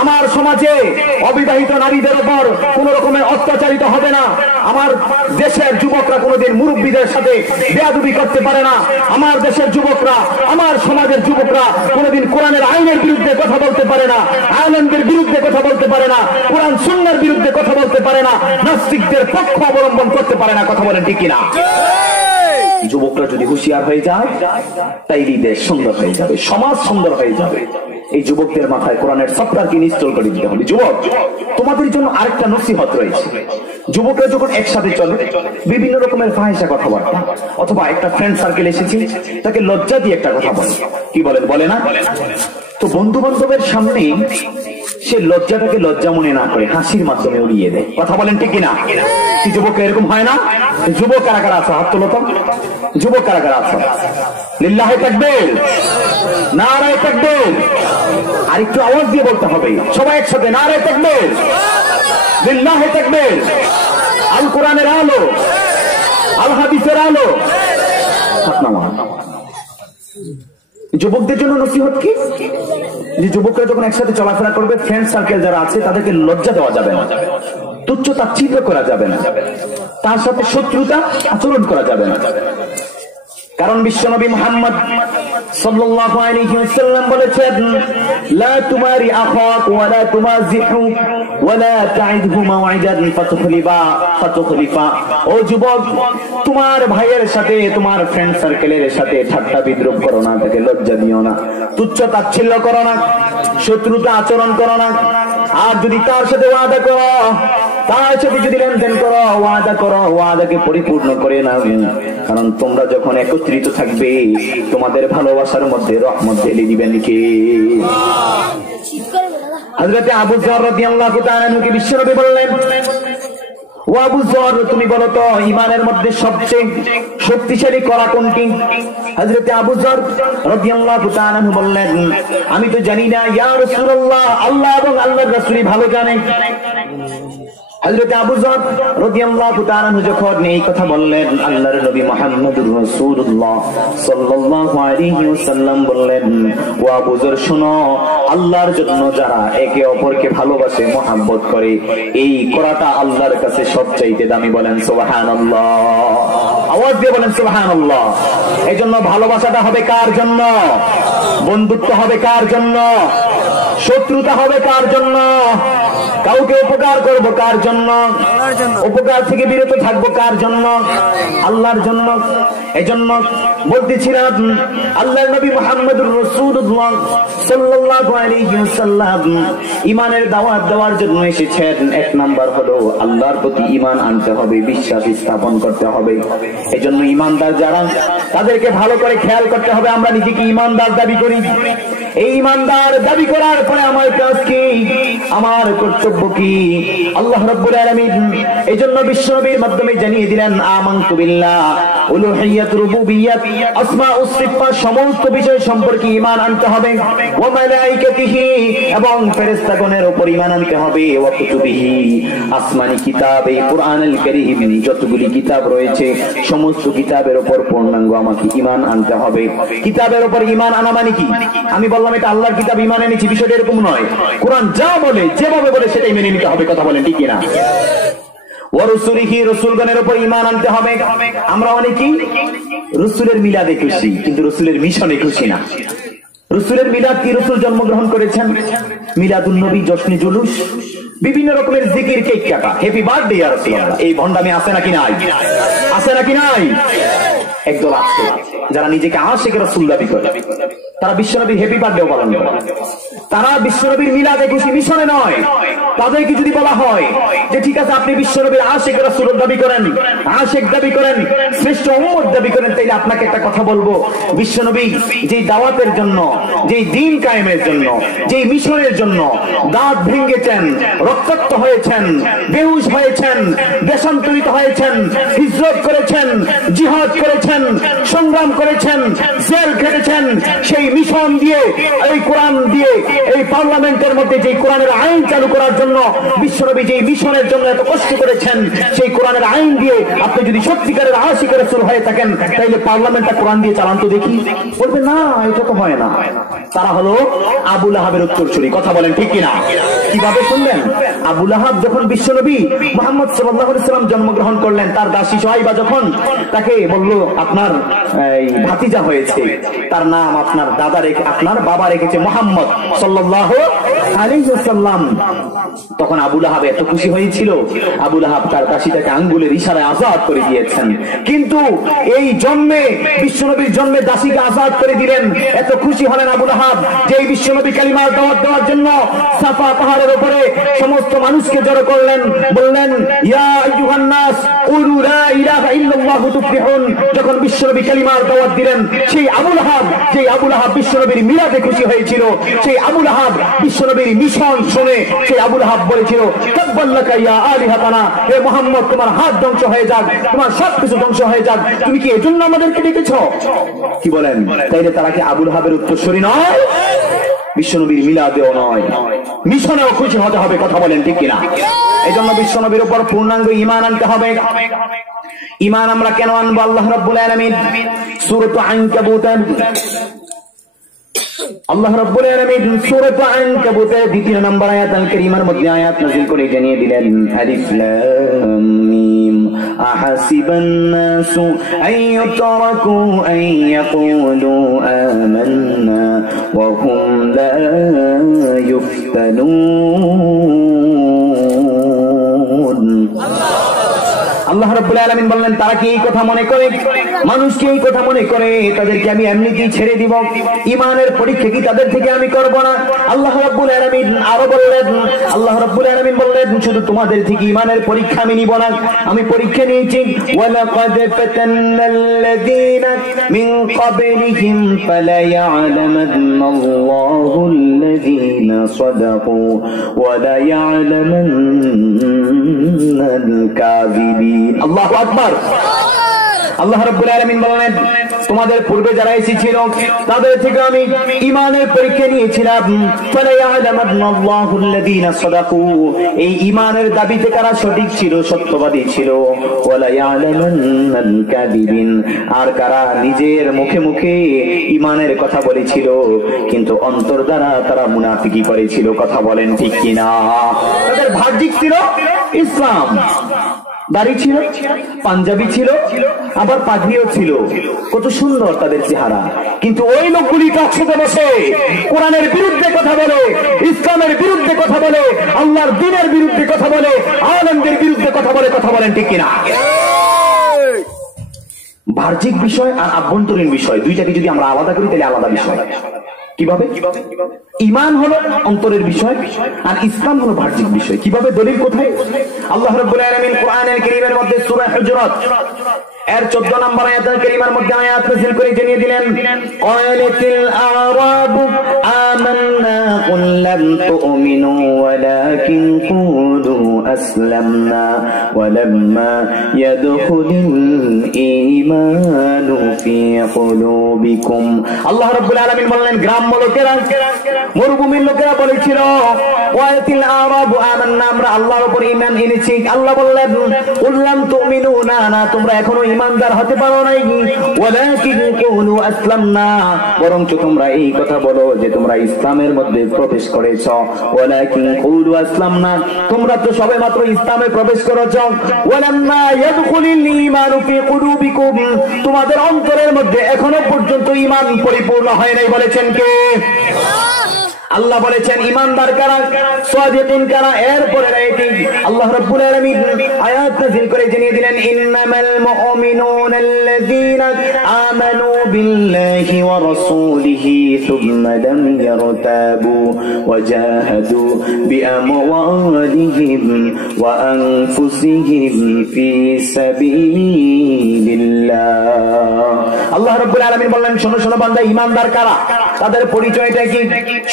আমার সমাজে অবিবাহিত নারীদের উপর কোন রকমের অত্যাচারিত হবে না, আমার দেশের যুবকরা কোনোদিন মুরব্বীদের সাথে বেয়াদবি করতে পারে না, আমার দেশের যুবকরা, আমার সমাজের যুবকরা কোনোদিন কোরআনের আইনের বিরুদ্ধে কথা বলতে পারে না, আলেমদের বিরুদ্ধে কথা বলতে পারে না, কোরআন সুন্নাহর বিরুদ্ধে কথা বলতে পারে না, নাস্তিকদের পক্ষ অবলম্বন করতে পারে না। কথা বলেন ঠিক কিনা? যুবকরা যদি হুঁশিয়ার হয়ে যায়, তাইলে দেশ সুন্দর হয়ে যাবে, সমাজ সুন্দর হয়ে যাবে। এই যুবকদের মাথায় কোরআনের সফটওয়্যারকে ইনস্টল করে দিতে হবে। যুবক, তোমাদের জন্য আরেকটা নসিহত রয়েছে। যুবকরা যখন একসাথে চলে, বিভিন্ন রকমের ফাহিশা কথাবার্তা, অথবা একটা ফ্রেন্ড সার্কেল এসেছে, তাকে লজ্জা দিয়ে একটা কথা বলে, কি বলেন? বলে না? তো বন্ধু বান্ধবের সামনে সে লজ্জাটাকে লজ্জা মনে না করে হাসির মাধ্যমে উড়িয়ে দেয়। কথা বলেন ঠিক কিনা? কি যুবক এরকম হয় না? যুবক কারা কারা আছো? হাত তোলো তো। যুবক কারা কারা আছো? লিল্লাহি তাকবীর, নারে তাকবীর। আর একটু আওয়াজ দিয়ে বলতে হবে, সবাই একসাথে, নারে তাকবীর, লিল্লাহি তাকবীর। আল কোরআনের আলো, আল হাদিসের আলো। যুবকদের জন্য নসিহত কি? যে যুবকরা যখন একসাথে চলাফেরা করবে, ফ্রেন্ড সার্কেল যারা আছে তাদেরকে লজ্জা দেওয়া যাবে না, তুচ্ছ তাচ্ছিল্য করা যাবে না, তার সাথে শত্রুতা আচরণ করা যাবে না। কারণ বিশ্বনবী মুহাম্মদ সাল্লাল্লাহু আলাইহি ওয়াসাল্লাম বলেছেন, লা তুমারি আখাক ওয়া লা তুমাজিহু ওয়া লা তাইদহু মাওইদান ফাতুখলিফা। ও যুবক, তোমার ভাইয়ের সাথে, তোমার ফ্রেন্ড সার্কেলের সাথে ঠাট্টা বিদ্রুপ করো না, তাকে লজ্জা দিও না, তুচ্ছ তাচ্ছিল্য করো না, শত্রুতা আচরণ করো না। আর যদি তার সাথে ওয়াদা করো, তার সাথে যদি লেনদেন করো, ওয়াদা করো, ওয়াদাকে পরিপূর্ণ করে নাও। কারণ তোমরা যখন একত্রিত থাকবে, তোমাদের ভালোবাসার মধ্যে রহমত ঢেলে দিবেন কে? হযরত আবু যর রাদিয়াল্লাহু তাআলা আনহুকে বিশ্বনবী বললেন, ও আবু যর, তুমি বলো তো ঈমানের মধ্যে সবচেয়ে শক্তিশালী কড়া কোনটি? হযরত আবু যর রাদিয়াল্লাহু তাআলা আনহু বললেন, আমি তো জানি না ইয়া রাসূলুল্লাহ, আল্লাহ এবং আল্লাহর রাসূলই ভালো জানেন। হযরত আবু যর রাদিয়াল্লাহু তাআলা যখন এই কথা বললেন, আল্লাহর নবী মুহাম্মদুর রাসূলুল্লাহ সাল্লাল্লাহু আলাইহি ওয়াসাল্লাম বললেন, ও আবু যর শোনো, আল্লাহর জন্য যারা একে অপরকে ভালোবাসে, মহব্বত করে, এই করাটা আল্লাহর কাছে সবচাইতে দামি। বলেন সুবহানাল্লাহ, আওয়াজ দিয়ে বলেন সুবহানাল্লাহ। এজন্য ভালোবাসাটা হবে কার জন্য? বন্ধুত্ব হবে কার জন্য? শত্রুতা হবে কার জন্য? কাউকে উপকার করব কার জন্য? উপকার থেকে বিরত থাকবো কার জন্য? আল্লাহর জন্য। এজন্য বলতেছিলাম, আল্লাহর নবী মুহাম্মদুর রাসূলুল্লাহ সাল্লাল্লাহু আলাইহি ওয়াসাল্লাম ঈমানের দাওয়াত দেওয়ার জন্য এসেছেন। এক নাম্বার হলো আল্লাহর প্রতি ঈমান আনতে হবে, বিশ্বাস স্থাপন করতে হবে। এজন্য ঈমানদার যারা, তাদেরকে ভালো করে খেয়াল করতে হবে। আমরা নিজেকে ঈমানদার দাবি করি, এই ঈমানদার দাবি করার পরে আমার কাজ কি, আমার কর্তব্য কি? আল্লাহ রাব্বুল আলামিন এজন্য বিশ্বনবীর মাধ্যমে জানিয়ে দিলেন, আমানতু বিল্লাহ, উলুহিয়াত, রুবুবিয়াত, আসমাউস সিফাত, সমস্ত বিষয় সম্পর্কে ঈমান আনতে হবে। ওয়া মালাইকাতিহি, এবং ফেরেশতাগণের উপর ঈমান আনতে হবে। ওয়া কুতুবিহি, আসমানি কিতাব, এই কুরআনুল কারীম যতগুলি কিতাব রয়েছে সমস্ত কিতাবের উপর পূর্ণাঙ্গ আমাকে ঈমান আনতে হবে। কিতাবের উপর ঈমান আনা মানে কি? আমি বললাম এটা আল্লাহর কিতাব, ঈমান এনেছি, বিষয়টা এরকম নয়। কোরআন যা বলে, যেভাবে বলে সেটাই মেনে নিতে হবে। কথা বলেন ঠিক কিনা? ওয়ারসুলিহি, রাসূলগণের উপর ঈমান আনতে হবে। আমরা অনেকেই রাসূলের মিলাদে খুশি, কিন্তু রাসূলের মিশনে খুশি না। রাসূলের মিলাদ কি? রাসূল জন্মগ্রহণ করেছেন, মিলাদুন নবী, জশ্নে জুলুস, বিভিন্ন রকমের জিকির, কেক কাটা, হ্যাপি বার্থডে ইয়া রাসূলুল্লাহ। এই ভণ্ডামি আছে নাকি নাই? আছে নাকি নাই? একদল আছে যারা নিজেকে আশিক রাসূল দাবি করে, তারা বিশ্বনবীর হ্যাপি বার্থডে পালন করে। তারা বিশ্বনবীর মিলাদে খুশি, মিশনে নয়। তাদেরকে যদি বলা হয় যে ঠিক আছে, আপনি বিশ্বনবীর আশিক রাসূল দাবি করেন, আশিক দাবি করেন, শ্রেষ্ঠ উম্মত দাবি করেন, তাইলে আপনাকে একটা কথা বলবো, বিশ্বনবী যেই দাওয়াতের জন্য, যেই দ্বীন কায়েমের জন্য, যেই মিশনের জন্য দাঁত ভেঙেছেন, রক্তাক্ত হয়েছেন, বেহুশ হয়েছেন, দেশান্তরিত হয়েছেন, হিজরত করেছেন, জিহাদ করেছেন, সংগ্রাম করেছেন, জেল খেটেছেন, সেই মিশন দিয়ে, এই কোরআন দিয়ে, এই পার্লামেন্টের মধ্যে যে কোরআনের আইন চালু করার জন্য বিশ্বনবী যে মিশনের জন্য এত কষ্ট করেছেন, সেই কোরআনের আইন দিয়ে আপনি যদি সত্যিকারের আশিক রাসূল হয়ে থাকেন, তাহলে পার্লামেন্টটা কোরআন দিয়ে চালান তো দেখি। বলবে না, এটা তো হয় না। তারা হলো আবু লাহাবের উত্তরসূরি। কথা বলেন ঠিক কিনা? কিভাবে শুনলেন? আবু লাহাব যখন বিশ্বনবী মুহাম্মদ সাল্লাল্লাহু আলাইহি ওয়াসাল্লাম জন্মগ্রহণ করলেন, তার দাসী সুহাইবা যখন তাকে বলল আপনার ভাতিজা হয়েছে, তার নাম আপনার দাদা রেখে, আপনার বাবা রেখেছে মুহাম্মদ সাল্লাল্লাহু আলাইহি ওয়াসাল্লাম, তখন আবু লাহাব এত খুশি হয়েছিল। আবু লাহাব তার দাসীটাকে আঙ্গুলের ইশারায় আজাদ করে দিয়েছেন। কিন্তু এই জন্মে, বিশ্বনবীর জন্মে দাসীকে আজাদ করে দিলেন। এত খুশি হলেন আবু লাহাব যে এই বিশ্বনবী কালিমার দাওয়াত দেওয়ার জন্য সাফা পাহাড়ের উপরে সমস্ত মানুষকে জড়ো করলেন, বললেন ইয়া আইয়ুহান নাস কুলু লা ইলাহা ইল্লাল্লাহু তুফলিহুন। যখন বিশ্বনবী কালিমার দাওয়াত দিলেন, সেই আবু লাহাব, যে আবু লাহাব বিশ্বনবীর মিলাদে খুশি হয়েছিল, সেই আবু লাহাব বিশ্বনবীর মিশন শুনে সেই আবু লাহাব বলেছিল তাব্বাল্লাকা ইয়া আলিহাতানা, হে মুহাম্মদ তোমার হাত ধ্বংস হয়ে যাক, তোমার সবকিছু ধ্বংস হয়ে যাক, তুমি কি এজন্য আমাদেরকে ডেকেছো? কি বলেন? তাইলে তারা কি আবু লাহাবের উত্তরসূরি নয়? বিশ্বনবীর মিলাদেও নয়, মিশনেও খুশি হতে হবে। কথা বলেন ঠিক কিনা? এই জন্য বিশ্বনবীর উপর পূর্ণাঙ্গ ঈমান আনতে হবে। ঈমান আমরা কেন আনবো? আল্লাহ রাব্বুল আলামিন সূরা আনকাবুত, আল্লাহ রাব্বুল আলামিন সূরা আনকাবুতের 2 নম্বর আয়াত আল কারীমার মধ্যে আয়াত নাযিল করে জানিয়ে দিলেন, আলিফ লাম মিম আহাসিবান নাসু আন ইউতরাকু আন ইয়াকুলু আমান্না ওয়া হুম লা ইফতানুন। আল্লাহ রাব্বুল আলামিন বললেন, তারা কি এই কথা মনে করে, মানুষকে এই কথা মনে করে তাদেরকে আমি এমনিতেই ছেড়ে দিব, ঈমানের পরীক্ষা কি তাদের থেকে আমি করব না? আল্লাহ রাব্বুল আলামিন আরো বললেন, আল্লাহ রাব্বুল আলামিন বললেন, শুধু তোমাদের থেকে ঈমানের পরীক্ষা আমি নিব না, আমি পরীক্ষা নিয়েছি। ওয়ালাকাদ ফাতান্নাল্লাযীনা মিন ক্বাবলিহিম ফালা ইয়া'লামান্নাল্লাহুল্লাযীনা সাদাকু ওয়া লা ইয়া'লামান্নাল কাযিবিন। আল্লাহু আকবার। আল্লাহ রাব্বুল আলামিন বলেন, তোমাদের পূর্বে যারা এসেছিল তাদের থেকে আমি ঈমানের পরীক্ষা নিয়েছিলাম। ফালায়ালামান্নাল্লাহুল্লাযীনা সাদাকু, এই ঈমানের দাবিতে কারা সঠিক ছিল, সত্যবাদী ছিল। ওয়ালা ইয়ালামান্নাল কাযিবিন, আর কারা নিজের মুখে মুখে ঈমানের কথা বলেছিল কিন্তু অন্তর দ্বারা তারা মুনাফিকি করেছিল। কথা বলেন ঠিক কিনা? তাদের বাহ্যিক ছিল ইসলাম, দাড়ি ছিল, পাঞ্জাবি ছিল, আবার পাগড়িও ছিল, কত সুন্দর তাদের চেহারা। কিন্তু ওই লোকগুলি টকশোতে বসে কোরআনের বিরুদ্ধে কথা বলে, ইসলামের বিরুদ্ধে কথা বলে, আল্লাহর দ্বীনের বিরুদ্ধে কথা বলে, আলেমদের বিরুদ্ধে কথা বলে। কথা বলেন ঠিক কিনা? বাহ্যিক বিষয় আর আভ্যন্তরীণ বিষয় দুইটাকে যদি আমরা আলাদা করি তাহলে আলাদা বিষয়। কিভাবে? ঈমান হলো অন্তরের বিষয় আর ইসলাম হলো বাহ্যিক বিষয়। কিভাবে? দলিল কোথায়? আল্লাহ রাব্বুল আলামিন কোরআনুল কারীমের মধ্যে সূরা হুজুরাত এর 14 নম্বর আয়াতের কারীমার মধ্যে আয়াত নাযিল করে জানিয়ে দিলেন, ক্বালাতিল আ'রাবু আমান্না কুল লাম তু'মিনু ওয়ালাকিন কুলু আসলামনা ওয়ালাম্মা ইয়াদখুলুল ঈমানু ফি কুলুবিকুম। আল্লাহ রাব্বুল আলামিন বললেন, গ্রাম্য লোকেরা, মরুভূমির লোকেরা বলেছিল, ক্বালাতিল আ'রাবু আমান্না, আমরা আল্লাহর উপর ঈমান এনেছি। আল্লাহ বললেন, কুল লাম তু'মিনু, না তোমরা এখনো ঈমানদার হতে পারো নাই, ওয়ালাকিন কুলু আসলামনা, বরঞ্চ তোমরা এই কথা বলো যে তোমরা ইসলামের মধ্যে প্রবেশ করেছো। ওয়ালাকিন কুলু আসলামনা, তোমরা তো সবেমাত্র ইসলামে প্রবেশ করেছো। ওয়ালাম্মা ইয়াদখুলুল ঈমানু ফি কুলুবিকুম, তোমাদের অন্তরের মধ্যে এখনো পর্যন্ত ঈমান পরিপূর্ণ হয় নাই। বলেছেন কে? আল্লাহ বলেছেন ঈমানদার কারা, সাদিকিন কারা। এরপরে আল্লাহ রাব্বুল আলামিন আয়াত নাযিল করে জানিয়ে দিলেন, ইন্নামাল মুমিনুনাল্লাযীনা আমানু বিল্লাহি ওয়া রাসূলিহি সুম্মা লাম ইয়ারতাবু ওয়া জাহাদু বিআমওয়ালিহিম ওয়া আনফুসিহিম ফি সাবিলিল্লাহ। আল্লাহ রাব্বুল আলামিন বললেন, শোনো শোনো বান্দা, ঈমানদার কারা, তাদের পরিচয়টা কি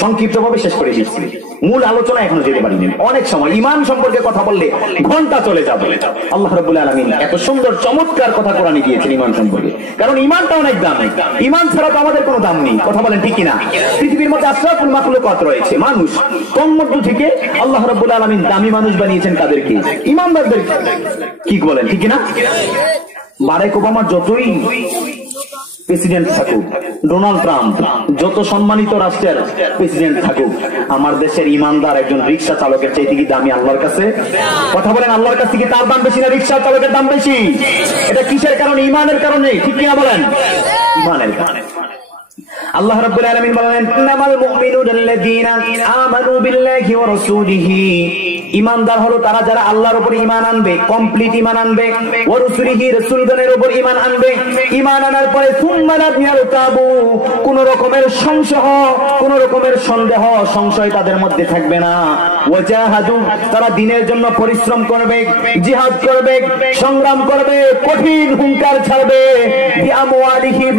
সংক্ষিপ্তভাবে শেষ করে দিচ্ছি। মূল আলোচনা এখনো যেতে পারিনি। অনেক সময় ঈমান সম্পর্কে কথা বললে ঘন্টা চলে যাবে। আল্লাহ রাব্বুল আলামিন এত সুন্দর চমৎকার কথা কোরআনে দিয়েছেন ঈমান সম্পর্কে, কারণ ঈমানটা অনেক দাম। ঈমান ছাড়া তো আমাদের কোনো দাম নেই। কথা বলেন ঠিক কিনা? পৃথিবীর মধ্যে আশরাফুল মাখলুকাত রয়েছে, মানুষ, তোর মধ্য থেকে আল্লাহ রাব্বুল আলামিন দামি মানুষ বানিয়েছেন কাদেরকে? ঈমানদারদেরকে। কি বলেন ঠিক কিনা? বারাক ওবামা যতই প্রেসিডেন্ট থাকুক, ডোনাল্ড ট্রাম্প যত সম্মানিত রাষ্ট্রের প্রেসিডেন্ট থাকুক, আমার দেশের ঈমানদার একজন রিক্সা চালকের চাইতে কি দামি আল্লাহর কাছে? কথা বলেন, আল্লাহর কাছে কি তার দাম বেশি না রিক্সা চালকের দাম বেশি? এটা কিসের কারণে? ঈমানের কারণে। ঠিক কিনা বলেন? ঈমানের কারণে। আল্লাহ রাব্বুল আলামিন বলেন, ইন্নামাল মুমিনুনাল্লাযীনা আমানু বিল্লাহি ওয়া রাসূলিহি, ঈমানদার হলো তারা যারা আল্লাহর উপর ঈমান আনবে, কমপ্লিট ঈমান আনবে, ওয়া রাসূলিহি, রাসূলগণের উপর ঈমান আনবে। ঈমান আনার পরে সুম্মা লাম ইয়ারতাবু, কোন রকমের সংশয়, কোন রকমের সন্দেহ, সংশয় তাদের মধ্যে থাকবে না। ওয়া জাহাদু, তারা দ্বীনের জন্য পরিশ্রম করবে, জিহাদ করবে, সংগ্রাম করবে, কঠিন হুঙ্কার ছাড়বে। বিআমওয়ালিহিম,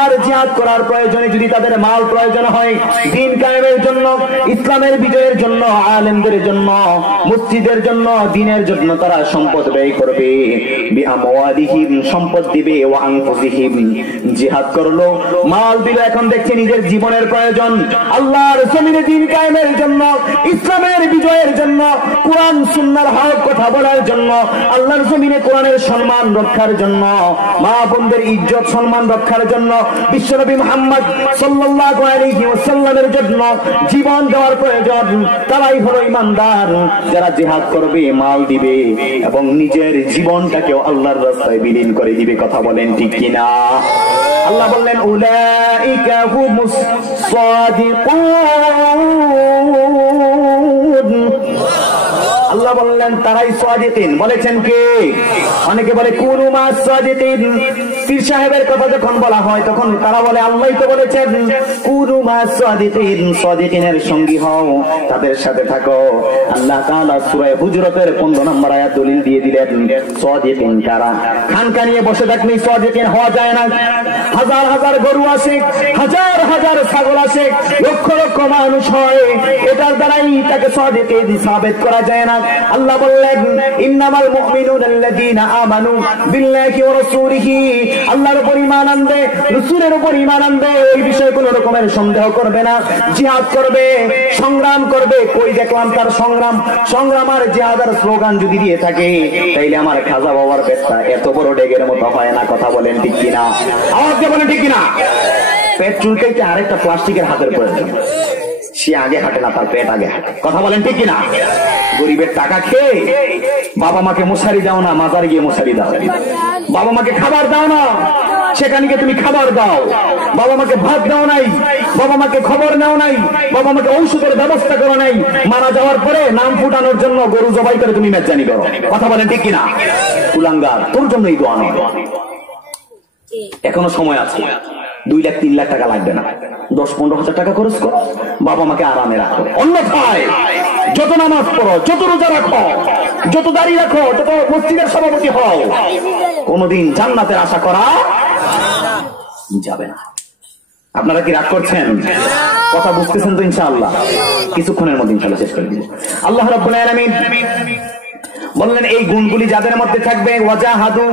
আর জিহাদ করার প্রয়োজনে যদি তাদের মাল প্রয়োজন হয়, দ্বীন কায়েমের জন্য, ইসলামের বিজয়ের জন্য, আলেমদের জন্য, মসজিদের জন্য, দ্বীনের জন্য তারা সম্পদ ব্যয় করবে। বিআমওয়ালিহিম, সম্পদ দিবে। ওয়া আনফুসিহিম, জিহাদ করলো, মাল দিল। এখন দেখছে নিজের জীবনের প্রয়োজন, আল্লাহর জমিনে দ্বীন কায়েমের জন্য, ইসলামের বিজয়ের জন্য, কোরআন সুন্নাহর হক কথা বলার জন্য, আল্লাহর জমিনে কোরআনের সম্মান রক্ষার জন্য, মা বোনদের ইজ্জত সম্মান রক্ষার জন্য, বিশ্বনবী মুহাম্মদ সাল্লাল্লাহু আলাইহি ওয়াসাল্লামের জন্য জীবন দেওয়ার প্রয়োজন। তারাই হলো ঈমানদার, যারা জিহাদ করবে, মাল দিবে এবং নিজের জীবনটাকেও আল্লাহর রাস্তায় বিলীন করে দিবে। কথা বলেন ঠিক কিনা? আল্লাহ বললেন, উলাইকা হুমুস সাদিকুন। আল্লাহ বললেন তারাই সাদিকিন। বলেছেন কে? অনেকে বলে কুনু মাস সাদিকিন। পীর সাহেবের কথা যখন বলা হয় তখন তারা বলে আল্লাহই তো বলেছেন কুনু মাস সাদিকিন, সাদিকিনের সঙ্গী হও, তাদের সাথে থাকো। আল্লাহ তাআলা সূরা হুজুরাতের 15 নম্বর আয়াত দলিল দিয়ে দিলেন সাদিকিন কারা। খানকা নিয়ে বসে থাকলে সাদিকিন হওয়া যায় না। হাজার হাজার গরু আসে, হাজার হাজার ছাগল আসে, লক্ষ লক্ষ মানুষ হয়, এটার দ্বারাই তাকে সাদিকিন সাবিত করা যায় না। আল্লাহ বললেন ইন্নামাল মুমিনুনা আল্লাযীনা আমানু বিল্লাহি ওয়া রাসূলিহি, আল্লাহর উপর ঈমান আনবে, রাসূলের উপর ঈমান আনবে, এই বিষয়ে কোনো রকমের সন্দেহ করবে না, জিহাদ করবে, সংগ্রাম করবে। কই দেখলাম তার সংগ্রাম আর জিহাদ আর স্লোগান যদি দিয়ে থাকে, তাইলে আমার খাজা বাবার পেটটা এত বড় ডেগের মতো হয় না। কথা বলেন ঠিক কিনা? আওয়াজ দিয়ে বলেন ঠিক কিনা? পেট চুলকাইতে আরেকটা প্লাস্টিকের হাতের প্রয়োজন, সে আগে হাঁটে না, তার পেট আগে হাঁটে। কথা বলেন ঠিক কিনা? গরিবের টাকা খেয়ে বাবা মাকে মশারি দাও না, মাজারে গিয়ে মশারি দাও। বাবা মাকে খাবার দাও না, সেখানে গিয়ে তুমি খাবার দাও। বাবা মাকে ভাত দাও নাই, বাবা মাকে খবর নেও নাই, বাবা মাকে ঔষধের ব্যবস্থা করো নাই, মারা যাওয়ার পরে নাম ফুটানোর জন্য গরু জবাই করে তুমি মেজানি করো। কথা বলেন ঠিক কিনা? কুলাঙ্গার, তোর জন্য এই দোয়া নয়। এখনো সময় আছে, 2 লাখ 3 লাখ টাকা লাগবে না, 10-15 হাজার টাকা খরচ করো, বাবা মাকে আরামে রাখো। অন্যথায় যত নামাজ পড়ো, যত রোজা রাখো, যত দাঁড়িয়ে রাখো, যত মসজিদের সভাপতি হও, কোনদিন জান্নাতের আশা করা যাবে না। আপনারা কি রাগ করছেন? কথা বুঝতেছেন তো? ইনশাআল্লাহ কিছুক্ষণের মধ্যে ইনশাআল্লাহ শেষ করে দিব। আল্লাহ রাব্বুল আলামিন বললেন এই গুণগুলি যাদের মধ্যে থাকবে, ওয়াজাহাদু,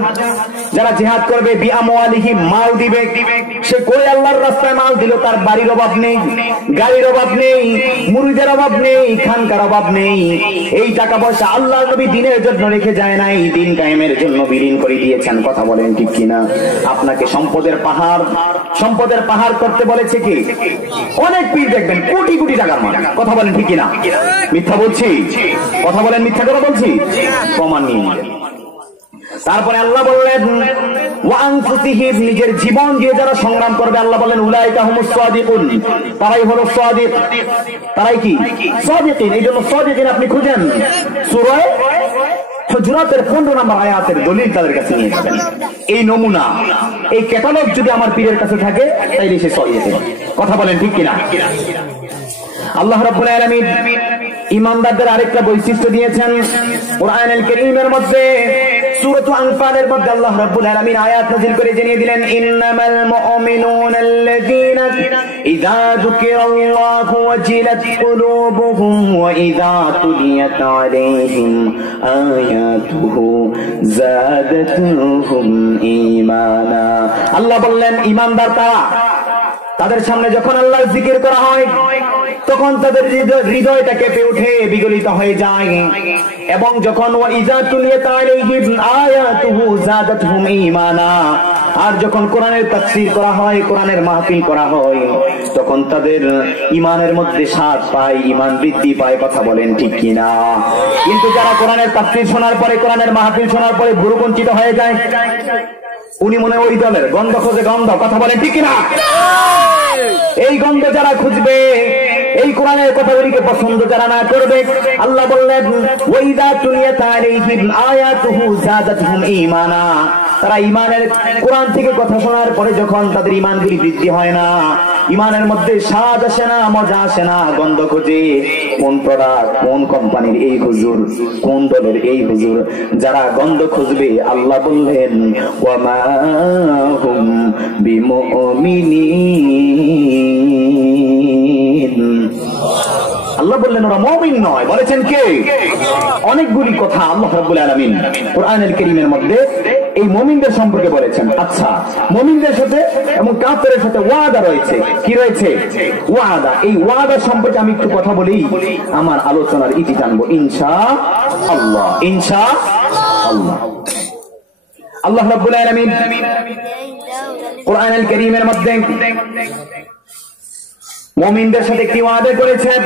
যারা জিহাদ করবে, বিআমওয়ালিহিম, মাল দিবে। সে করে আল্লাহর রাস্তায় মাল দিল, তার বাড়ির অভাব নেই, গাড়ির অভাব নেই, মুরিদের অভাব নেই, খানকার অভাব নেই। এই টাকা পয়সা আল্লাহর নবী দ্বীনের জন্য রেখে যায় নাই, দ্বীন কায়েমের জন্য বিলীন করে দিয়েছেন। কথা বলেন ঠিক কিনা? আপনাকে সম্পদের পাহাড় করতে বলেছে কি? অনেক পীর দেখবেন কোটি কোটি টাকার মাল। কথা বলেন ঠিক কিনা? মিথ্যা বলছি? কথা বলেন মিথ্যা কথা বলছি? প্রমাণ নিয়ে। তারপরে আল্লাহ বললেন ওয়া আনফুসিহিম, নিজের জীবন দিয়ে যারা সংগ্রাম করবে, আল্লাহ বললেন উলাইকা হুমুস সাদিকুন, তারাই হলো সাদিক। তারাই কি? সাদিকিন। এই জন্য সাদিকিন আপনি খুঁজেন সূরা হুজুরাতের 15 নম্বর আয়াতের দলিল তাদের কাছে নিয়ে যাবেন। এই নমুনা, এই ক্যাটালগ যদি আমার পীরের কাছে থাকে, তাইলে সে সাদিকিন। কথা বলেন ঠিক কিনা? আল্লাহ রাব্বুল আলামিন ঈমানদারদের আরেকটা বৈশিষ্ট্য দিয়েছেন কোরআনুল কারীমের মধ্যে। সূরা আনফালের মধ্যে আল্লাহ রাব্বুল আলামিন আয়াত নাযিল করে জানিয়ে দিলেন ইন্নামাল মুমিনুনা আল্লাযীনা ইযা যুকিরাল্লাহু ওয়াজিলাত কুলুবুহুম ওয়া ইযা তুলিয়াত আলাইহিম আয়াতুহু যাদাতুহুম ঈমানা। আল্লাহ বললেন ঈমানদার তাদের সামনে যখন আল্লাহর জিকির করা হয়, তখন তাদের হৃদয়টা কেঁপে উঠে, বিগলিত হয়ে যায়। এবং যখন ওয়াইজা তুলিয়াত আলাইহিম আয়াতুহু যাদাতুহুম ঈমানা, আর যখন কোরআনের তাফসীর করা হয়, কোরআনের মাহফিল করা হয়, তখন তাদের ঈমানের মধ্যে স্বাদ পায়, ঈমান বৃদ্ধি পায়। কথা বলেন ঠিক কিনা? কিন্তু যারা কোরআনের তাফসীর শোনার পরে, কোরআনের মাহফিল শোনার পরে ভ্রুকুঞ্চিত হয়ে যায়, উনি মনে ওই দলের গন্ধ খোঁজে গন্ধ। কথা বলেন ঠিক কিনা? এই গন্ধ যারা খুঁজবে, এই কোরআনের কথাগুলিকে পছন্দ যারা না করবে, আল্লাহ বললেন ওয়াইদা তুলিয়াত আলাইহিম আয়াতুহু যাদাতুহুম ঈমানা, তারা ঈমানের কোরআন থেকে কথা শোনার পরে যখন তাদের ঈমানগুলি বৃদ্ধি হয় না, ঈমানের মধ্যে স্বাদ আসে না, মজা আসে না, গন্ধ খোঁজে কোন প্রোডাক্ট, কোন কোম্পানির এই হুজুর, কোন দলের এই হুজুর, যারা গন্ধ খুঁজবে, আল্লাহ বললেন ওয়া মা হুম বিমুমিনিন। আল্লাহ বললেন ওরা মুমিন নয়। বলেছেন কে? অনেকগুলি কথা আল্লাহ রাব্বুল আলামিন কোরআনুল কারীমের মধ্যে এই মুমিনদের সম্পর্কে বলেছেন। আচ্ছা, মুমিনদের সাথে এবং কাফেরের সাথে ওয়াদা রয়েছে। কি রয়েছে? ওয়াদা। এই ওয়াদা সম্পর্কে আমি একটু কথা বলি, আমার আলোচনার ইতি টানবো ইনশাআল্লাহ। ইনশাআল্লাহ। আল্লাহ রাব্বুল আলামিন কোরআনুল কারীমের মধ্যে মুমিনদের সাথে কি ওয়াদা করেছেন,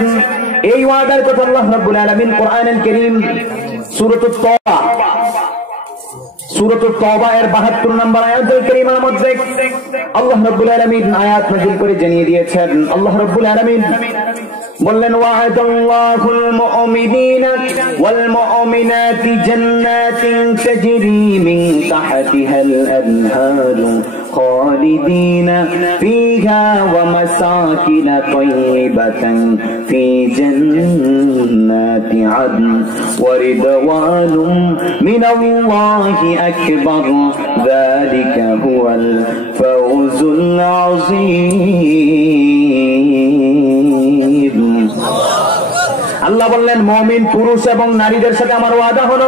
এই ওয়াদার কথা আল্লাহ রাব্বুল আলামিন কোরআনুল কারীম সূরাতুত তাওবা এর 72 নম্বর আয়াতুল কারীমার মধ্যে আল্লাহ রাব্বুল আলামিন আয়াত নাযিল করে জানিয়ে দিয়েছেন। আল্লাহ রাব্বুল আলামিন বললেন ওয়া'আদাল্লাহুল মুমিনিনা ওয়াল মুমিনাতি জান্নাতিন তাজরি মিন তাহতিহাল আনহারু خالدين فيها ومساكن طيبة في جنات عدن ورضوان من الله أكبر ذلك هو الفوز العظيم। আল্লাহ বললেন মুমিন পুরুষ এবং নারীদের সাথে আমার ওয়াদা হলো,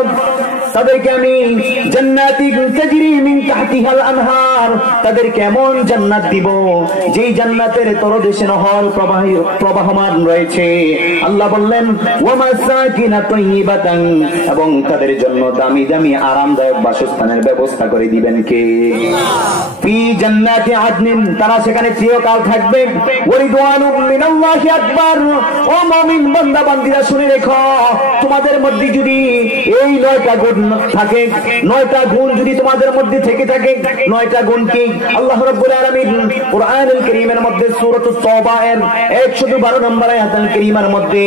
তাদেরকে আমি জান্নাতি তাজরি মিন তাহতিহাল আনহার, তাদেরকে এমন জান্নাত দিব যেই জান্নাতের তলদেশে নহর প্রবাহমান রয়েছে। আল্লাহ বললেন ওয়া মাসাকিনা তাইয়িবাতান, এবং তাদের জন্য দামি দামি আরামদায়ক বাসস্থানের ব্যবস্থা করে দিবেন কে? ফি জান্নাতি আদনিন, তারা সেখানে চিরকাল থাকবে। ওয়া রিদওয়ানু মিনাল্লাহি আকবার। ও মুমিন বান্দা বান্দীরা শুনে রেখো, তোমাদের মধ্যে যদি এই 9টা গুণ থাকে, 9টা গুণ যদি তোমাদের মধ্যে থেকে থাকে, 9টা গুণ কি? আল্লাহ রাব্বুল আলামিন কুরআনুল কারীমের মধ্যে সূরাতুত তাওবা এর 112 নম্বর আয়াতুল কারীমের মধ্যে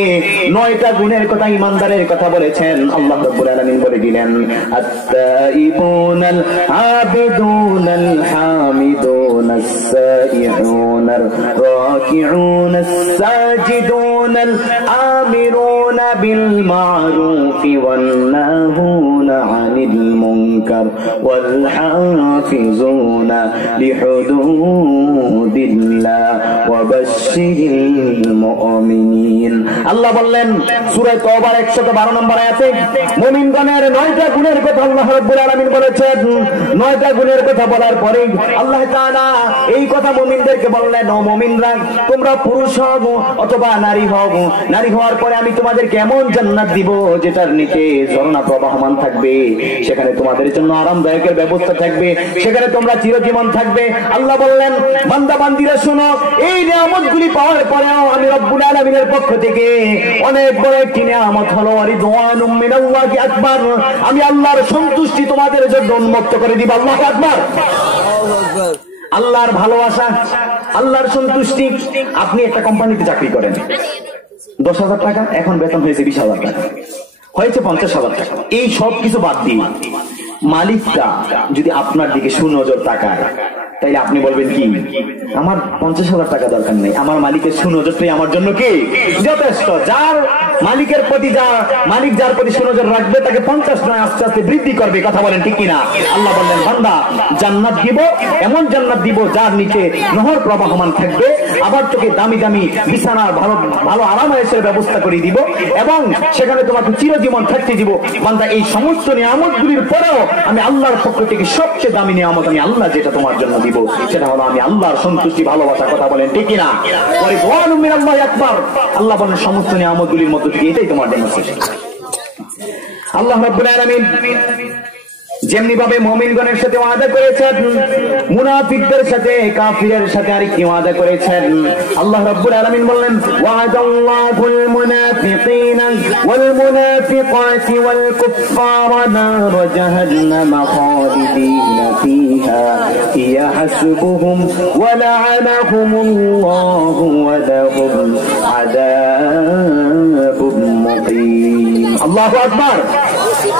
9টা গুণের কথা, ঈমানদারের কথা বলেছেন। আল্লাহ রাব্বুল আলামিন বলে দিলেন আত-তাইবুনাল আবিদুনাল হামিদুনাস সাইহুনার রাকিউনাস সাজিদুনাল আমিরুনা বিল মা'রুফি ওয়ান নাহুনা আনিল মুনকার ওয়াল হাফিজুনা লিহুদুদিল্লাহ ওয়া বাশশিরিল মুমিনিন। আল্লাহ বললেন সূরা তাওবার 112 নম্বর আয়াতে মুমিনগণের 9টা গুণের কথা আল্লাহ রাব্বুল আলামিন বলেছেন। 9টা গুণের কথা বলার পরে আল্লাহ তাআলা এই কথা মুমিনদেরকে বললেন, ও মুমিনরা, তোমরা পুরুষ হও অথবা নারী হও, নারী হওয়ার পরে আমি তোমাদেরকে এমন জান্নাত দিব যেটার নিচে ঝর্ণা প্রবাহমান থাকবে, সেখানে তোমাদের জন্য আরামদায়কের ব্যবস্থা থাকবে, সেখানে তোমরা চিরজীবন থাকবে। আল্লাহ বললেন বান্দা বান্দীরা শোনো, এই নিয়ামতগুলি পাওয়ার পরেও আমি রব্বুল আলামিনের পক্ষ থেকে অনেক বড় একটি নিয়ামত হলো রিদওয়ানুম মিনাল্লাহি আকবার, আমি আল্লাহর সন্তুষ্টি তোমাদের জন্য উন্মুক্ত করে দিব। আল্লাহু আকবার। আল্লাহর ভালোবাসা, আল্লাহর সন্তুষ্টি। আপনি একটা কোম্পানিতে চাকরি করেন, 10,000 টাকা, এখন বেতন হয়েছে 20,000 টাকা, হয়েছে 50,000 টাকা। এই সব কিছু বাদ দিয়ে মালিকটা যদি আপনার দিকে সুনজর তাকায়, তাইলে আপনি বলবেন কি, আমার 50,000 টাকা দরকার নেই, আমার মালিকের সুনজরটাই আমার জন্য কি যথেষ্ট। যার মালিকের প্রতি মালিক যার প্রতি সুনজর রাখবে তাকে 50 নয় আস্তে আস্তে বৃদ্ধি করবে। কথা বলেন ঠিক কিনা? আল্লাহ বললেন বান্দা জান্নাত দিব, এমন জান্নাত দিব যার নিচে নহর প্রবাহমান থাকবে, আবার তোকে দামি দামি বিছানার ভালো ভালো আরামায়েশের ব্যবস্থা করে দিব, এবং সেখানে তোমাকে চিরজীবন থাকতে দিব। বান্দা এই সমস্ত নিয়ামতগুলির পরেও আমি আল্লাহর পক্ষ থেকে সবচেয়ে দামি নিয়ামত আমি আল্লাহ যেটা তোমার জন্য দিব, সেটা হলো আমি আল্লাহর সন্তুষ্টি, ভালোবাসা। কথা বলেন ঠিক কিনা? রিদওয়ানুম মিনাল্লাহি আকবার। আল্লাহ বলেন সমস্ত নিয়ামতগুলির মধ্যে থেকে এটাই তোমার জন্য শ্রেষ্ঠ। আল্লাহ রাব্বুল আলামিন যেমনি ভাবে মুমিনগণের সাথে ওয়াদা করেছেন, মুনাফিকদের সাথে কাফিরের সাথে আরেকটি ওয়াদা করেছেন। আল্লাহ রাব্বুল আলামিন বললেন ওয়াদাল্লাহুল মুনাফিকিনা ওয়াল মুনাফিকাতি ওয়াল কুফফারা নার জাহান্নাম খালিদিনা ফিহা ইয়াহসুবুহুম ওয়া লা'ানাহুমুল্লাহু ওয়া লাহুম আযাবুম মুকিম। আল্লাহু আকবার।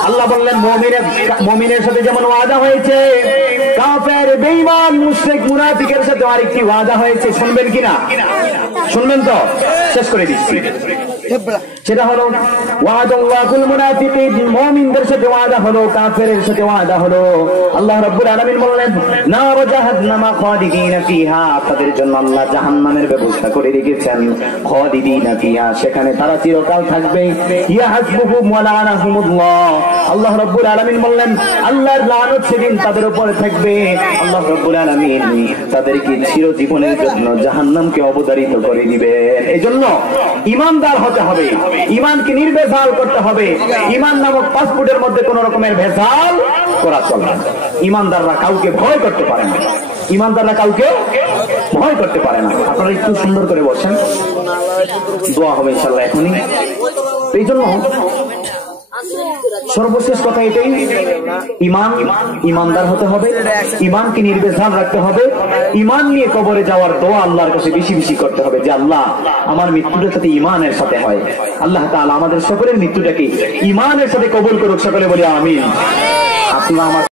আল্লাহ বললেন মুমিনের সাথে যেমন ওয়াদা হয়েছে, কাফের বেঈমান মুশরিক মুনাফিকের সাথে আরেকটি ওয়াদা হয়েছে। শুনবেন কিনা? শুনবেন তো? শেষ করে দিচ্ছি। সেটা হলো ওয়াদাল্লাহুল মুনাফিকিন, মুমিনদের সাথে ওয়াদা হলো, কাফেরের সাথে ওয়াদা হলো। আল্লাহ রাব্বুল আলামিন বললেন নার জাহান্নাম খালিদিনা ফিহা, তাদের জন্য আল্লাহ জাহান্নামের ব্যবস্থা করে রেখেছেন। খালিদিনা ফিহা, সেখানে তারা চিরকাল থাকবে। ইয়াহসবুহুম ওয়া লা'নাহুমুল্লাহ, আল্লাহ রাব্বুল আলামিন বললেন আল্লাহর লানত সেদিন তাদের উপরে থাকবে। আল্লাহ রাব্বুল আলামিন তাদেরকে চিরজীবনের জন্য জাহান্নামকে অবধারিত করে দিবেন। এজন্য ঈমানদার হতে হবে, ঈমানকে নির্ভেজাল করতে হবে। ঈমান নামক পাসপোর্টের মধ্যে কোন রকমের ভেজাল করা চলে না। ঈমানদাররা কাউকে ভয় করতে পারে না, ঈমানদাররা কাউকে ভয় করতে পারে না। আপনারা একটু সুন্দর করে বসেন, দোয়া হবে ইনশাআল্লাহ এখনই। এই জন্য সর্বশেষ কথা এটাই, ঈমানদার হতে হবে, ঈমানকে নির্ভেজাল রাখতে হবে, ঈমান নিয়ে কবরে যাওয়ার দোয়া আল্লাহর কাছে বেশি বেশি করতে হবে যে আল্লাহ আমার মৃত্যুটা যাতে ঈমানের সাথে হয়। আল্লাহ তাআলা আমাদের সকলের মৃত্যুটাকে ঈমানের সাথে কবুল করুক। সকলে বলি আমিন। আপনারা